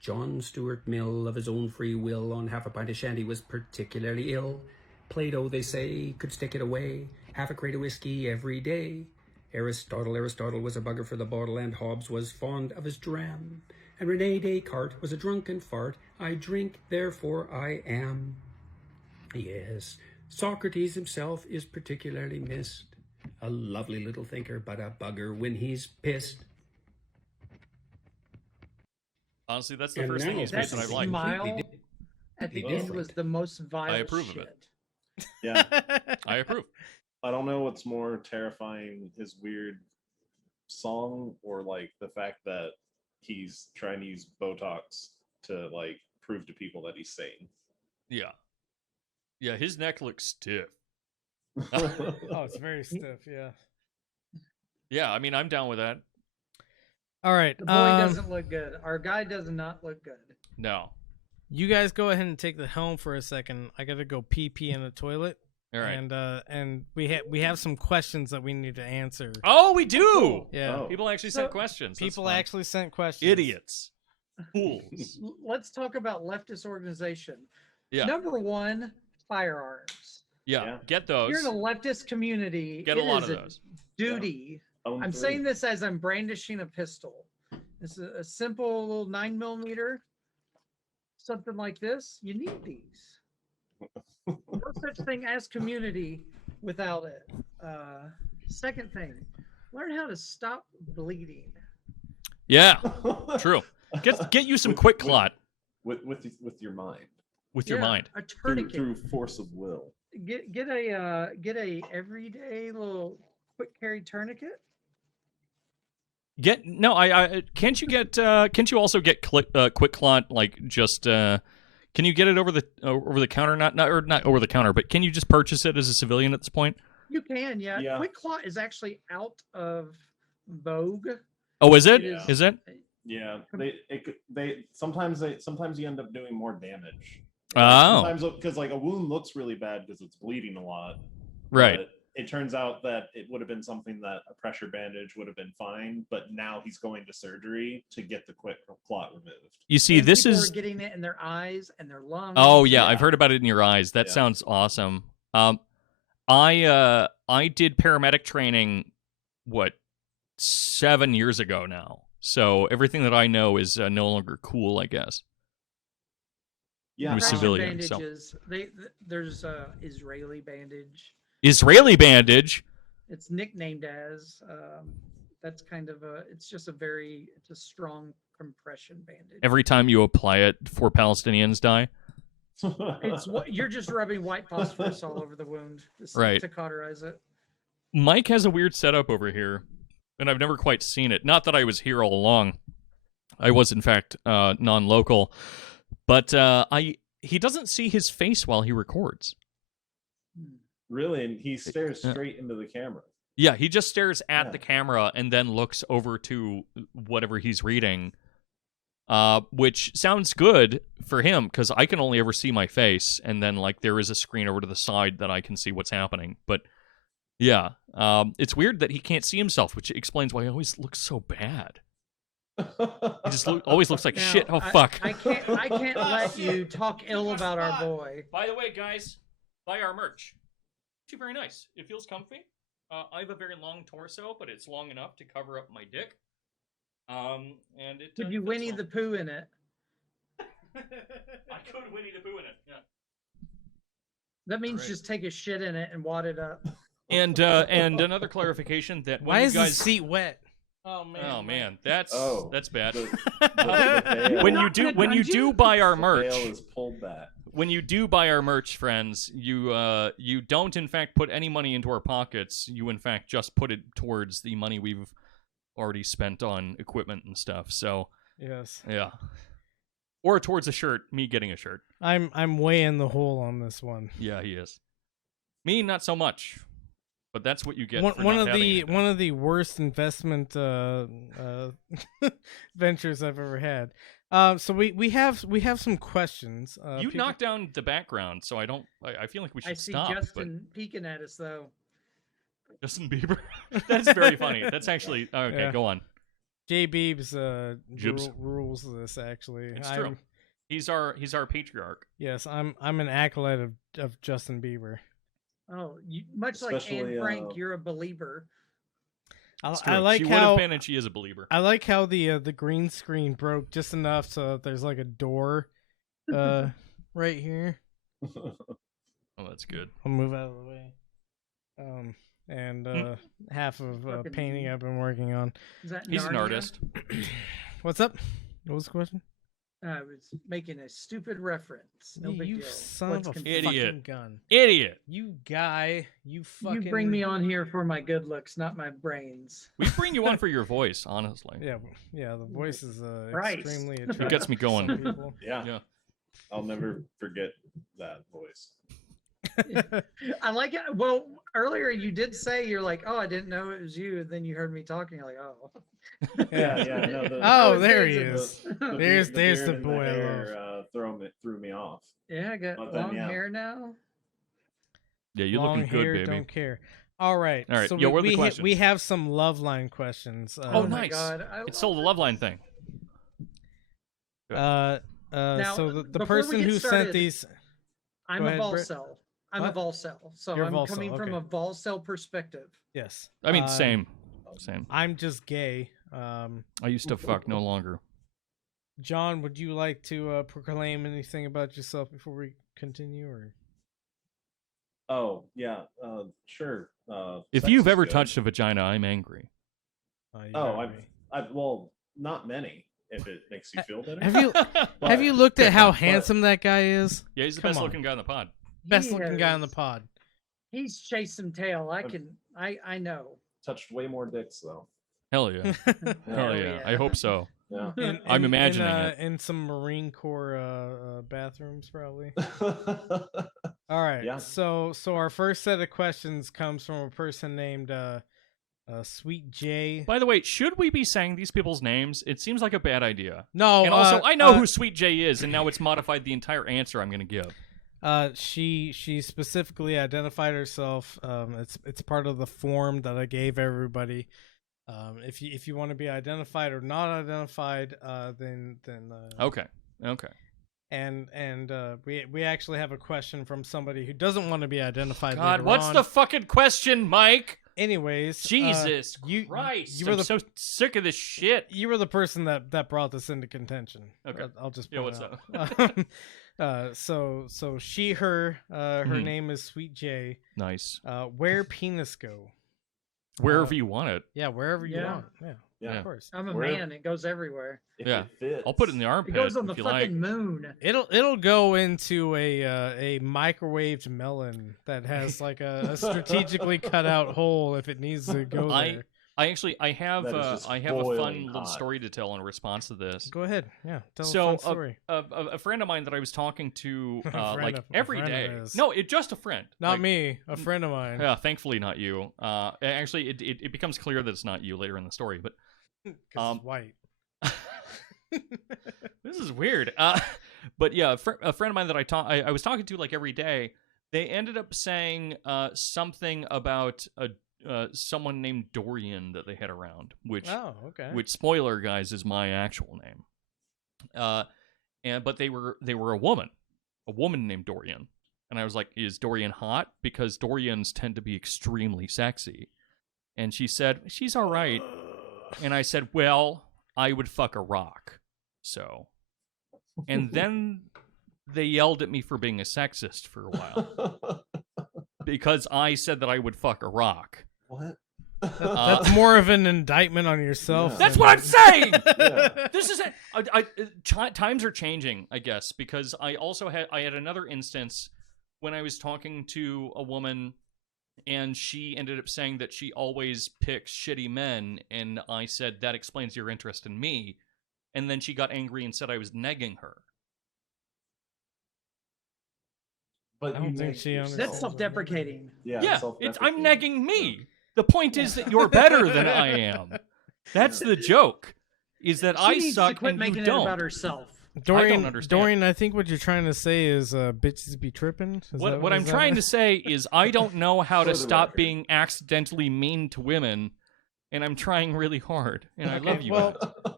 John Stuart Mill, of his own free will, on half a pint of shandy was particularly ill. Plato, they say, could stick it away, half a crate of whiskey every day. Aristotle was a bugger for the bottle, and Hobbes was fond of his dram. And Rene Descartes was a drunken fart. I drink, therefore I am. Yes, Socrates himself is particularly missed. A lovely little thinker, but a bugger when he's pissed. honestly, that's the And first thing now he's for made That that I something like. smile completely at the different. end was the most vile I approve of shit. it. Yeah. I approve. I don't know what's more terrifying, his weird song or like the fact that he's trying to use Botox to like prove to people that he's sane. Yeah. Yeah, his neck looks stiff. Oh, it's very stiff. Yeah. Yeah, I mean, I'm down with that. All right. The boy doesn't look good. Our guy does not look good. No. You guys go ahead and take the helm for a second. I gotta go pee in the toilet. All right. And we have some questions that we need to answer. Oh, we do. Yeah. Oh. People actually sent questions. That's People fun. actually sent questions. Idiots. Fools. Let's talk about leftist organization. Yeah. Number one, firearms. Yeah. Get those. If you're in a leftist community, Get a it lot is of those. duty. Own I'm three. saying this as I'm brandishing a pistol. It's a simple little 9mm, something like this. You need these. No such thing as community without it. Second thing, learn how to stop bleeding. Yeah. True. Get you some quick clot with your mind. with your mind. A Through, tourniquet. through force of will. Get a everyday little quick carry tourniquet. Can't you also get quick clot, like just can you get it over the counter, not over the counter, but can you just purchase it as a civilian at this point? You can, yeah. Yeah. Quick clot is actually out of vogue. Oh, is it? It Is it? Yeah, they sometimes you end up doing more damage. Oh. Sometimes because like a wound looks really bad because it's bleeding a lot. Right. But it turns out that it would have been something that a pressure bandage would have been fine, but now he's going to surgery to get the quick clot removed. You see, And this people is are getting it in their eyes and their lungs. Oh yeah, I've heard about it in your eyes. That sounds awesome. I did paramedic training 7 years ago now. So everything that I know is no longer cool, I guess. Yeah, I'm a civilian. Bandages. There's Israeli bandage. Israeli bandage. It's nicknamed as. That's kind of it's just it's a strong compression bandage. Every time you apply it, 4 Palestinians die. It's you're just rubbing white phosphorus all over the wound to cauterize it. Mike has a weird setup over here, and I've never quite seen it. Not that I was here all along. I was, in fact, non-local. But he doesn't see his face while he records. Really? And he stares straight into the camera. Yeah, he just stares at the camera and then looks over to whatever he's reading, which sounds good for him because I can only ever see my face, and then like there is a screen over to the side that I can see what's happening. But yeah, it's weird that he can't see himself, which explains why he always looks so bad. He just always looks like shit. Oh fuck! I can't let you talk ill about our boy. By the way, guys, buy our merch. Actually, very nice. It feels comfy. I have a very long torso, but it's long enough to cover up my dick. And it. Could you Winnie the Pooh in it? I could Winnie the Pooh in it. Yeah. That means just take a shit in it and wad it up. And another clarification that when why you is guys... the seat wet? Oh man, that's bad. When you do buy our merch, the veil is pulled back. When you do buy our merch, friends, you don't in fact put any money into our pockets. You in fact just put it towards the money we've already spent on equipment and stuff. So yes, yeah, or towards a shirt. Me getting a shirt. I'm way in the hole on this one. Yeah, he is. Me, not so much. But that's what you get. One of the worst investment ventures I've ever had. So we have some questions. You knocked down the background, so I feel like we should stop. I see Justin peeking at us though. Justin Bieber. That's very funny. That's actually okay. Yeah. Go on. J. Beebs rules this actually. It's true. He's our patriarch. Yes, I'm an acolyte of Justin Bieber. Oh, much like Anne Frank, you're a believer. I like she how would have been, and she is a believer. I like how the green screen broke just enough so there's like a door, right here. Oh, that's good. I'll move out of the way. And half of painting I've been working on. He's an artist. What's up? What was the question? I was making a stupid reference. No big you deal. son of a fucking gun. Idiot. You guy. You fucking. You bring me on here for my good looks, not my brains. We bring you on for your voice, honestly. Yeah. The voice is right. extremely attractive. It gets me going. Yeah. I'll never forget that voice. I like it. Well, earlier you did say you're like, oh, I didn't know it was you, and then you heard me talking. You're like, oh. Yeah. No, there he is. There's the boy I love. Threw me off. Yeah, I got long hair now. Yeah, you're long looking good, hair, baby. Don't care. All right. So what are the questions? we have some love line questions. Oh, nice. God, it's still the love line thing. Now, so the person who sent these. I'm a vol cell. I'm a vol cell. So I'm coming from a vol cell perspective. Yes. I mean, same. I'm just gay. I used to fuck, no longer. John, would you like to proclaim anything about yourself before we continue, or? Oh yeah, sure. If you've ever touched a vagina, I'm angry. Well, not many. If it makes you feel better. Have you looked at how handsome that guy is? Yeah, he's the best looking guy in the pod. Best looking guy on the pod. He's chased some tail. I know. Touched way more dicks though. Hell yeah. Hell yeah. I hope so. Yeah. I'm imagining it. In some Marine Corps bathrooms, probably. All right. Yeah. So our first set of questions comes from a person named Sweet J. By the way, should we be saying these people's names? It seems like a bad idea. No. And also, I know who Sweet J is, and now it's modified the entire answer I'm going to give. She specifically identified herself. It's part of the form that I gave everybody. If you want to be identified or not identified, then Okay. And we actually have a question from somebody who doesn't want to be identified. God, later what's on. the fucking question, Mike? Anyways, Jesus Christ, I'm so sick of this shit. You were the person that brought this into contention. Okay, I'll just yeah. point What's out. up? So she, her, her name is Sweet J. Nice. Where penis go? Wherever you want it. Yeah, wherever you want. Yeah, of course. I'm a man. It goes everywhere. Yeah, I'll put it in the armpit. It goes on the if you fucking like. moon. It'll go into a microwaved melon that has like a strategically cut out hole if it needs to go there. I have a fun little hot. story to tell in response to this. Go ahead. Yeah, tell a fun story. A friend of mine that I was talking to like of- a every friend day. of his. No, it's just a friend. Not Like, me, a friend of mine. Yeah, thankfully not you. Actually, it becomes clear that it's not you later in the story, but 'Cause it's white. this is weird. But yeah, a friend of mine that I was talking to like every day, they ended up saying something about someone named Dorian that they had around, which which spoiler guys is my actual name. But they were a woman named Dorian, and I was like, is Dorian hot? Because Dorians tend to be extremely sexy, and she said she's all right, and I said, well, I would fuck a rock, so, and then they yelled at me for being a sexist for a while because I said that I would fuck a rock. What? That's more of an indictment on yourself. Yeah. That's what I'm saying. Yeah. This is it. Times are changing, I guess, because I had another instance when I was talking to a woman, and she ended up saying that she always picks shitty men, and I said that explains your interest in me, and then she got angry and said I was negging her. But I don't think she understands. That's self-deprecating. Yeah, I'm negging me. The point is that you're better than I am. That's the joke. Is that She I needs suck to quit and making you it don't. about herself. Dorian, I don't understand. Dorian, I think what you're trying to say is bitches be tripping. What I'm trying to say is I don't know how to stop being accidentally mean to women, and I'm trying really hard, and I love you.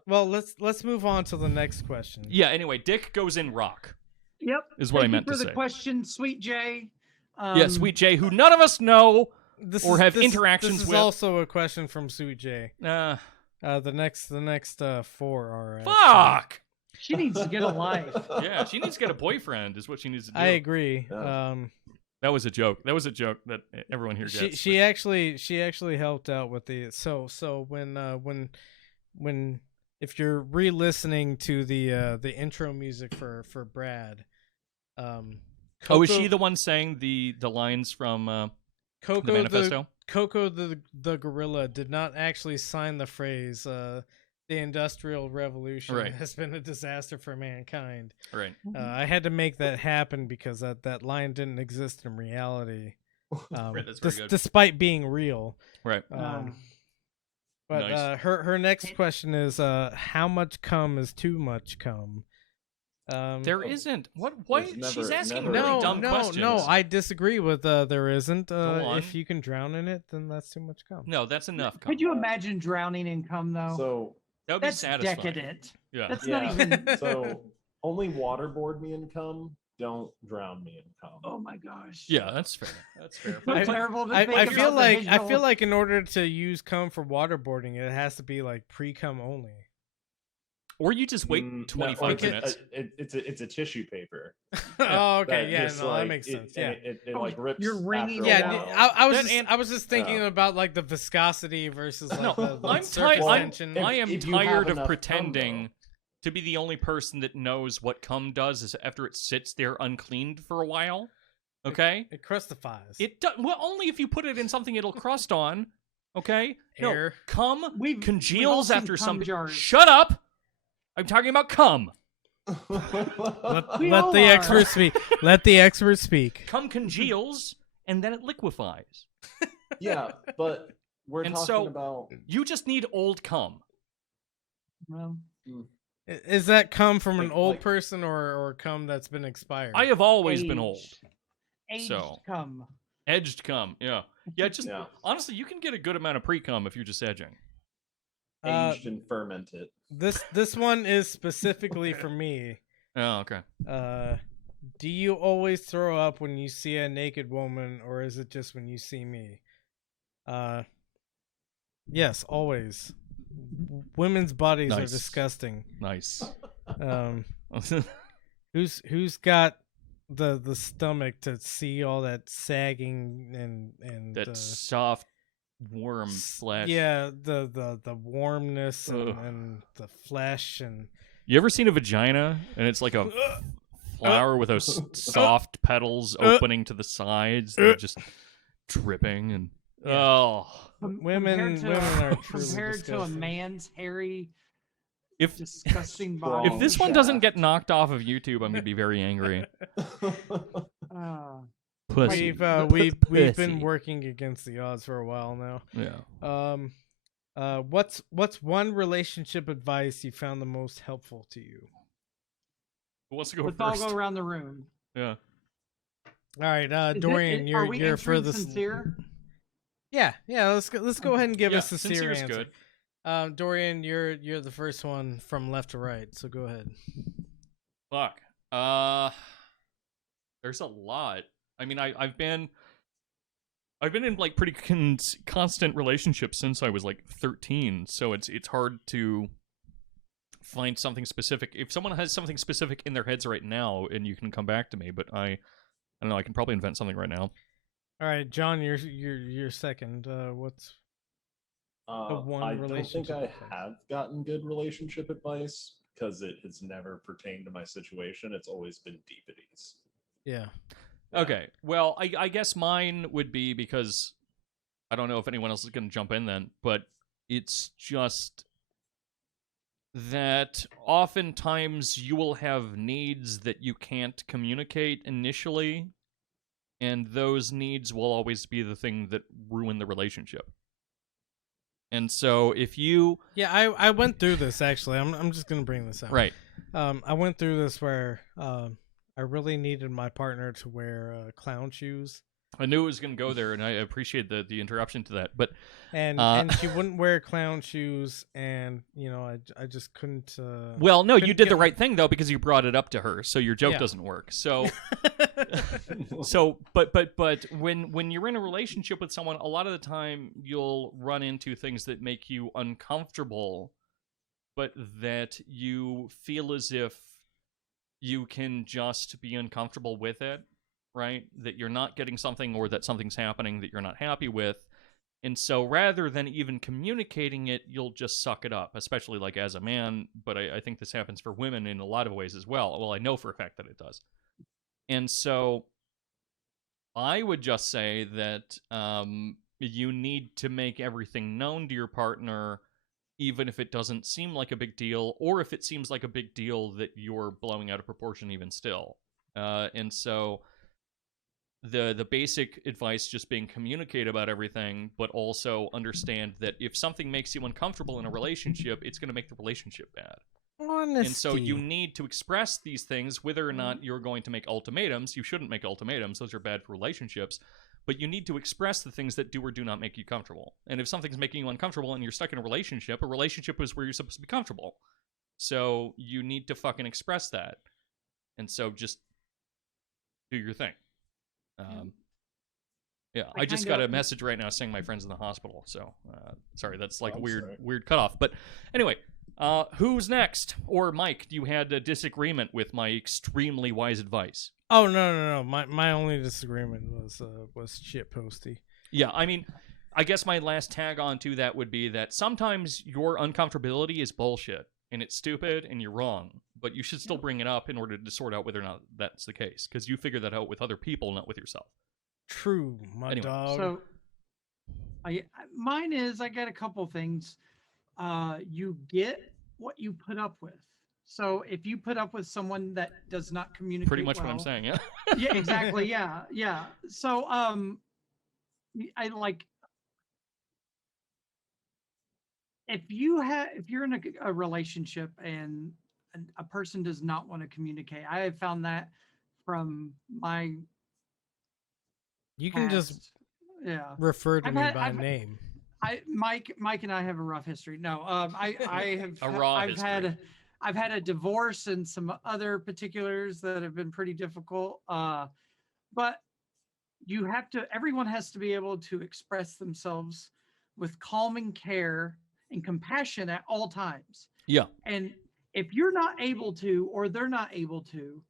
Well, let's move on to the next question. Yeah. Anyway, Dick goes in rock. Yep. Is what I meant Thank you to for the say. question, Sweet J. Yeah, Sweet J, who none of us know or have interactions This is with. also a question from Sweet J. The next four are. Fuck. She needs to get a life. Yeah, she needs to get a boyfriend. Is what she needs to do. I agree. That was a joke. That was a joke that everyone here gets. She actually helped out with the so when if you're re-listening to the intro music for Brad, Coco, is she the one saying the lines from Coco the manifesto? Coco the gorilla did not actually sign the phrase the Industrial Revolution has been a disaster for mankind. Right. I had to make that happen because that line didn't exist in reality. Right, that's very good. Despite being real. Right. But Nice. Her next question is how much cum is too much cum? There isn't. What? Why? She's asking never- really dumb questions. No, I disagree with there isn't. Go on. If you can drown in it, then that's too much cum. No, that's enough. Cum. Could you imagine drowning in cum, though? So That would be That's satisfying. decadent. Yeah. That's not even. So only waterboard me in cum. Don't drown me in cum. Oh my gosh. Yeah, that's fair. That's fair. So terrible to I think feel about like the I feel visual. like in order to use cum for waterboarding, it has to be like pre-cum only. Or you just wait 25 minutes. It's a tissue paper. Oh, okay, that yeah, just, no, that like, makes it- sense. and Yeah, it like rips. You're wringing after a it yeah. while. I was just thinking about like the viscosity versus like the I'm surface tired. tension. I am if you have tired of enough cum, pretending to be the only person that knows what cum does is after it sits there uncleaned for a while. Okay, It crustifies. it does well only if you put it in something it'll crust on. Okay, Air. No, cum We've all congeals seen after cum some. jars. Shut up! I'm talking about cum. We Let all the are. expert speak. Let the expert speak. Cum congeals and then it liquefies. Yeah, but We're And talking so about. you just need old cum. Well, Is that come from an Like- old like- person or cum that's been expired? I have always been old. Aged So cum. edged cum, yeah. Just Yeah. honestly, you can get a good amount of pre-cum if you're just edging. Aged and fermented. This one is specifically for me. Oh, okay. Do you always throw up when you see a naked woman, or is it just when you see me? Yes, always. Women's bodies are Nice. disgusting. Nice. Who's got the stomach to see all that sagging and that soft worm flesh. Yeah, the warmness Ugh. and the flesh and. You ever seen a vagina and it's like a flower with those soft petals opening to the sides and just dripping and Women are truly compared to a disgusting. man's hairy, if disgusting body. if this one doesn't get knocked off of YouTube, I'm gonna be very angry. Pussy. We've been working against the odds for a while now. Yeah. What's one relationship advice you found the most helpful to you? Who wants to go Let's first? all go around the room. Yeah. All right, Is Dorian, are we you're answering furthest. sincere? Yeah. Let's go ahead and give us a sincere sincere's answer. good. Dorian, you're the first one from left to right, so go ahead. Fuck. There's a lot. I mean, I've been in like pretty constant relationships since I was like 13, so it's hard to find something specific. If someone has something specific in their heads right now, and you can come back to me, but I don't know. I can probably invent something right now. All right, John, you're second. What's the one I don't relationship think I advice? have gotten good relationship advice because it has never pertained to my situation. It's always been deepities. Yeah. Okay. Well, I guess mine would be because I don't know if anyone else is going to jump in then, but it's just that oftentimes you will have needs that you can't communicate initially, and those needs will always be the thing that ruin the relationship. And so if you... Yeah, I went through this, actually. I'm just going to bring this out. Right. I went through this where I really needed my partner to wear clown shoes. I knew it was going to go there, and I appreciate the interruption to that. But and she wouldn't wear clown shoes, and I just couldn't. Well, no, you couldn't did get the my- right thing though, because you brought it up to her, so your joke Yeah. doesn't work. So, but when you're in a relationship with someone, a lot of the time you'll run into things that make you uncomfortable, but that you feel as if you can just be uncomfortable with it, right? That you're not getting something, or that something's happening that you're not happy with. And so rather than even communicating it, you'll just suck it up, especially like as a man, but I think this happens for women in a lot of ways as well. Well, I know for a fact that it does. And so I would just say that you need to make everything known to your partner, even if it doesn't seem like a big deal, or if it seems like a big deal that you're blowing out of proportion even still. And so the basic advice just being communicate about everything, but also understand that if something makes you uncomfortable in a relationship, it's going to make the relationship bad. Honesty. And so you need to express these things, whether or not you're going to make ultimatums. You shouldn't make ultimatums. Those are bad for relationships. But you need to express the things that do or do not make you comfortable. And if something's making you uncomfortable and you're stuck in a relationship is where you're supposed to be comfortable. So you need to fucking express that. And so just do your thing. Yeah, I just got a message right now saying my friend's in the hospital. So, sorry, that's like a weird cutoff. But anyway, who's next? Or Mike, you had a disagreement with my extremely wise advice. Oh no! My only disagreement was shit posty. Yeah, I mean, I guess my last tag on to that would be that sometimes your uncomfortability is bullshit and it's stupid and you're wrong, but you should still bring it up in order to sort out whether or not that's the case, because you figure that out with other people, not with yourself. True, my dog. So, mine is, I got a couple things. You get what you put up with. So if you put up with someone that does not communicate, Pretty much what I'm saying, yeah. Yeah, exactly. Yeah. So I like. if you're in a relationship and a person does not want to communicate, I have found that from my You can just past. Yeah, refer to me by I've name. Mike and I have a rough history. No, I have A raw I've history. had a divorce and some other particulars that have been pretty difficult. But everyone has to be able to express themselves with calming care and compassion at all times. Yeah. And if you're not able to, or they're not able to,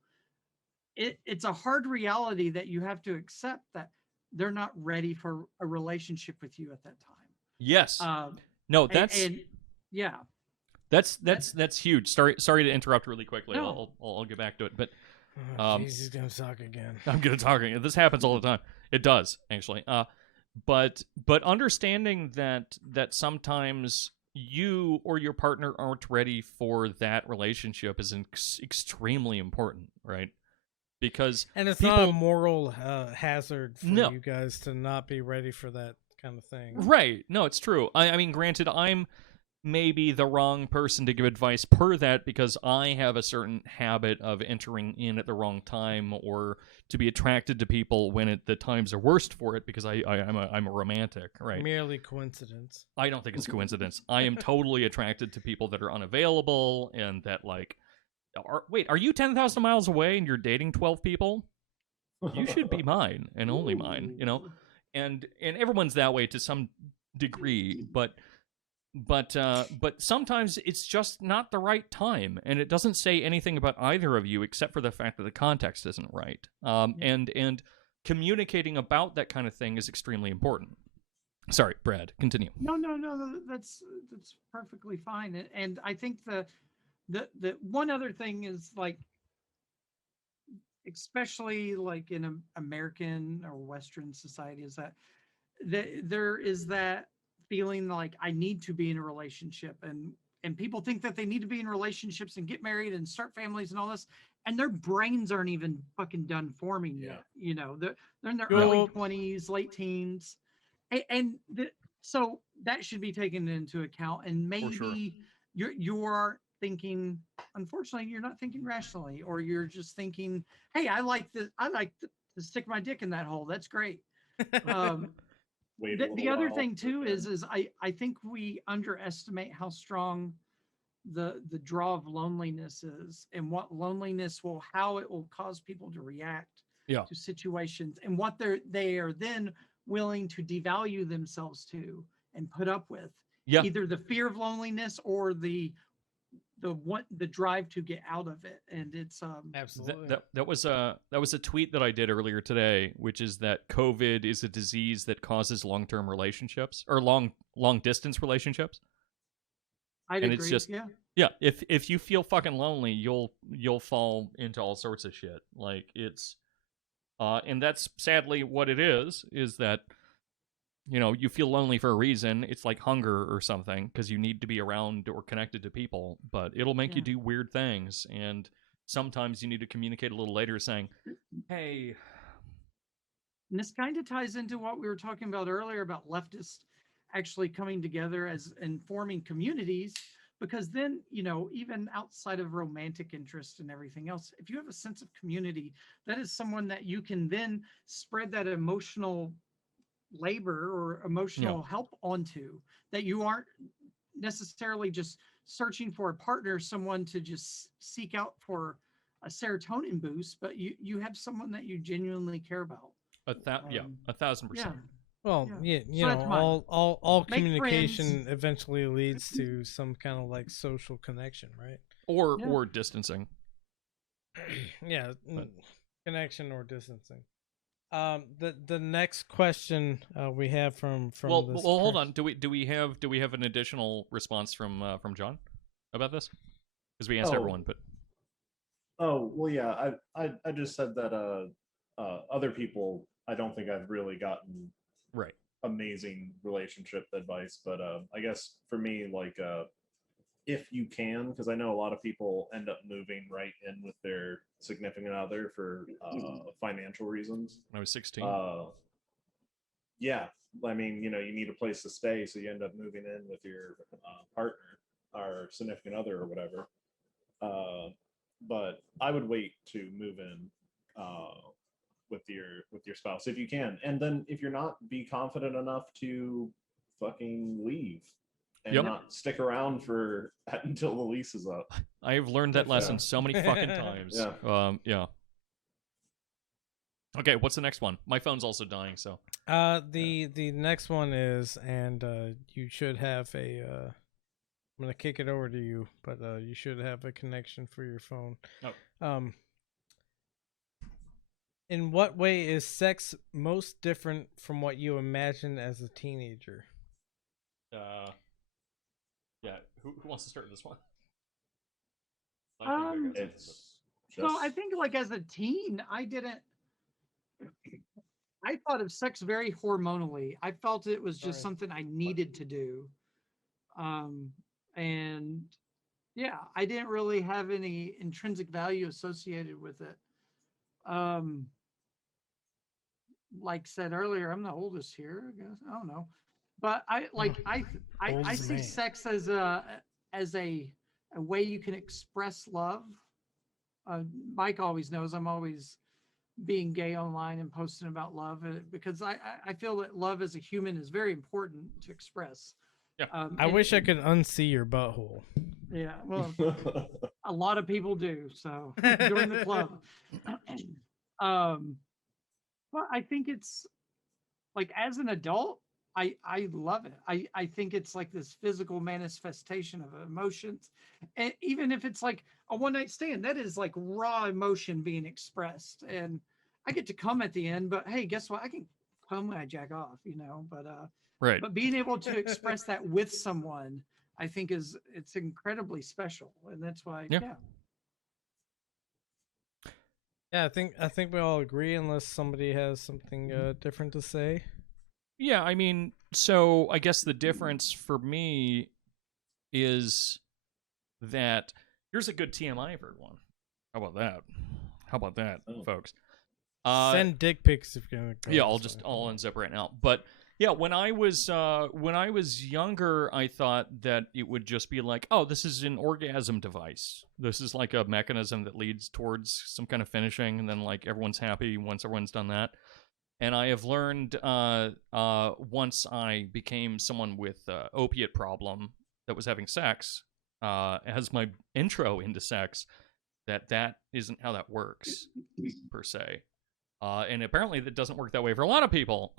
it's a hard reality that you have to accept that they're not ready for a relationship with you at that time. Yes. No, that's yeah. That's huge. Sorry to interrupt really quickly. No. I'll get back to it. But He's gonna talk again. I'm gonna talk again. This happens all the time. It does actually. But understanding that sometimes you or your partner aren't ready for that relationship is extremely important, right? Because it's not a moral hazard for No. you guys to not be ready for that kind of thing. Right. No, it's true. I mean, granted, I'm maybe the wrong person to give advice per that because I have a certain habit of entering in at the wrong time or to be attracted to people when the times are worst for it because I'm a romantic, right? Merely coincidence. I don't think it's coincidence. I am totally attracted to people that are unavailable and that are you 10,000 miles away and you're dating 12 people? You should be mine and only mine, And everyone's that way to some degree, but sometimes it's just not the right time, and it doesn't say anything about either of you except for the fact that the context isn't right. And communicating about that kind of thing is extremely important. Sorry, Brad, continue. No, that's perfectly fine. And I think the one other thing is especially in American or Western society, is that there is that feeling like I need to be in a relationship, and people think that they need to be in relationships and get married and start families and all this, and their brains aren't even fucking done forming yet. They're in their early 20s, late teens, so that should be taken into account. And maybe you are thinking, unfortunately, you're not thinking rationally, or you're just thinking, hey, I like to stick my dick in that hole. That's great. The other thing too is I think we underestimate how strong the draw of loneliness is, and what loneliness how it will cause people to react to situations, and what they are then willing to devalue themselves to and put up with. Either the fear of loneliness or the drive to get out of it. And it's absolutely that was a tweet that I did earlier today, which is that COVID is a disease that causes long-term relationships or long distance relationships. I'd and agree. It's just if you feel fucking lonely, you'll fall into all sorts of shit. And that's sadly what it is that you feel lonely for a reason. It's like hunger or something, because you need to be around or connected to people, but it'll make you do weird things. And sometimes you need to communicate a little later saying, hey. And this kind of ties into what we were talking about earlier about leftists actually coming together and forming communities, because then, even outside of romantic interest and everything else, if you have a sense of community, that is someone that you can then spread that emotional labor or emotional help onto, that you aren't necessarily just searching for a partner, someone to just seek out for a serotonin boost, but you have someone that you genuinely care about. 1,000%. Well, all communication eventually leads to some kind of social connection, right? Or distancing. Connection or distancing. The next question we have from well hold on. Do we have an additional response from John about this? Because we asked everyone, but I just said that other people, I don't think I've really gotten amazing relationship advice, but I guess for me, if you can, because I know a lot of people end up moving right in with their significant other for financial reasons. When I was 16. I mean, you need a place to stay, so you end up moving in with your partner or significant other or whatever. But I would wait to move in with your spouse if you can, and then if you're not, be confident enough to fucking leave and Yep. not stick around for until the lease is up. I've learned that lesson so many fucking times. Yeah. Okay, what's the next one? My phone's also dying, so. The next one is, and you should have a. I'm gonna kick it over to you, but you should have a connection for your phone. Oh. In what way is sex most different from what you imagined as a teenager? Yeah. Who wants to start this one? So I think, like, as a teen, I thought of sex very hormonally. I felt it was just something I needed to do. And yeah, I didn't really have any intrinsic value associated with it. Like said earlier, I'm the oldest here, I guess. I don't know. But I see sex as a way you can express love. Mike always knows I'm always being gay online and posting about love, because I feel that love as a human is very important to express. Yeah. I wish I could unsee your butthole. Yeah, well, a lot of people do. So join the club. But I think it's like, as an adult, I love it. I think it's like this physical manifestation of emotions. And even if it's like a one night stand, that is like raw emotion being expressed. And I get to come at the end, but hey, guess what? I can come when I jack off, but right. But being able to express that with someone, I think it's incredibly special. And that's why, yeah. Yeah, I think we all agree, unless somebody has something different to say. Yeah, I mean, so I guess the difference for me is that here's a good TMI for everyone. How about that, folks? Send dick pics if you're gonna go. Yeah, I'll unzip right now. But yeah, when I was younger, I thought that it would just be like, oh, this is an orgasm device. This is like a mechanism that leads towards some kind of finishing, and then like everyone's happy once everyone's done that. And I have learned once I became someone with opiate problem that was having sex as my intro into sex, that isn't how that works per se. And apparently that doesn't work that way for a lot of people.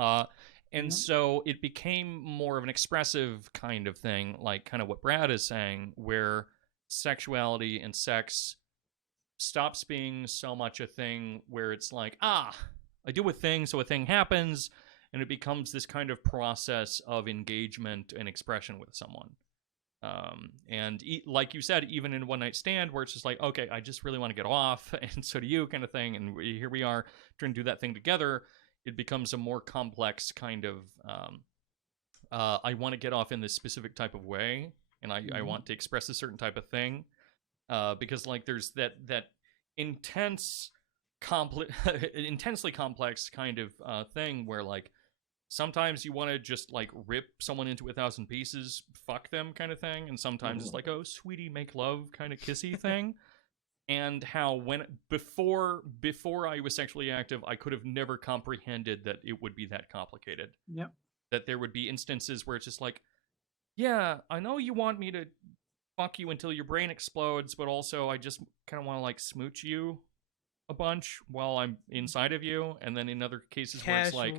And so it became more of an expressive kind of thing, like kind of what Brad is saying, where sexuality and sex stops being so much a thing where it's like, I do a thing, so a thing happens, and it becomes this kind of process of engagement and expression with someone. And like you said, even in one night stand, where it's just like, okay, I just really want to get off, and so do you, kind of thing, and here we are trying to do that thing together. It becomes a more complex kind of, I want to get off in this specific type of way, and I want to express a certain type of thing, because like there's that intensely complex kind of thing where like sometimes you want to just like rip someone into 1,000 pieces, fuck them kind of thing, and sometimes it's like, oh, sweetie, make love kind of kissy thing. And how before I was sexually active, I could have never comprehended that it would be that complicated. Yep. That there would be instances where it's just like, yeah, I know you want me to fuck you until your brain explodes, but also I just kind of want to like smooch you a bunch while I'm inside of you. And then in other cases where it's like,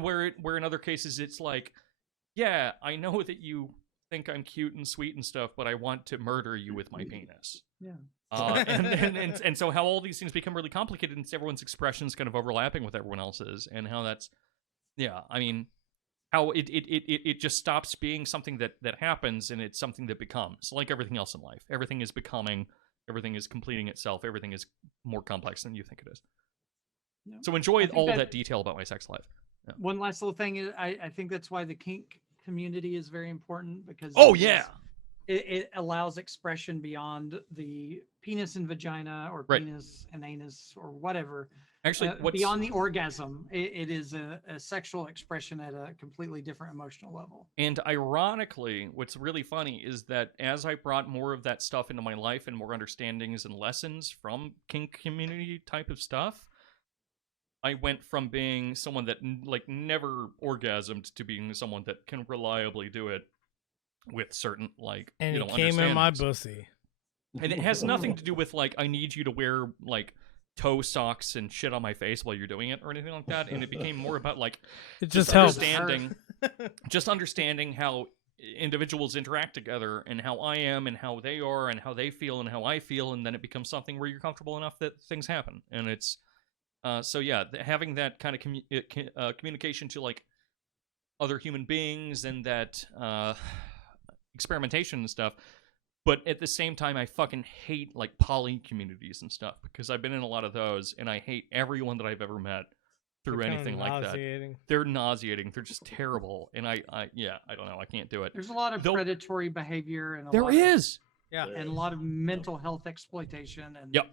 where in other cases it's like, yeah, I know that you think I'm cute and sweet and stuff, but I want to murder you with my penis. Yeah. And so how all these things become really complicated, and everyone's expressions kind of overlapping with everyone else's, and how that's, yeah, I mean, how it just stops being something that happens, and it's something that becomes, like everything else in life. Everything is becoming, everything is completing itself, everything is more complex than you think it is. Yeah. So enjoy all that detail about my sex life. Yeah. One last little thing is, I think that's why the kink community is very important, because it allows expression beyond the penis and vagina, or penis and anus, or whatever. Actually, what's beyond the orgasm, it is a sexual expression at a completely different emotional level. And ironically, what's really funny is that as I brought more of that stuff into my life and more understandings and lessons from kink community type of stuff, I went from being someone that like never orgasmed to being someone that can reliably do it with certain like and it came in my understandings. pussy. And it has nothing to do with like I need you to wear like toe socks and shit on my face while you're doing it or anything like that. And it became more about like it just helps. Just understanding how individuals interact together and how I am and how they are and how they feel and how I feel, and then it becomes something where you're comfortable enough that things happen. And it's so yeah, having that kind of communication to like other human beings and that experimentation and stuff. But at the same time, I fucking hate like poly communities and stuff because I've been in a lot of those, and I hate everyone that I've ever met through anything like that. They're nauseating. They're just terrible, and I don't know. I can't do it. There's a lot of predatory behavior, and and a lot of mental health exploitation, and yep.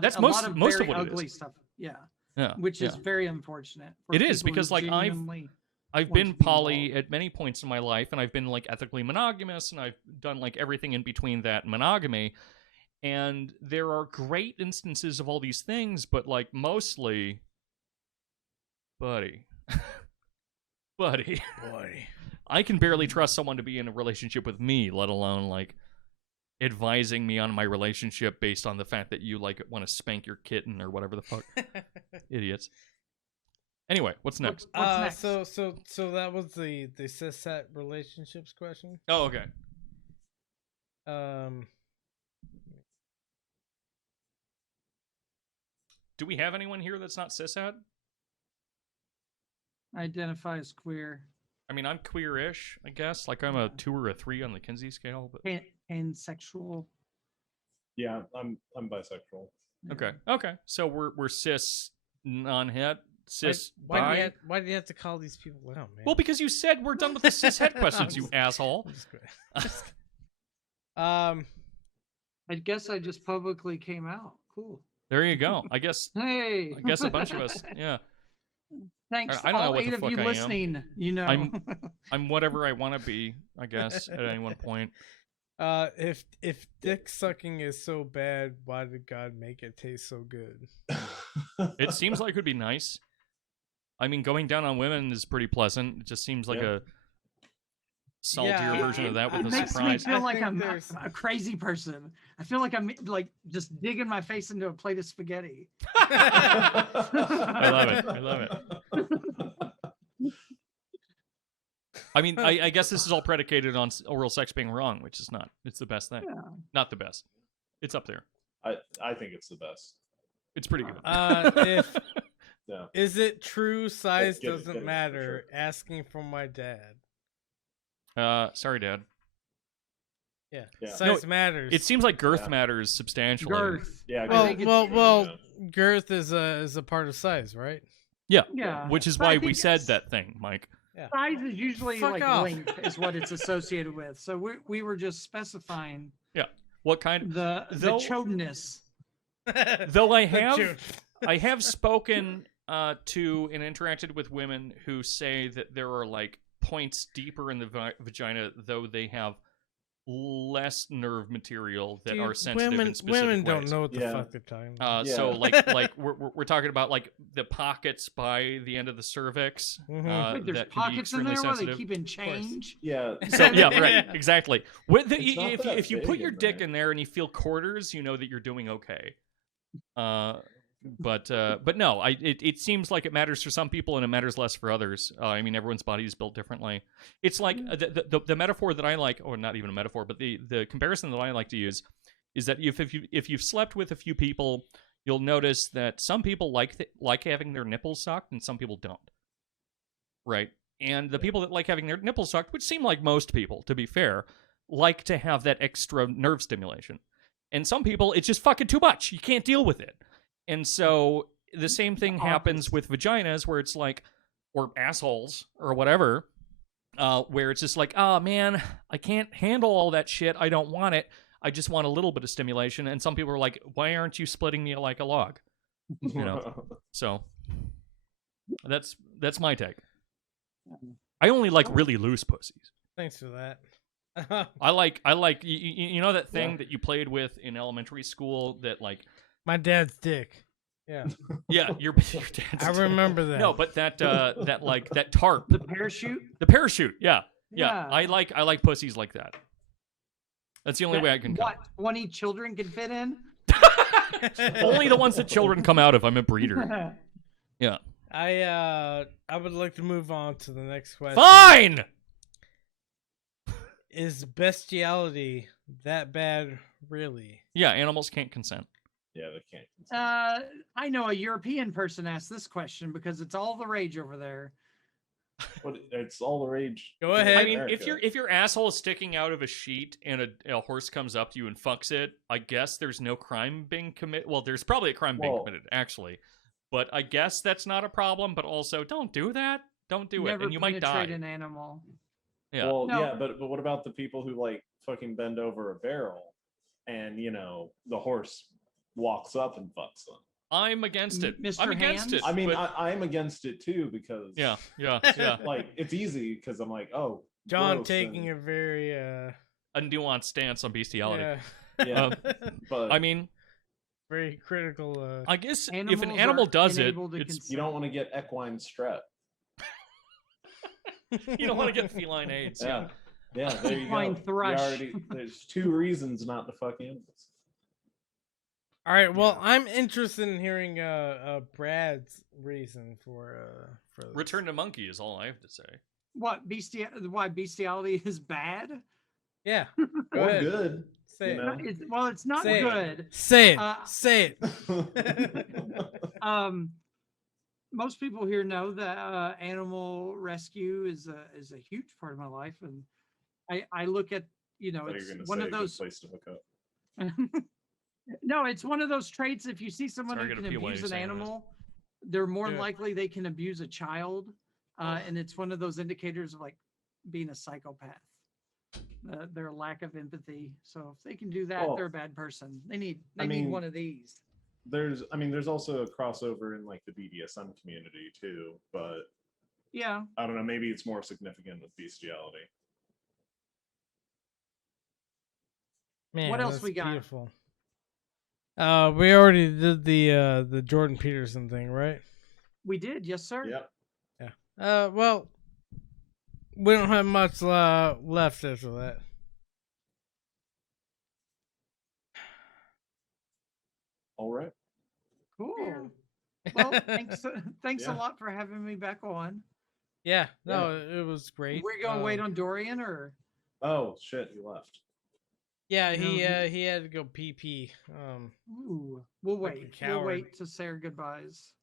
That's most of what ugly stuff. Yeah, which is very unfortunate. It is because like I've been poly at many points in my life, and I've been like ethically monogamous, and I've done like everything in between that and monogamy. And there are great instances of all these things, but like mostly, buddy, boy, I can barely trust someone to be in a relationship with me, let alone like advising me on my relationship based on the fact that you like want to spank your kitten or whatever the fuck. Idiots. Anyway, what's next? So that was the cishet relationships question. Oh, okay. Do we have anyone here that's not cishet? Identify as queer. I mean, I'm queer-ish, I guess. Like I'm a 2 or a 3 on the Kinsey scale, but pansexual. Yeah, I'm bisexual. Okay. So we're cis non-het. Cis why do you have to call these people out, man? Well, because you said we're done with the cishet questions, you asshole. I guess I just publicly came out. Cool. There you go. I guess. Hey. I guess a bunch of us. Yeah. Thanks, I don't know all what 8 the of fuck you I listening. am. You know, I'm whatever I want to be. I guess at any one point. If dick sucking is so bad, why did God make it taste so good? It seems like it would be nice. I mean, going down on women is pretty pleasant. It just seems like a saltier version of that with a surprise. It makes me feel like I'm a crazy person. I feel like I'm like just digging my face into a plate of spaghetti. I love it. I mean, I guess this is all predicated on oral sex being wrong, which is not. It's the best thing. Yeah. Not the best. It's up there. I think it's the best. It's pretty good. Yeah. Is it true size Get doesn't it, matter? for sure. Asking from my dad. Sorry, Dad. Yeah. No, Size matters. It seems like girth matters substantially. Girth. Yeah. Well, girth is a part of size, right? Yeah. Yeah. Which is But I why we think said that thing, Mike. Yeah. Size is usually Fuck like off. length is what it's associated with. So we were just specifying Yeah. What kind of the chodness. Though I have spoken to and interacted with women who say that there are like points deeper in the vagina, though they have less nerve material that are sensitive in specific women don't ways. know what the fuck they're talking about. So like we're talking about like the pockets by the end of the cervix. Wait, there's that can be pockets in there where they sensitive. keep in change. Yeah. So yeah, right, exactly. It's not If you that put big your in dick there. in there and you feel quarters, you know that you're doing okay. But no, it seems like it matters for some people and it matters less for others. I mean, everyone's body is built differently. It's like the metaphor that I like, or not even a metaphor, but the comparison that I like to use is that if you've slept with a few people, you'll notice that some people like having their nipples sucked and some people don't. Right? And the people that like having their nipples sucked, which seem like most people, to be fair, like to have that extra nerve stimulation. And some people, it's just fucking too much. You can't deal with it. And so the same thing happens with vaginas where it's like, or assholes or whatever, where it's just like, oh man, I can't handle all that shit. I don't want it. I just want a little bit of stimulation. And some people are like, why aren't you splitting me like a log? You know, so that's my take. I only like really loose pussies. Thanks for that. I like you know that thing that you played with in elementary school that like my dad's dick. Yeah. Yeah, your dad's I remember that. No, but that like that tarp. The parachute? The parachute, yeah. Yeah. I like pussies like that. That's the only way I can come. What 20 children can fit in? Only the ones that children come out of. I'm a breeder. Yeah. I would like to move on to the next question. Fine. Is bestiality that bad, really? Yeah, animals can't consent. Yeah, they can't. I know a European person asked this question because it's all the rage over there. But it's all the rage. Go ahead. I mean, if your asshole is sticking out of a sheet and a horse comes up to you and fucks it, I guess there's no crime being committed. Well, there's probably a crime being committed, actually. But I guess that's not a problem. But also, don't do that. Don't do it, and you might die. An animal. Yeah. Well, No. yeah, but what about the people who like fucking bend over a barrel, and the horse walks up and fucks them? I'm against it. Mr. I'm against Hands? it. I mean, but- I'm against it too because yeah. like it's easy because I'm like, oh, John gross, taking and- a very a nuanced stance on bestiality. yeah, yeah, but I mean, very critical. I guess if Animals an animal are does it, enabled to it's you don't want to get equine strep. you don't want to get feline AIDS. Yeah, yeah. There you Equine go. thrush. There's 2 reasons not to fuck animals. All right. Well, I'm interested in hearing Brad's reason for this. Return to monkey is all I have to say. What why bestiality is bad? Yeah. Go Or ahead. good. Say you it. know? It's not Say it. good. Say it. Say it. Most people here know that animal rescue is a huge part of my life, and I look at it's one of those place to hook up. No, it's one of those traits. If you see someone Sorry, who I gotta can pee while abuse you're an saying that. animal, they're more Yeah. likely they can abuse a child, and it's one of those indicators of like being a psychopath. Their lack of empathy. So if they can do that, Well, they're a bad person. They need mean, one of these. There's also a crossover in like the BDSM community too, but Yeah. I don't know. Maybe it's more significant with bestiality. Man, What else that's we got? Beautiful. We already did the Jordan Peterson thing, right? We did, yes, sir. Yep. Well, we don't have much left after that. All right. Cool. Well, thanks Yeah. a lot for having me back on. Yeah, no, it was great. We're gonna wait on Dorian, or Oh shit, he left. Yeah, No, he had to go pee. ooh, we'll Like a wait. We'll coward. wait to say our goodbyes.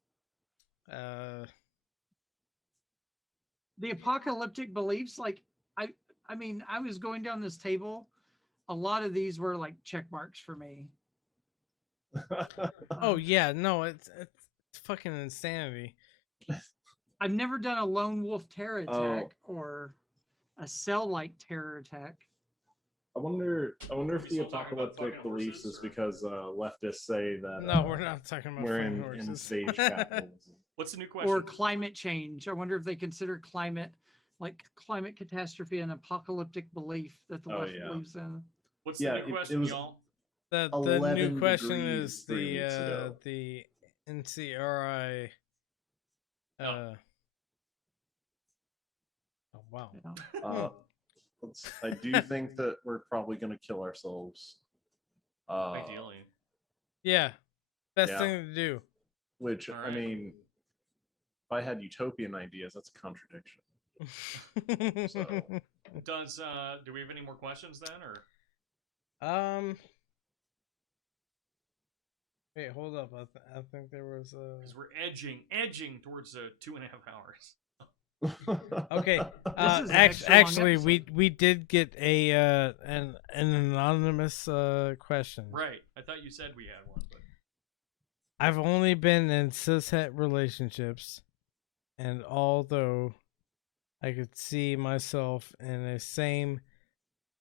The apocalyptic beliefs, like I mean, I was going down this table. A lot of these were like check marks for me. Oh yeah, no, it's fucking insanity. I've never done a lone wolf terror attack Oh. or a cell-like terror attack. I wonder if the still talking about apocalyptic fucking beliefs horses, is because leftists say that No, we're not talking about we're fucking in horses. stage capitalism. What's the new question? Or climate change. I wonder if they consider climate catastrophe an apocalyptic belief that the Oh, left yeah. believes in. What's Yeah, the new it question, was- y'all? The 11 new question degrees is 3 weeks ago. the NCRI. Oh wow. You know? I do think that we're probably going to kill ourselves. Ideally. Yeah, best Yeah. thing to do. Which, All I right. mean, if I had utopian ideas, that's a contradiction. So- Does do we have any more questions then, or Wait, hold up. I think there was because we're edging towards 2.5 hours? Okay. This is an extra long Actually, episode. we did get a an anonymous question. Right. I thought you said we had one, but I've only been in cishet relationships, and although I could see myself in a same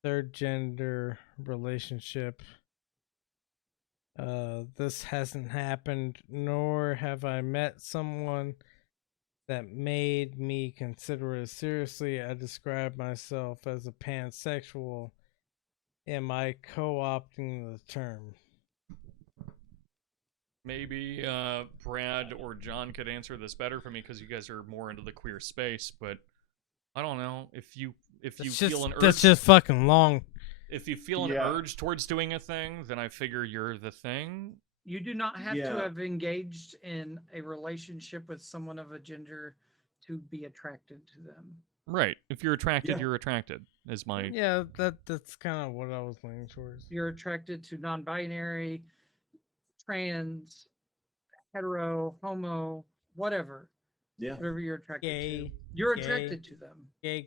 third gender relationship, This hasn't happened, nor have I met someone that made me consider it seriously. I describe myself as a pansexual. Am I co-opting the term? Maybe Brad or John could answer this better for me because you guys are more into the queer space. But I don't know if you feel an urge. That's just fucking long. If you feel an urge towards doing a thing, then I figure you're the thing. You do not have to have engaged in a relationship with someone of a gender to be attracted to them. Right. If you're attracted, you're attracted. Is my that's kind of what I was leaning towards. You're attracted to non-binary, trans, hetero, homo, whatever. Yeah. Whatever you're attracted Gay, to. You're gay, attracted to them. Gay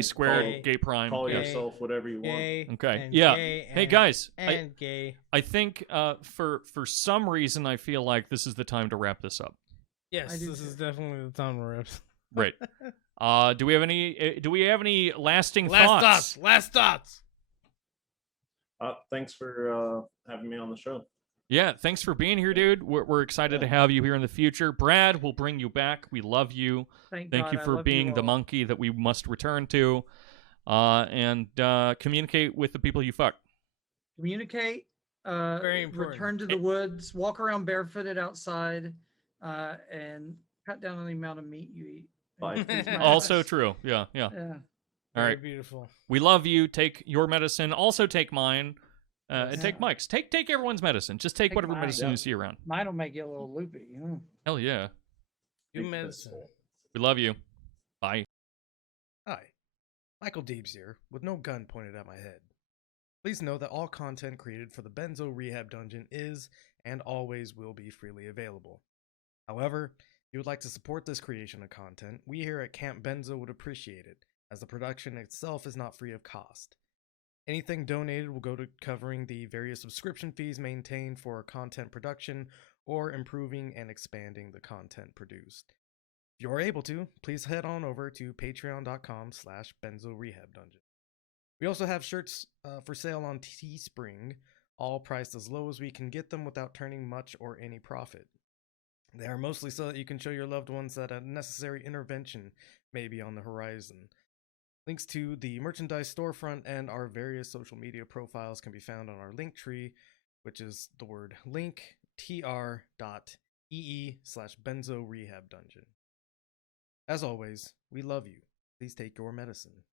squared, gay prime. Call yourself whatever you want. Okay. And Yeah. gay Hey and- guys. and gay. I think for some reason I feel like this is the time to wrap this up. Yes, this is definitely the time to wrap. Right. Do we have any lasting thoughts? Last thoughts. Thanks for having me on the show. Yeah, thanks for being here, dude. We're excited to have you here in the future. Brad, we'll bring you back. We love you. Thank you God, I for love being you the all. monkey that we must return to. And communicate with the people you fuck. Communicate. Very important. Return to the woods. Walk around barefooted outside, and cut down on the amount of meat you eat. Also true. Yeah. Yeah. All Very right. beautiful. We love you. Take your medicine. Also take mine. And take Mike's. Take everyone's medicine. Just take whatever mine. medicine you see around. Mine will make you a little loopy, you know. Hell yeah. Do medicine. We love you. Bye. Hi, Michael Deebs here, with no gun pointed at my head. Please know that all content created for the Benzo Rehab Dungeon is, and always will be, freely available. However, if you would like to support this creation of content, we here at Camp Benzo would appreciate it, as the production itself is not free of cost. Anything donated will go to covering the various subscription fees maintained for content production or improving and expanding the content produced. If you are able to, please head on over to patreon.com/BenzoRehabDungeon. We also have shirts for sale on Teespring, all priced as low as we can get them without turning much or any profit. They are mostly so that you can show your loved ones that a necessary intervention may be on the horizon. Links to the merchandise storefront and our various social media profiles can be found on our link tree, which is the word linktr.ee/BenzoRehabDungeon. As always, we love you. Please take your medicine.